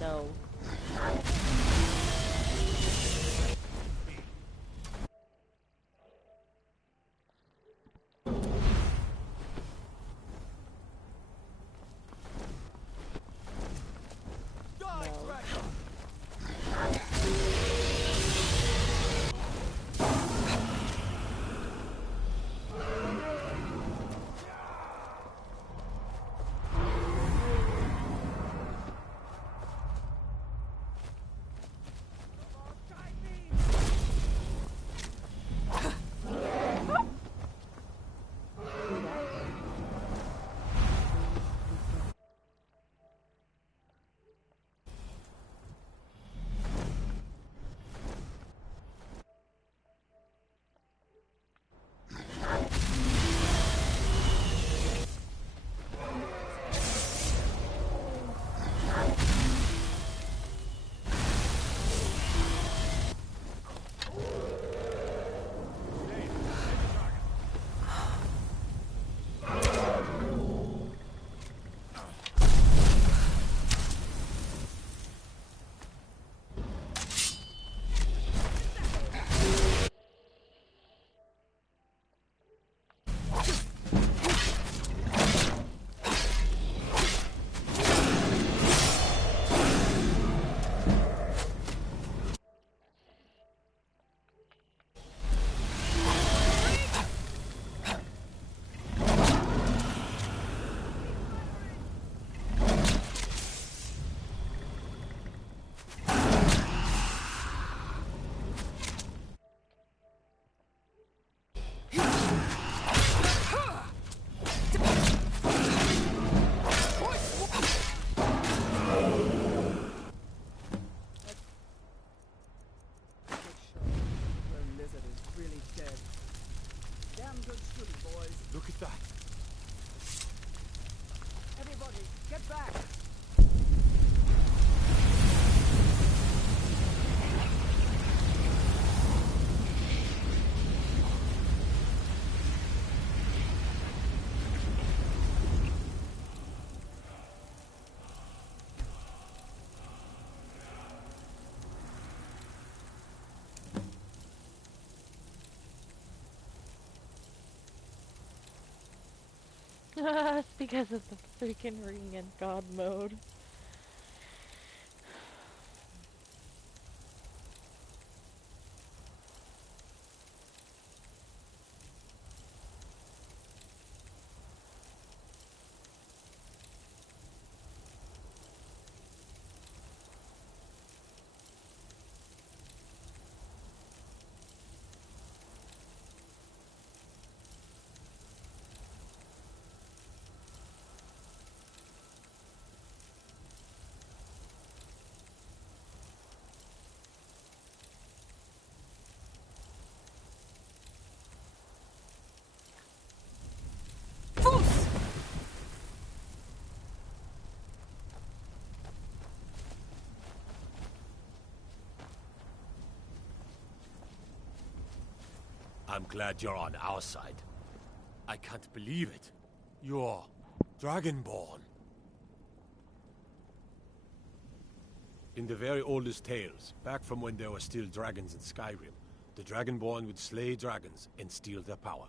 No. Look at that. Everybody, get back! It's because of the freaking ring in God mode. I'm glad you're on our side. I can't believe it. You're Dragonborn. In the very oldest tales, back from when there were still dragons in Skyrim, the Dragonborn would slay dragons and steal their power.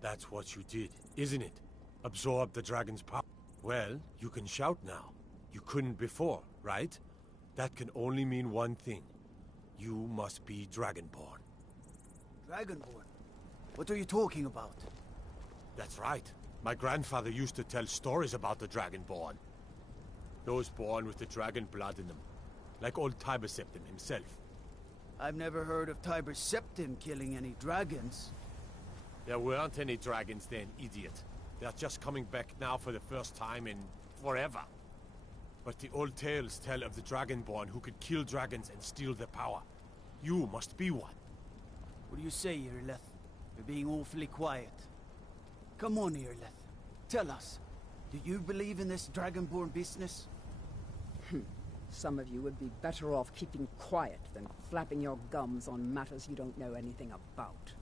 That's what you did, isn't it? Absorb the dragon's power. Well, you can shout now. You couldn't before, right? That can only mean one thing. You must be Dragonborn. Dragonborn? What are you talking about? That's right. My grandfather used to tell stories about the Dragonborn. Those born with the dragon blood in them. Like old Tiber Septim himself. I've never heard of Tiber Septim killing any dragons. There weren't any dragons then, idiot. They're just coming back now for the first time in forever. But the old tales tell of the Dragonborn who could kill dragons and steal their power. You must be one. What do you say, Irileth? You're being awfully quiet. Come on, Irileth. Tell us. Do you believe in this Dragonborn business? Some of you would be better off keeping quiet than flapping your gums on matters you don't know anything about.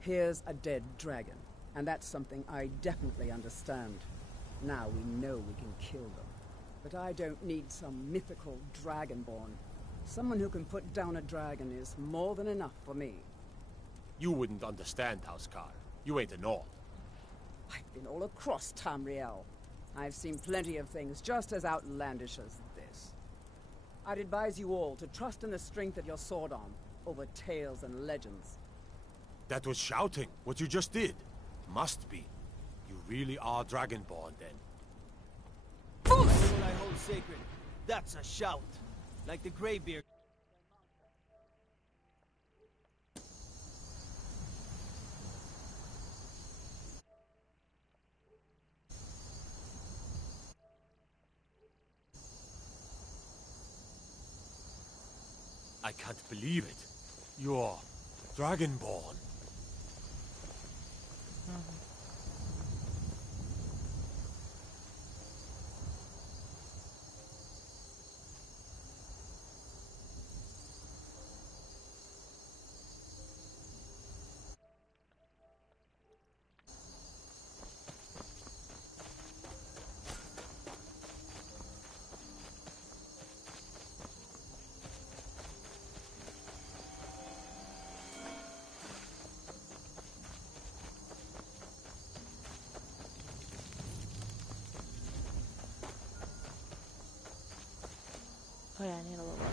Here's a dead dragon, and that's something I definitely understand. Now we know we can kill them. But I don't need some mythical Dragonborn. Someone who can put down a dragon is more than enough for me. You wouldn't understand, Housecar. You ain't a Nord. I've been all across Tamriel. I've seen plenty of things just as outlandish as this. I'd advise you all to trust in the strength of your sword arm over tales and legends. That was shouting, what you just did. Must be. You really are Dragonborn, then. What I hold sacred, that's a shout. Like the Greybeard. I can't believe it. You're Dragonborn. Oh yeah, I need a little bit.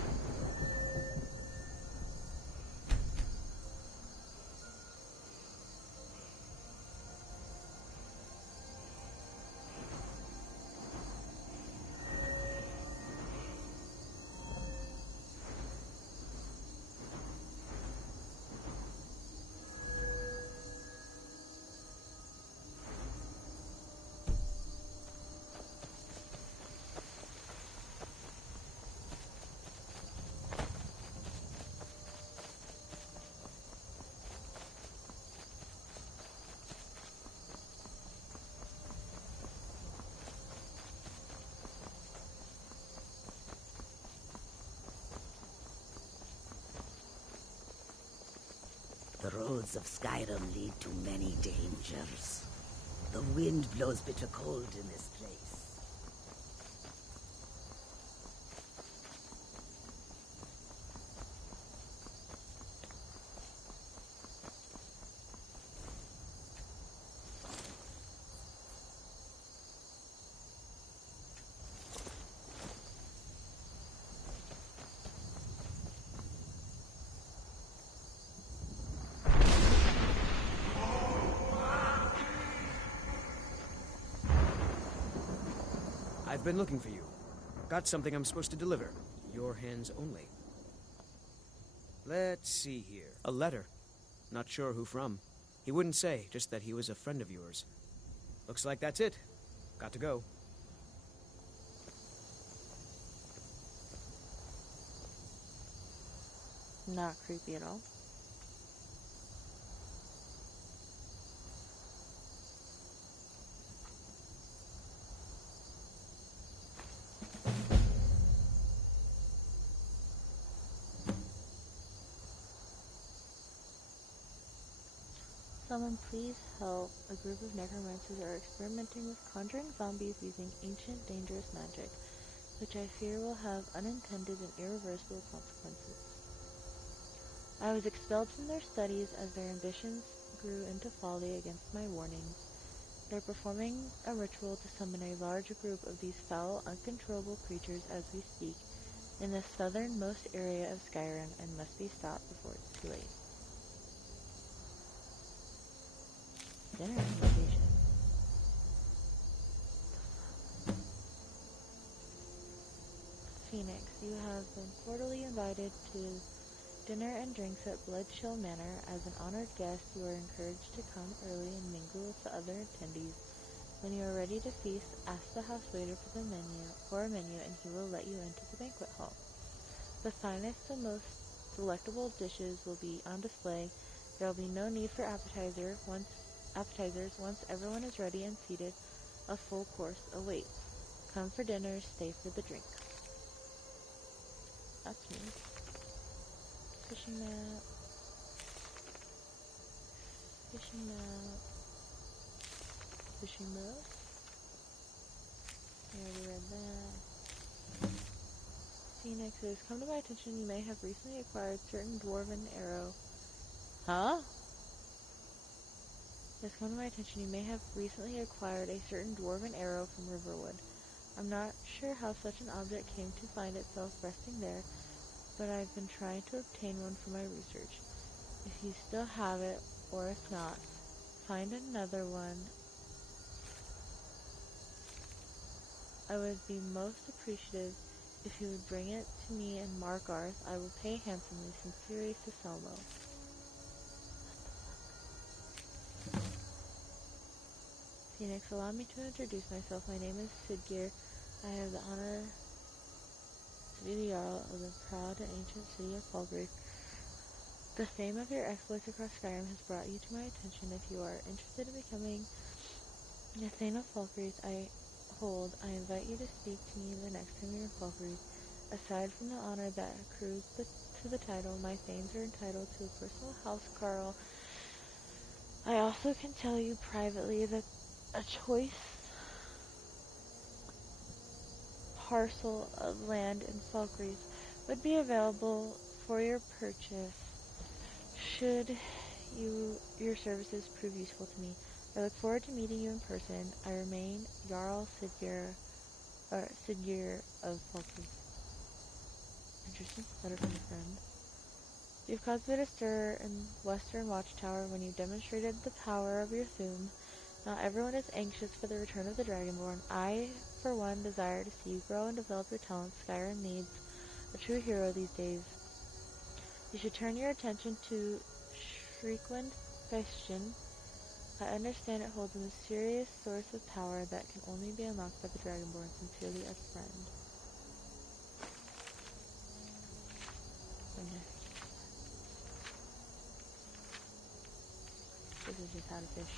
The roads of Skyrim lead to many dangers. The wind blows bitter cold in this place. I've been looking for you. Got something I'm supposed to deliver. Your hands only. Let's see here. A letter. Not sure who from. He wouldn't say, just that he was a friend of yours. Looks like that's it. Got to go. Not creepy at all. Someone please help. A group of necromancers are experimenting with conjuring zombies using ancient dangerous magic. which I fear will have unintended and irreversible consequences. I was expelled from their studies as their ambitions grew into folly against my warnings. They're performing a ritual to summon a large group of these foul, uncontrollable creatures as we speak in the southernmost area of Skyrim and must be stopped before it's too late. Dinner invitation. Phoenix, you have been cordially invited to dinner and drinks at Bloodchill Manor. As an honored guest, you are encouraged to come early and mingle with the other attendees. When you are ready to feast, ask the house waiter for a menu, and he will let you into the banquet hall. The finest and most delectable dishes will be on display. There will be no need for appetizers. Once everyone is ready and seated, a full course awaits. Come for dinner, stay for the drinks. That's me. Fishing map. Fishing map. Fishing map. I already read that. Phoenix, it has come to my attention you may have recently acquired certain dwarven arrow. Huh? It has come to my attention you may have recently acquired a certain dwarven arrow from Riverwood. I'm not sure how such an object came to find itself resting there, but I've been trying to obtain one for my research. If you still have it, or if not, find another one. I would be most appreciative if you would bring it to me in Markarth. I will pay handsomely. Sincerely, Siselmo. Phoenix, allow me to introduce myself. My name is Sidgeir. I have the honor to be the Jarl of the proud and ancient city of Falkreath. The fame of your exploits across Skyrim has brought you to my attention. If you are interested in becoming a Thane of Falkreath, I invite you to speak to me the next time you're in Falkreath. Aside from the honor that accrues to the title, my Thanes are entitled to a personal housecarl. I also can tell you privately that a choice parcel of land in Falkreath would be available for your purchase should your services prove useful to me. I look forward to meeting you in person. I remain Jarl Sidgeir of Falkreath. Interesting letter from a friend. You've caused a bit of stir in Western Watchtower when you demonstrated the power of your Thuum. Not everyone is anxious for the return of the Dragonborn. I, for one, desire to see you grow and develop your talents. Skyrim needs a true hero these days. You should turn your attention to Shriekwend Bastion. I understand it holds a mysterious source of power that can only be unlocked by the Dragonborn. Sincerely, a friend. Okay. This is just how to fish.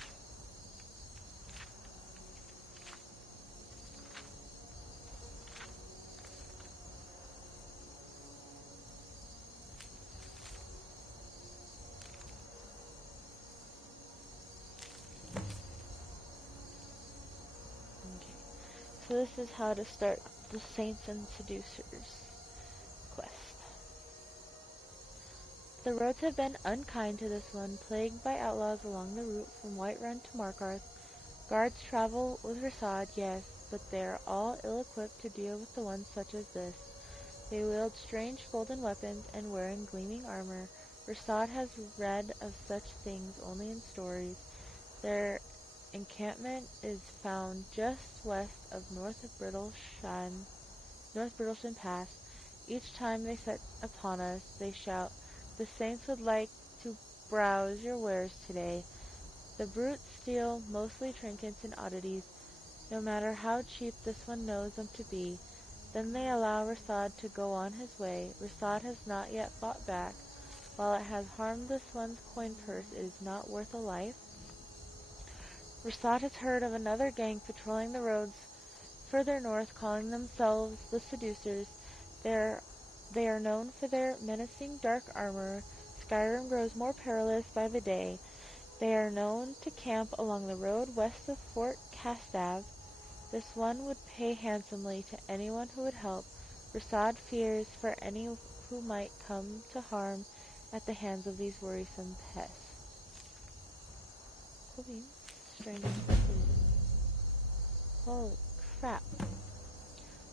So this is how to start the Saints and Seducers quest. The roads have been unkind to this one, plagued by outlaws along the route from Whiterun to Markarth. Guards travel with Rasad, yes, but they are all ill-equipped to deal with the ones such as this. They wield strange golden weapons and wearing gleaming armor. Rasad has read of such things only in stories. Their encampment is found just west of North Brittleshan Pass. Each time they set upon us, they shout, "The Saints would like to browse your wares today." The brutes steal mostly trinkets and oddities, no matter how cheap this one knows them to be. Then they allow Rasad to go on his way. Rasad has not yet fought back. While it has harmed this one's coin purse, it is not worth a life. Rasad has heard of another gang patrolling the roads further north, calling themselves the Seducers. They are known for their menacing dark armor. Skyrim grows more perilous by the day. They are known to camp along the road west of Fort Castav. This one would pay handsomely to anyone who would help. Rasad fears for any who might come to harm at the hands of these worrisome pests. Cool beans. Strangers. Holy crap.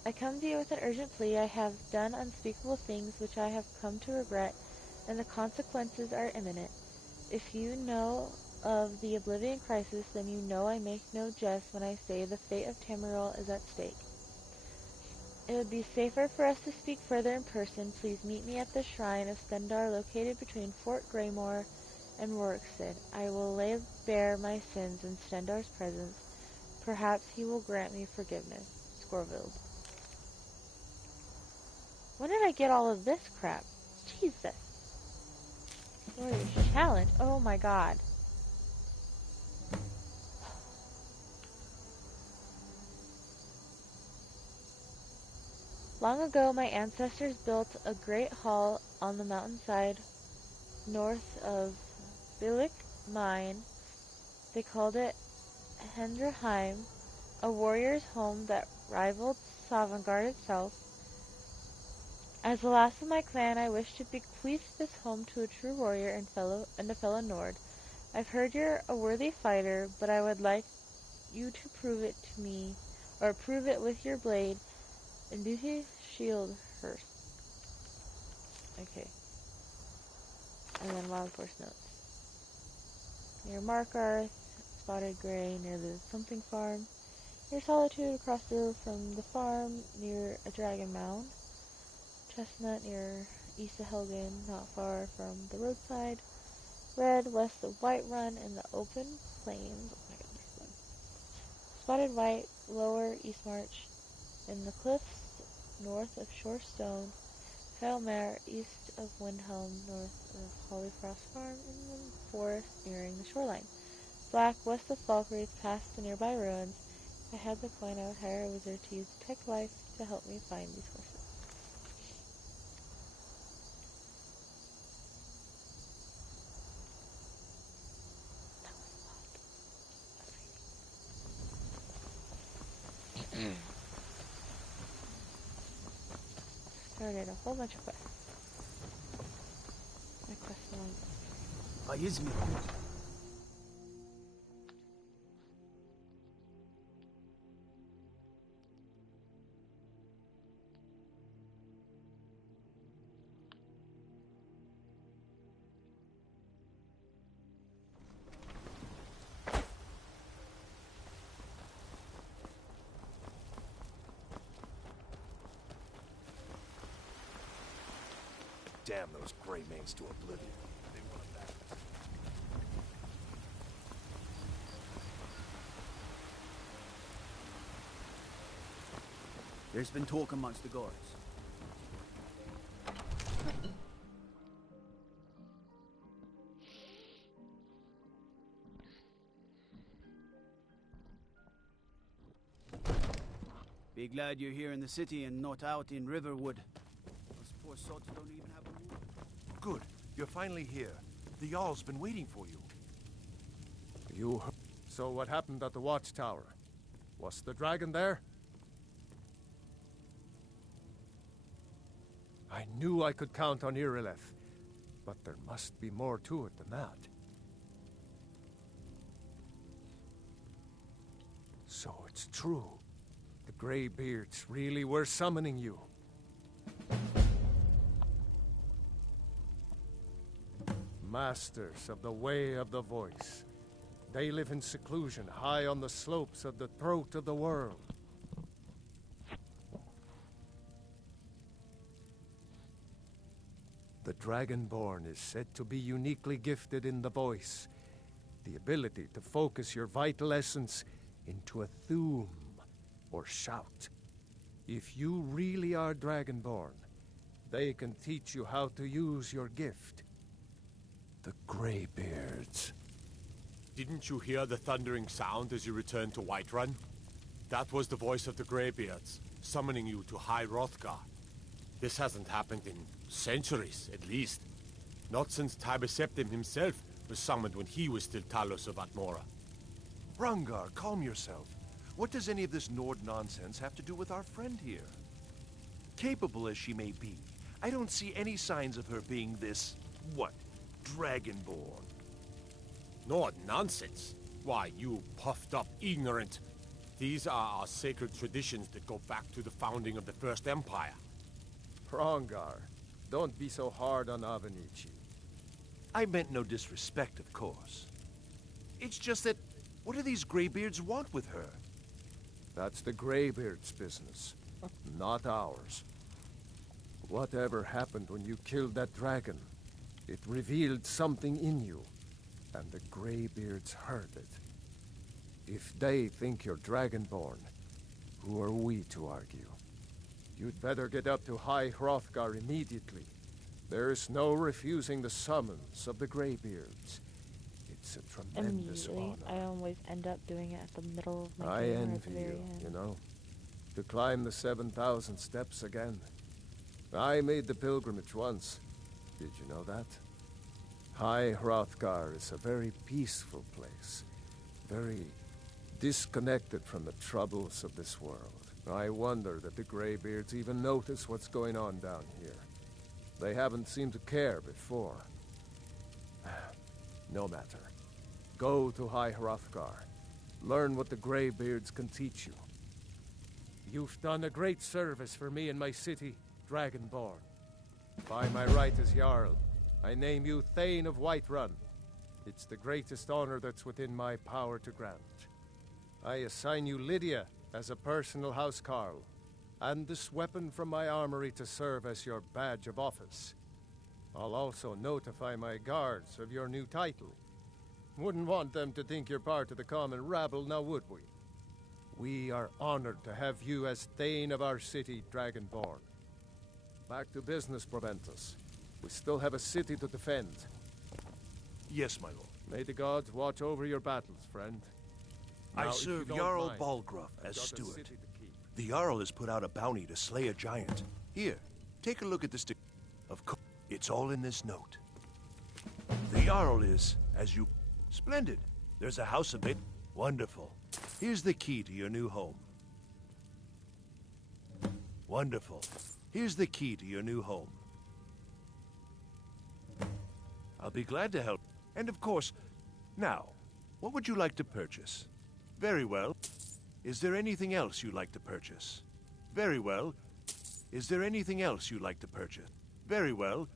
I come to you with an urgent plea. I have done unspeakable things which I have come to regret, and the consequences are imminent. If you know of the Oblivion Crisis, then you know I make no jest when I say the fate of Tamriel is at stake. It would be safer for us to speak further in person. Please meet me at the shrine of Stendarr located between Fort Greymore and Rorikstead. I will lay bare my sins in Stendarr's presence. Perhaps he will grant me forgiveness. Scorvild. When did I get all of this crap? Jesus. Warrior's Challenge. Oh my god. Long ago, my ancestors built a great hall on the mountainside north of Bilik Mine. They called it Hendrheim, a warrior's home that rivaled Sovngarde itself. As the last of my clan, I wish to bequeath this home to a true warrior and a fellow Nord. I've heard you're a worthy fighter, but I would like you to prove it to me, or prove it with your blade. And do his shield first. Okay. And then Wild Force notes. Near Markarth, Spotted Gray, near the Something Farm. Near Solitude, across the road from the farm, near a dragon mound. Chestnut, near east of Helgen, not far from the roadside. Red, west of Whiterun, in the open plains. Oh my goodness. Spotted White, lower East March, in the cliffs north of Shorestone. Felmare, east of Windhelm, north of Hollyfrost Farm, in the forest nearing the shoreline. Black, west of Falkreath, past the nearby ruins. If I had the coin, I would hire a wizard to use Detect Life to help me find these horses. Started a whole bunch of quests. My quest one. Izmi. Damn those gray mains to oblivion. They want it back. There's been talk amongst the guards. Be glad you're here in the city and not out in Riverwood. Those poor sods don't even have a roof. Good. You're finally here. The Jarl's been waiting for you. So what happened at the watchtower? Was the dragon there? I knew I could count on Irileth, but there must be more to it than that. So it's true. The Greybeards really were summoning you. Masters of the Way of the Voice. They live in seclusion, high on the slopes of the throat of the world. The Dragonborn is said to be uniquely gifted in the voice, the ability to focus your vital essence into a thume, or shout. If you really are Dragonborn, they can teach you how to use your gift. The Greybeards. Didn't you hear the thundering sound as you returned to Whiterun? That was the voice of the Greybeards, summoning you to High Hrothgar. This hasn't happened in centuries, at least. Not since Tiber Septim himself was summoned when he was still Talos of Atmora. Rungar, calm yourself. What does any of this Nord nonsense have to do with our friend here? Capable as she may be, I don't see any signs of her being this, what, Dragonborn. Nord nonsense? Why, you puffed up ignorant. These are our sacred traditions that go back to the founding of the First Empire. Hrongar, don't be so hard on Avenici. I meant no disrespect, of course. It's just that, what do these Greybeards want with her? That's the Greybeards' business, not ours. Whatever happened when you killed that dragon, it revealed something in you, and the Greybeards heard it. If they think you're Dragonborn, who are we to argue? You'd better get up to High Hrothgar immediately. There's no refusing the summons of the Greybeards. It's a tremendous Immediately, honor. I always end up doing it at the middle of my I game or at envy the very you, end. you know. To climb the 7,000 steps again. I made the pilgrimage once. Did you know that? High Hrothgar is a very peaceful place. Very disconnected from the troubles of this world. I wonder that the Greybeards even notice what's going on down here. They haven't seemed to care before. No matter. Go to High Hrothgar. Learn what the Greybeards can teach you. You've done a great service for me and my city, Dragonborn. By my right as Jarl, I name you Thane of Whiterun. It's the greatest honor that's within my power to grant. I assign you Lydia as a personal housecarl, and this weapon from my armory to serve as your badge of office. I'll also notify my guards of your new title. Wouldn't want them to think you're part of the common rabble, now would we? We are honored to have you as Thane of our city, Dragonborn. Back to business, Proventus. We still have a city to defend. Yes, my lord. May the gods watch over your battles, friend. I Now, if serve you don't Jarl mind, Balgruuf I've as got a steward. city to keep. The Jarl has put out a bounty to slay a giant. Here, take a look at this. Of course, it's all in this note. The Jarl is, as you... Splendid. There's a house of it. Wonderful. Here's the key to your new home. Wonderful. Here's the key to your new home. I'll be glad to help. And of course, now, what would you like to purchase? Very well. Is there anything else you'd like to purchase? Very well. Is there anything else you'd like to purchase? Very well.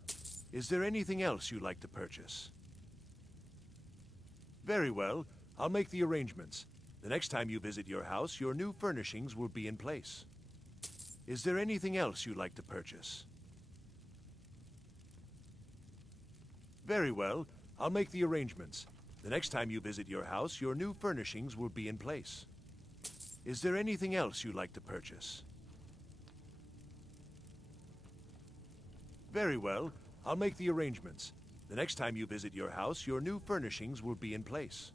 Is there anything else you'd like to purchase? Very well. I'll make the arrangements. The next time you visit your house, your new furnishings will be in place. Is there anything else you'd like to purchase? Very well. I'll make the arrangements. The next time you visit your house, your new furnishings will be in place. Is there anything else you'd like to purchase? Very well. I'll make the arrangements. The next time you visit your house, your new furnishings will be in place.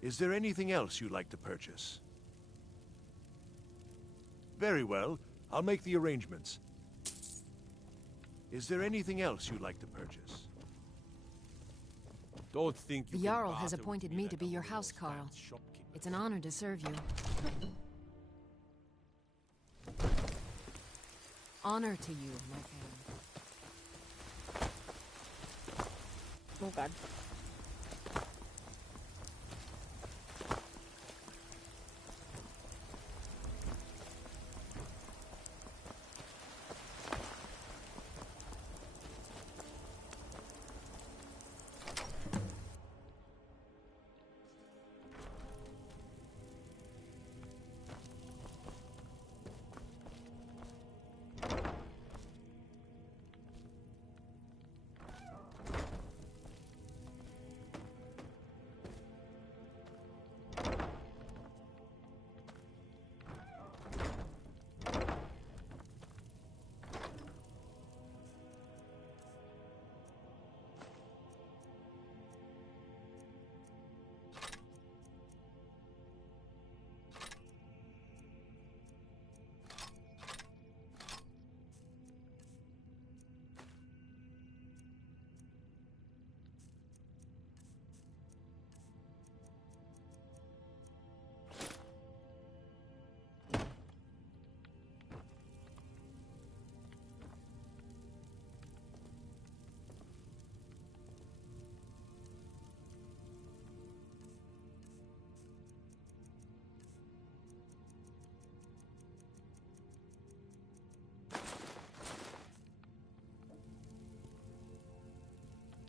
Is there anything else you'd like to purchase? Very well. I'll make the arrangements. Is there anything else you'd like to purchase? Don't think you The can Jarl has barter with appointed me to be your housecarl. It's an honor to serve you. Honor to you, my friend. Oh god.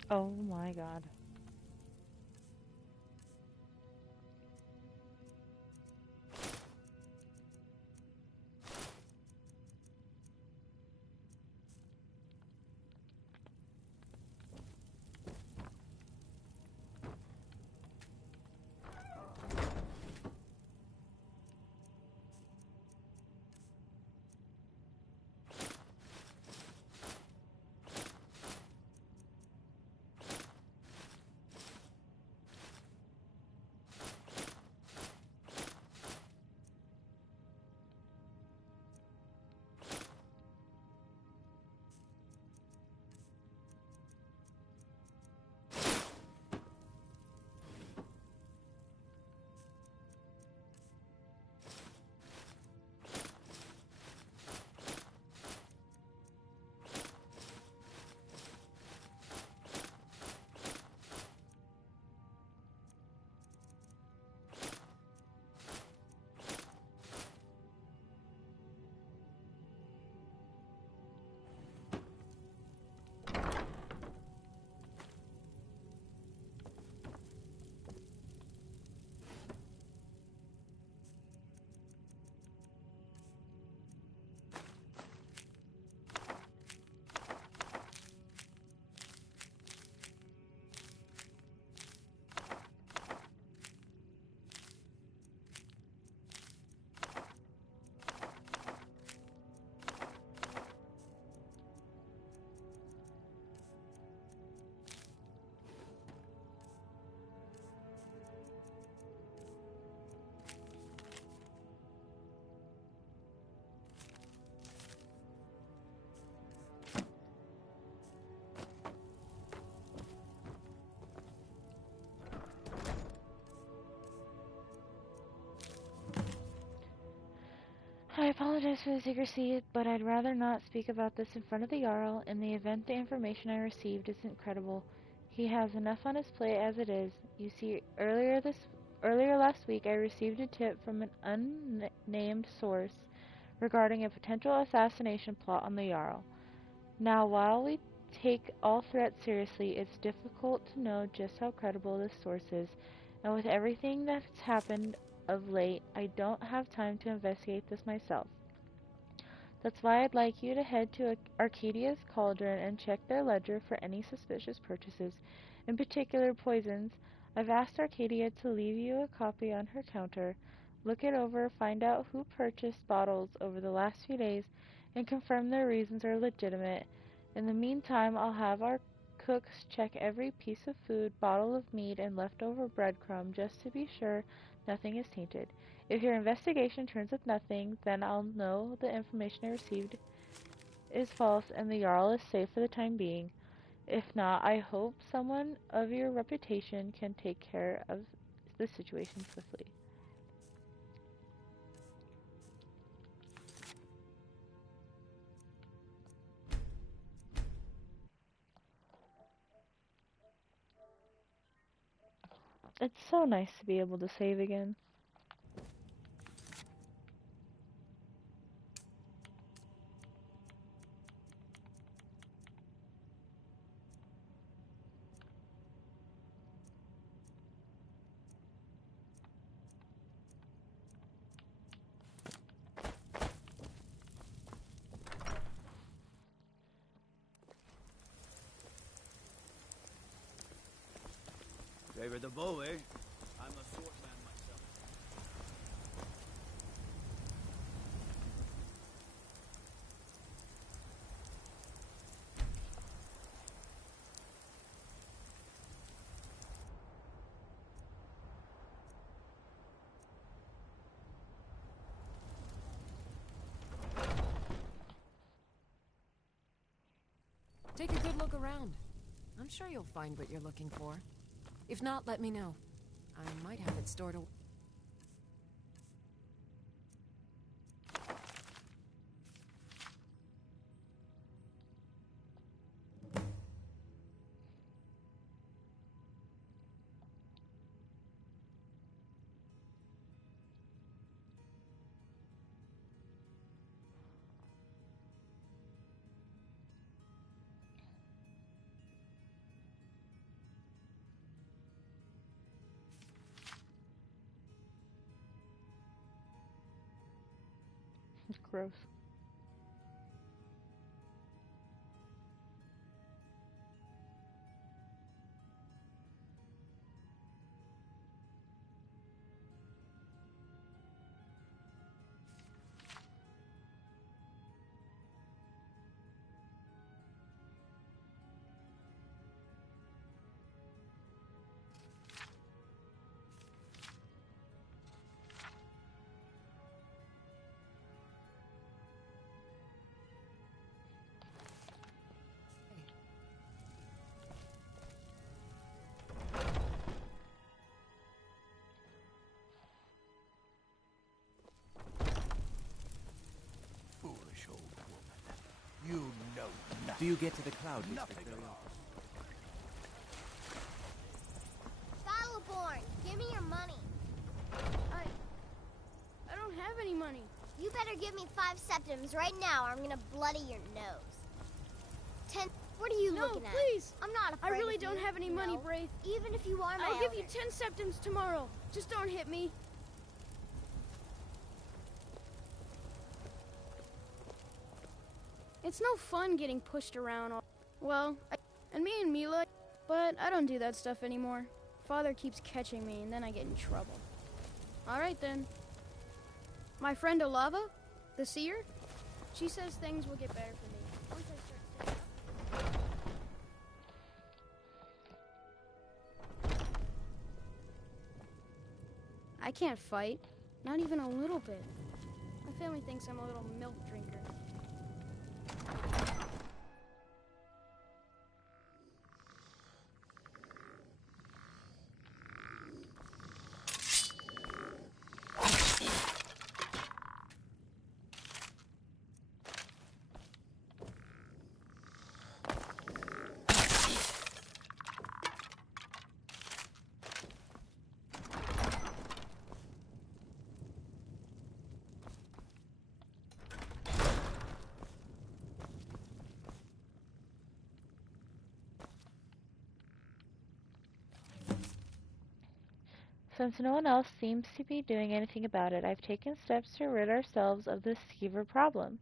Oh my god. I apologize for the secrecy, but I'd rather not speak about this in front of the Jarl. In the event the information I received isn't credible, he has enough on his plate as it is. You see, earlier last week I received a tip from an unnamed source regarding a potential assassination plot on the Jarl. Now, while we take all threats seriously, it's difficult to know just how credible this source is, and with everything that's happened of late, I don't have time to investigate this myself. That's why I'd like you to head to Arcadia's Cauldron and check their ledger for any suspicious purchases, in particular poisons. I've asked Arcadia to leave you a copy on her counter. Look it over, find out who purchased bottles over the last few days, and confirm their reasons are legitimate. In the meantime, I'll have our cooks check every piece of food, bottle of mead, and leftover breadcrumb just to be sure nothing is tainted. If your investigation turns up nothing, then I'll know the information I received is false and the Jarl is safe for the time being. If not, I hope someone of your reputation can take care of the situation swiftly. It's so nice to be able to save again. Favor the bow, eh? I'm a swordman myself. Take a good look around. I'm sure you'll find what you're looking for. If not, let me know. I might have it stored away. gross. Foolish old woman. You know nothing. Do you get to the cloud district very often? Battleborn, give me your money. I don't have any money. You better give me 5 septims right now or I'm gonna bloody your nose. 10. What are you looking at? No, please. I'm not afraid I really of don't you, have any money, know? Braith. Even if you are my I'll give you elder. 10 septims tomorrow. Just don't hit me. It's no fun getting pushed around. Well, and me and Mila, but I don't do that stuff anymore. Father keeps catching me, and then I get in trouble. All right, then. My friend Olava, the seer, she says things will get better for me once I start saving up. I can't fight, not even a little bit. My family thinks I'm a little milk drinker. Since no one else seems to be doing anything about it, I've taken steps to rid ourselves of this skeever problem.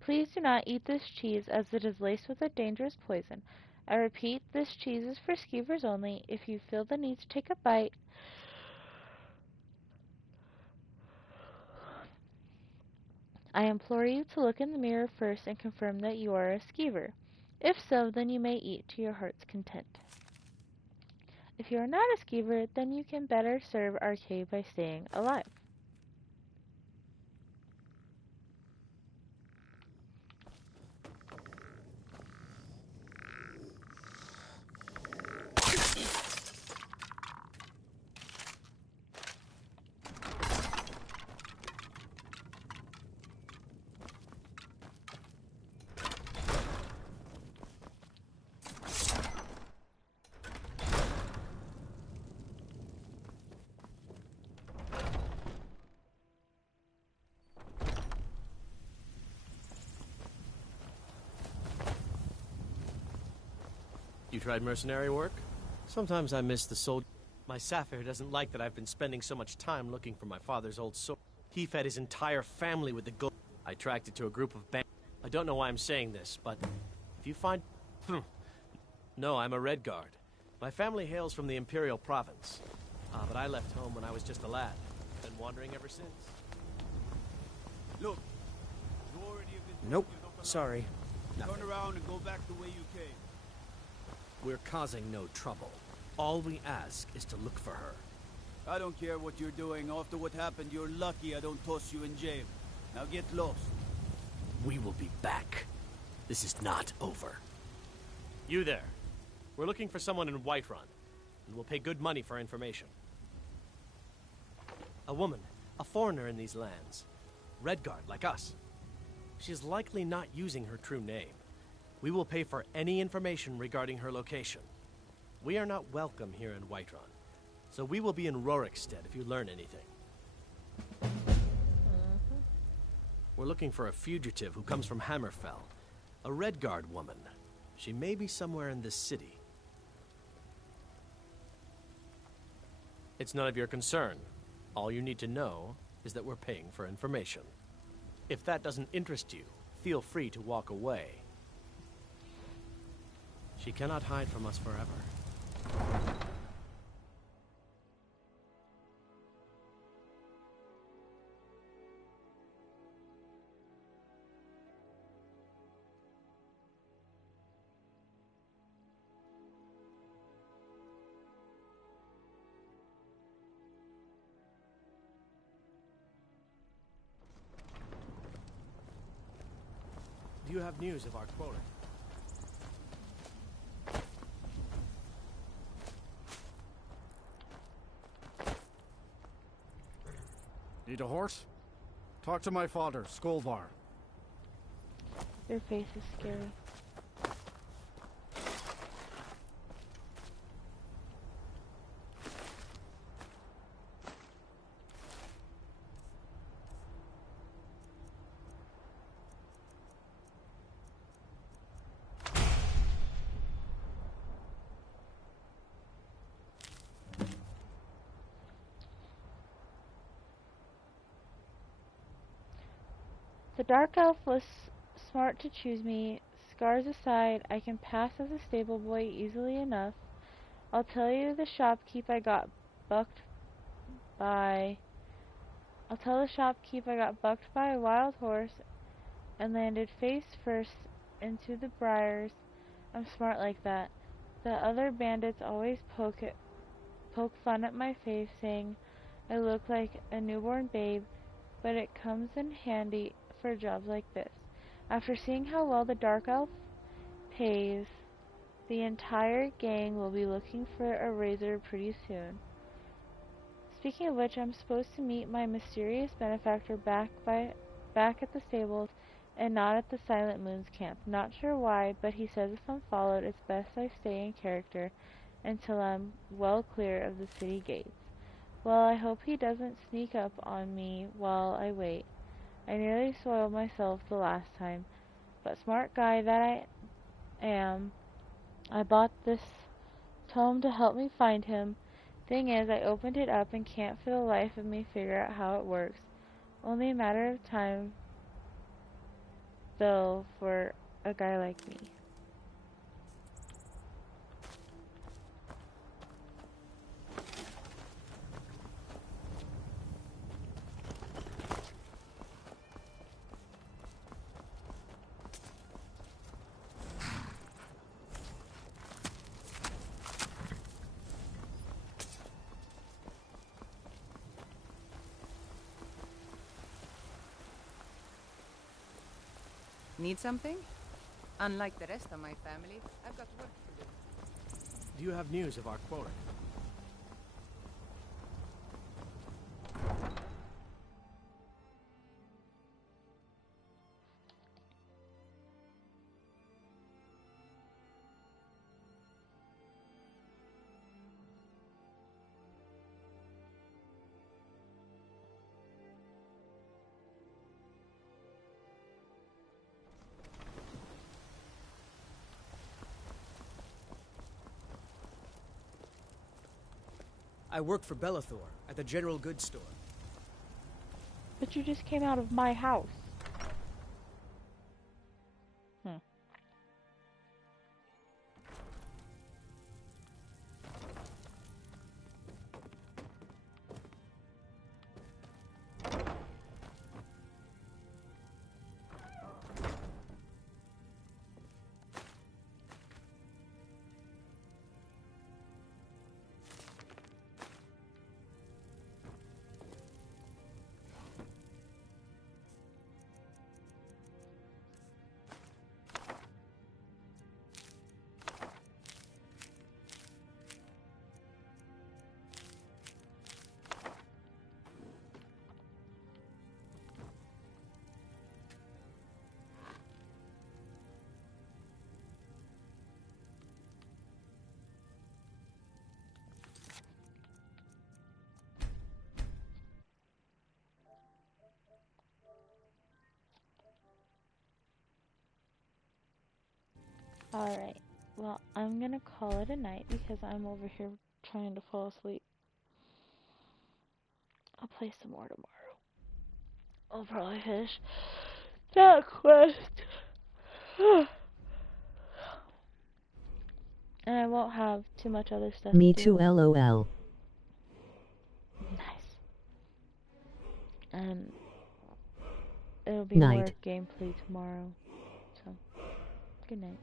Please do not eat this cheese as it is laced with a dangerous poison. I repeat, this cheese is for skeevers only. If you feel the need to take a bite, I implore you to look in the mirror first and confirm that you are a skeever. If so, then you may eat to your heart's content. If you are not a skeever, then you can better serve RK by staying alive. You tried mercenary work? Sometimes I miss the soldier. My Sapphire doesn't like that I've been spending so much time looking for my father's old sword. He fed his entire family with the gold. I tracked it to a group of bandits. I don't know why I'm saying this, but if you find... No, I'm a Red Guard. My family hails from the Imperial Province. But I left home when I was just a lad. Been wandering ever since. Look, you already have been... Nope, sorry. Turn around and go back the way you came. We're causing no trouble. All we ask is to look for her. I don't care what you're doing. After what happened, you're lucky I don't toss you in jail. Now get lost. We will be back. This is not over. You there. We're looking for someone in Whiterun, and we'll pay good money for information. A woman, a foreigner in these lands. Redguard, like us. She's likely not using her true name. We will pay for any information regarding her location. We are not welcome here in Whiterun, so we will be in Rorikstead if you learn anything. We're looking for a fugitive who comes from Hammerfell. A Redguard woman. She may be somewhere in this city. It's none of your concern. All you need to know is that we're paying for information. If that doesn't interest you, feel free to walk away. She cannot hide from us forever. Do you have news of our quarry? Need a horse? Talk to my father, Skolvar. Your face is scary. The dark elf was smart to choose me. Scars aside, I can pass as a stable boy easily enough. I'll tell you the shopkeep I got bucked by. I'll tell the shopkeep I got bucked by a wild horse and landed face first into the briars. I'm smart like that. The other bandits always poke fun at my face, saying I look like a newborn babe, but it comes in handy for jobs like this. After seeing how well the dark elf pays, the entire gang will be looking for a razor pretty soon. Speaking of which, I'm supposed to meet my mysterious benefactor back at the stables and not at the Silent Moon's camp. Not sure why, but he says if I'm followed, it's best I stay in character until I'm well clear of the city gates. Well, I hope he doesn't sneak up on me while I wait. I nearly soiled myself the last time, but smart guy that I am, I bought this tome to help me find him. Thing is, I opened it up and can't for the life of me figure out how it works. Only a matter of time, though, for a guy like me. Need something? Unlike the rest of my family, I've got work to do. Do you have news of our quarry? I work for Bellathor at the general goods store. But you just came out of my house. Alright, well, I'm gonna call it a night because I'm over here trying to fall asleep. I'll play some more tomorrow. I'll probably finish that quest. And I won't have too much other stuff Me to too, do. lol. Nice. And it'll be Night. more gameplay tomorrow. So, good night.